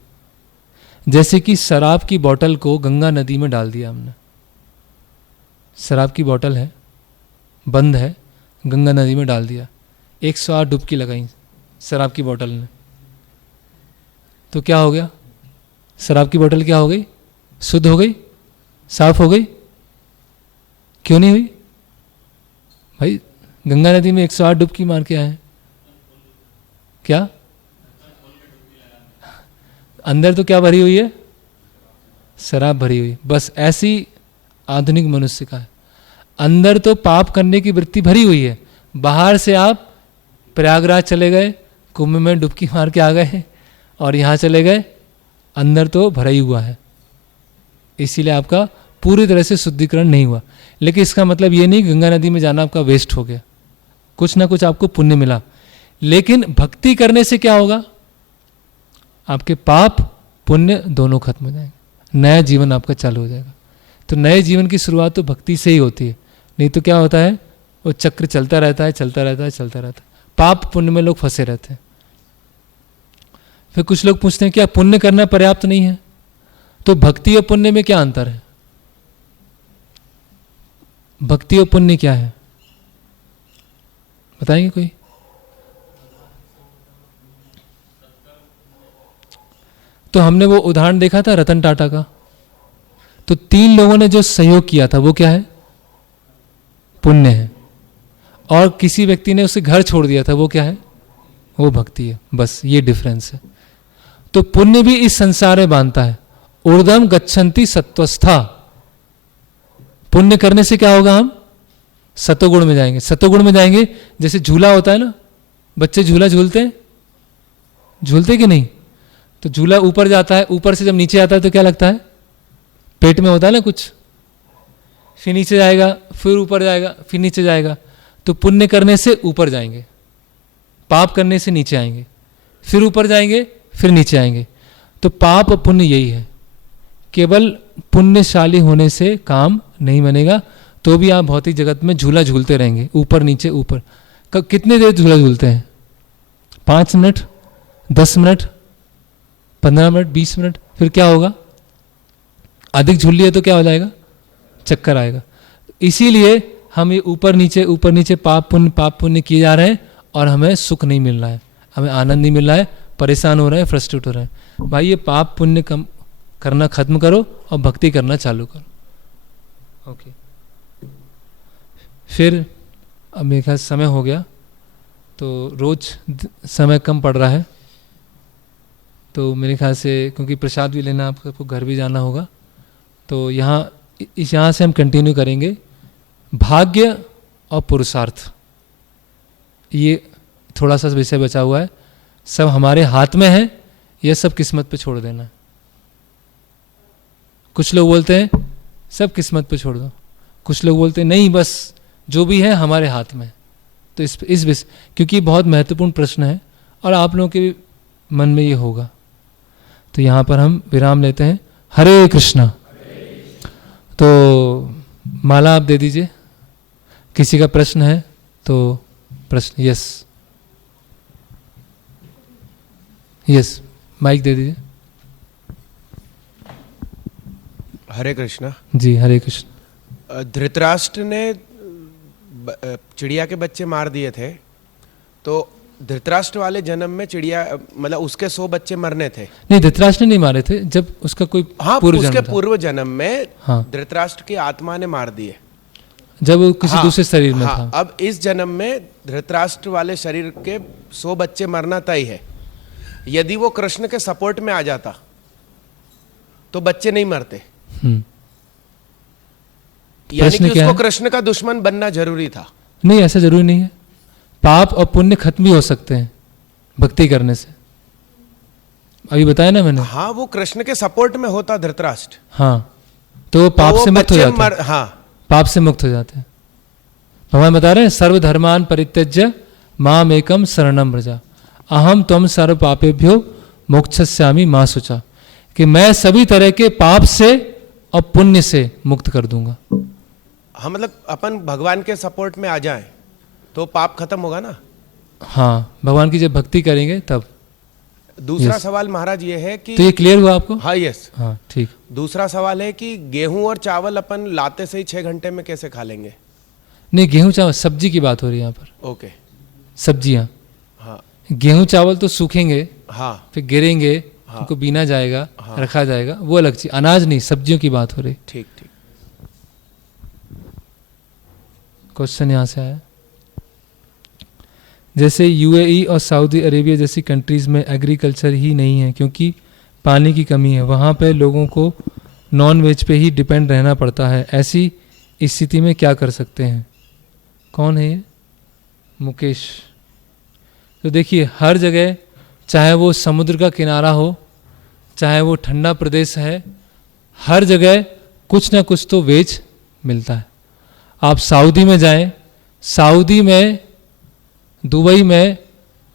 जैसे कि शराब की बोतल को गंगा नदी में डाल दिया हमने, शराब की बोतल है, बंद है, गंगा नदी में डाल दिया, 108 डुबकी लगाई शराब की बोतल ने, तो क्या हो गया? शराब की बोतल क्या हो गई? शुद्ध हो गई, साफ हो गई? क्यों नहीं हुई भाई? गंगा नदी में 108 डुबकी मार के आए, क्या अंदर तो क्या भरी हुई है? शराब भरी हुई। बस ऐसी आधुनिक मनुष्य का है, अंदर तो पाप करने की वृत्ति भरी हुई है, बाहर से आप प्रयागराज चले गए, कुंभ में डुबकी मार के आ गए और यहाँ चले गए, अंदर तो भरा ही हुआ है, इसीलिए आपका पूरी तरह से शुद्धिकरण नहीं हुआ। लेकिन इसका मतलब ये नहीं गंगा नदी में जाना आपका वेस्ट हो गया, कुछ ना कुछ आपको पुण्य मिला। लेकिन भक्ति करने से क्या होगा? आपके पाप पुण्य दोनों खत्म हो जाएंगे, नया जीवन आपका चालू हो जाएगा। तो नए जीवन की शुरुआत तो भक्ति से ही होती है, नहीं तो क्या होता है? वो चक्र चलता रहता है, चलता रहता है, चलता रहता है, पाप पुण्य में लोग फंसे रहते हैं। फिर कुछ लोग पूछते हैं क्या पुण्य करना पर्याप्त नहीं है? तो भक्ति और पुण्य में क्या अंतर है? भक्ति और पुण्य क्या है बताएंगे कोई? तो हमने वो उदाहरण देखा था रतन टाटा का, तो 3 लोगों ने जो सहयोग किया था वो क्या है? पुण्य है। और किसी व्यक्ति ने उसे घर छोड़ दिया था, वो क्या है? वो भक्ति है। बस ये डिफरेंस है। तो पुण्य भी इस संसार में बांधता है, ऊर्ध्वम गच्छन्ति सत्वस्था। पुण्य करने से क्या होगा? हम सतोगुण में जाएंगे। सतोगुण में जाएंगे, जैसे झूला होता है ना, बच्चे झूला झूलते हैं, झूलते कि नहीं? तो झूला ऊपर जाता है, ऊपर से जब नीचे आता है तो क्या लगता है? पेट में होता है ना कुछ, फिर नीचे जाएगा, फिर ऊपर जाएगा, फिर नीचे जाएगा। तो पुण्य करने से ऊपर जाएंगे, पाप करने से नीचे आएंगे, फिर ऊपर जाएंगे, फिर नीचे आएंगे। तो पाप और पुण्य यही है, केवल पुण्यशाली होने से काम नहीं बनेगा, तो भी आप भौतिक जगत में झूला झूलते रहेंगे, ऊपर नीचे ऊपर। कितने देर झूला झूलते हैं? 5 मिनट, 10 मिनट, 15 मिनट, 20 मिनट, फिर क्या होगा? अधिक झूल लिए तो क्या हो जाएगा? चक्कर आएगा। इसीलिए हम ये ऊपर नीचे पाप पुण्य किए जा रहे हैं और हमें सुख नहीं मिल रहा है, हमें आनंद नहीं मिल रहा है, परेशान हो रहे हैं, फ्रस्ट्रेट हो रहे हैं। भाई ये पाप पुण्य कम करना खत्म करो और भक्ति करना चालू करो। ओके, फिर अब मेरे ख्याल समय हो गया, तो रोज समय कम पड़ रहा है, तो मेरे ख्याल से क्योंकि प्रसाद भी लेना, आपको घर भी जाना होगा, तो यहाँ से हम कंटिन्यू करेंगे। भाग्य और पुरुषार्थ, ये थोड़ा सा विषय बचा हुआ है, सब हमारे हाथ में है, ये सब किस्मत पे छोड़ देना है। कुछ लोग बोलते हैं सब किस्मत पे छोड़ दो, कुछ लोग बोलते हैं नहीं बस जो भी है हमारे हाथ में। तो इस विषय, क्योंकि बहुत महत्वपूर्ण प्रश्न है और आप लोगों के मन में ये होगा, तो यहाँ पर हम विराम लेते हैं। हरे कृष्णा। तो माला आप दे दीजिए, किसी का प्रश्न है तो प्रश्न। यस, माइक दे दीजिए। हरे कृष्णा जी, हरे कृष्ण। धृतराष्ट्र ने चिड़िया के बच्चे मार दिए थे, तो धृतराष्ट्र वाले जन्म में चिड़िया मतलब उसके 100 बच्चे मरने थे। नहीं, धृतराष्ट्र ने नहीं मारे थे, जब उसका कोई उसके पूर्व जन्म में धृतराष्ट्र की आत्मा ने मार दिए, जब वो किसी दूसरे शरीर में था। अब इस जन्म में धृतराष्ट्र वाले शरीर के 100 बच्चे मरना तय है। यदि वो कृष्ण के सपोर्ट में आ जाता तो बच्चे नहीं मरते, यानी कि उसको कृष्ण का दुश्मन बनना जरूरी था। नहीं, ऐसा जरूरी नहीं है। पाप और पुण्य खत्म भी हो सकते हैं भक्ति करने से, अभी बताया ना मैंने। हाँ, वो कृष्ण के सपोर्ट में होता धृतराष्ट्र, हाँ, तो वो पाप से मुक्त हो जाते हैं। हाँ, पाप से मुक्त हो जाते हैं। भगवान बता रहे हैं सर्वधर्मान परित्यज्य माम एकम शरणम व्रजा अहम त्वम सर्व पापेभ्यो मोक्षयिष्यामि मा शुचा, कि मैं सभी तरह के पाप से और पुण्य से मुक्त कर दूंगा। हाँ, मतलब अपन भगवान के सपोर्ट में आ जाएं तो पाप खत्म होगा ना। हाँ, भगवान की जब भक्ति करेंगे तब। दूसरा सवाल महाराज ये है कि, तो ये क्लियर हुआ आपको? हाँ, यस, हाँ, ठीक। दूसरा सवाल है कि गेहूं और चावल अपन लाते से ही 6 घंटे में कैसे खा लेंगे? नहीं, गेहूं चावल सब्जी की बात हो रही है यहाँ पर। ओके, सब्जियां। हाँ, गेहूं चावल तो सूखेंगे, हाँ, फिर गिरेंगे, उनको बीना जाएगा, रखा जाएगा, वो अलग चीज। अनाज नहीं, सब्जियों की बात हो रही। ठीक ठीक। क्वेश्चन यहाँ से आया, जैसे यूएई और सऊदी अरेबिया जैसी कंट्रीज़ में एग्रीकल्चर ही नहीं है क्योंकि पानी की कमी है, वहाँ पे लोगों को नॉन वेज पे ही डिपेंड रहना पड़ता है, ऐसी स्थिति में क्या कर सकते हैं? कौन है ये? मुकेश। तो देखिए, हर जगह, चाहे वो समुद्र का किनारा हो, चाहे वो ठंडा प्रदेश है, हर जगह कुछ ना कुछ तो वेज मिलता है। आप सऊदी में जाएं, सऊदी में, दुबई में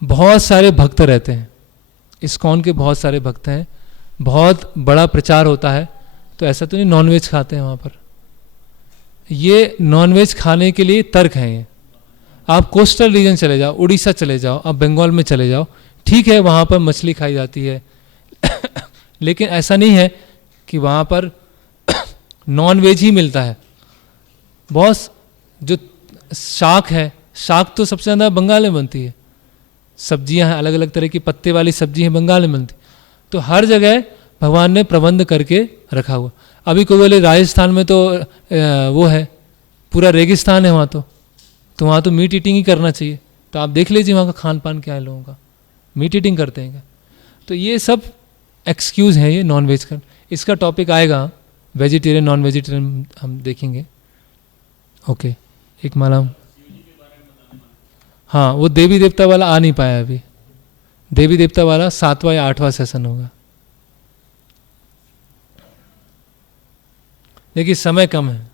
बहुत सारे भक्त रहते हैं, इस्कॉन के बहुत सारे भक्त हैं, बहुत बड़ा प्रचार होता है, तो ऐसा तो नहीं नॉनवेज खाते हैं वहाँ पर। ये नॉनवेज खाने के लिए तर्क हैं ये। आप कोस्टल रीजन चले जाओ, उड़ीसा चले जाओ, आप बंगाल में चले जाओ, ठीक है वहाँ पर मछली खाई जाती है लेकिन ऐसा नहीं है कि वहाँ पर नॉनवेज ही मिलता है। बहुत जो शाक है, शाक तो सबसे ज़्यादा बंगाल में बनती है, सब्जियां हैं अलग अलग तरह की, पत्ते वाली सब्जी हैं बंगाल में बनती। तो हर जगह भगवान ने प्रबंध करके रखा हुआ। अभी कोई बोले राजस्थान में तो वो है पूरा रेगिस्तान है वहाँ, तो वहाँ तो मीट ईटिंग ही करना चाहिए। तो आप देख लीजिए वहाँ का खान पान क्या है लोगों का, मीट ईटिंग करते हैं क्या? तो ये सब एक्सक्यूज़ है ये नॉन वेज का। इसका टॉपिक आएगा वेजिटेरियन नॉन वेजिटेरियन, हम देखेंगे। ओके, एक माला। हाँ, वो देवी देवता वाला आ नहीं पाया अभी, देवी देवता वाला 7वां या 8वां सेशन होगा। देखिए समय कम है,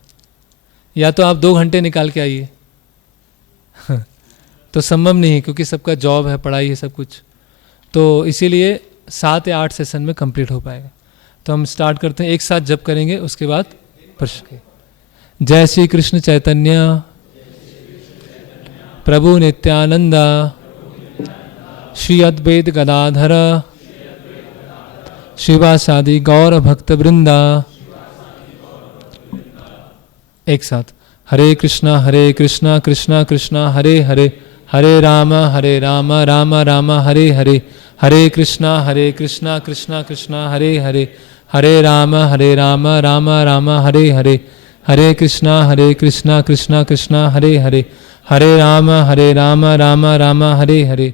या तो आप 2 घंटे निकाल के आइए तो संभव नहीं है क्योंकि सबका जॉब है, पढ़ाई है, सब कुछ। तो इसीलिए 7 या 8 सेशन में कंप्लीट हो पाएगा। तो हम स्टार्ट करते हैं, एक साथ जप करेंगे, उसके बाद प्रश्न। जय श्री कृष्ण चैतन्य प्रभु नित्यानंद श्री अद्वैत गदाधर शिवासादि गौर भक्त वृंदा। एक साथ हरे कृष्णा कृष्णा कृष्णा हरे हरे, हरे राम राम राम हरे हरे, हरे कृष्णा कृष्णा कृष्णा हरे हरे, हरे राम राम राम हरे हरे, हरे कृष्णा कृष्णा कृष्णा हरे हरे, हरे राम राम राम हरे हरे,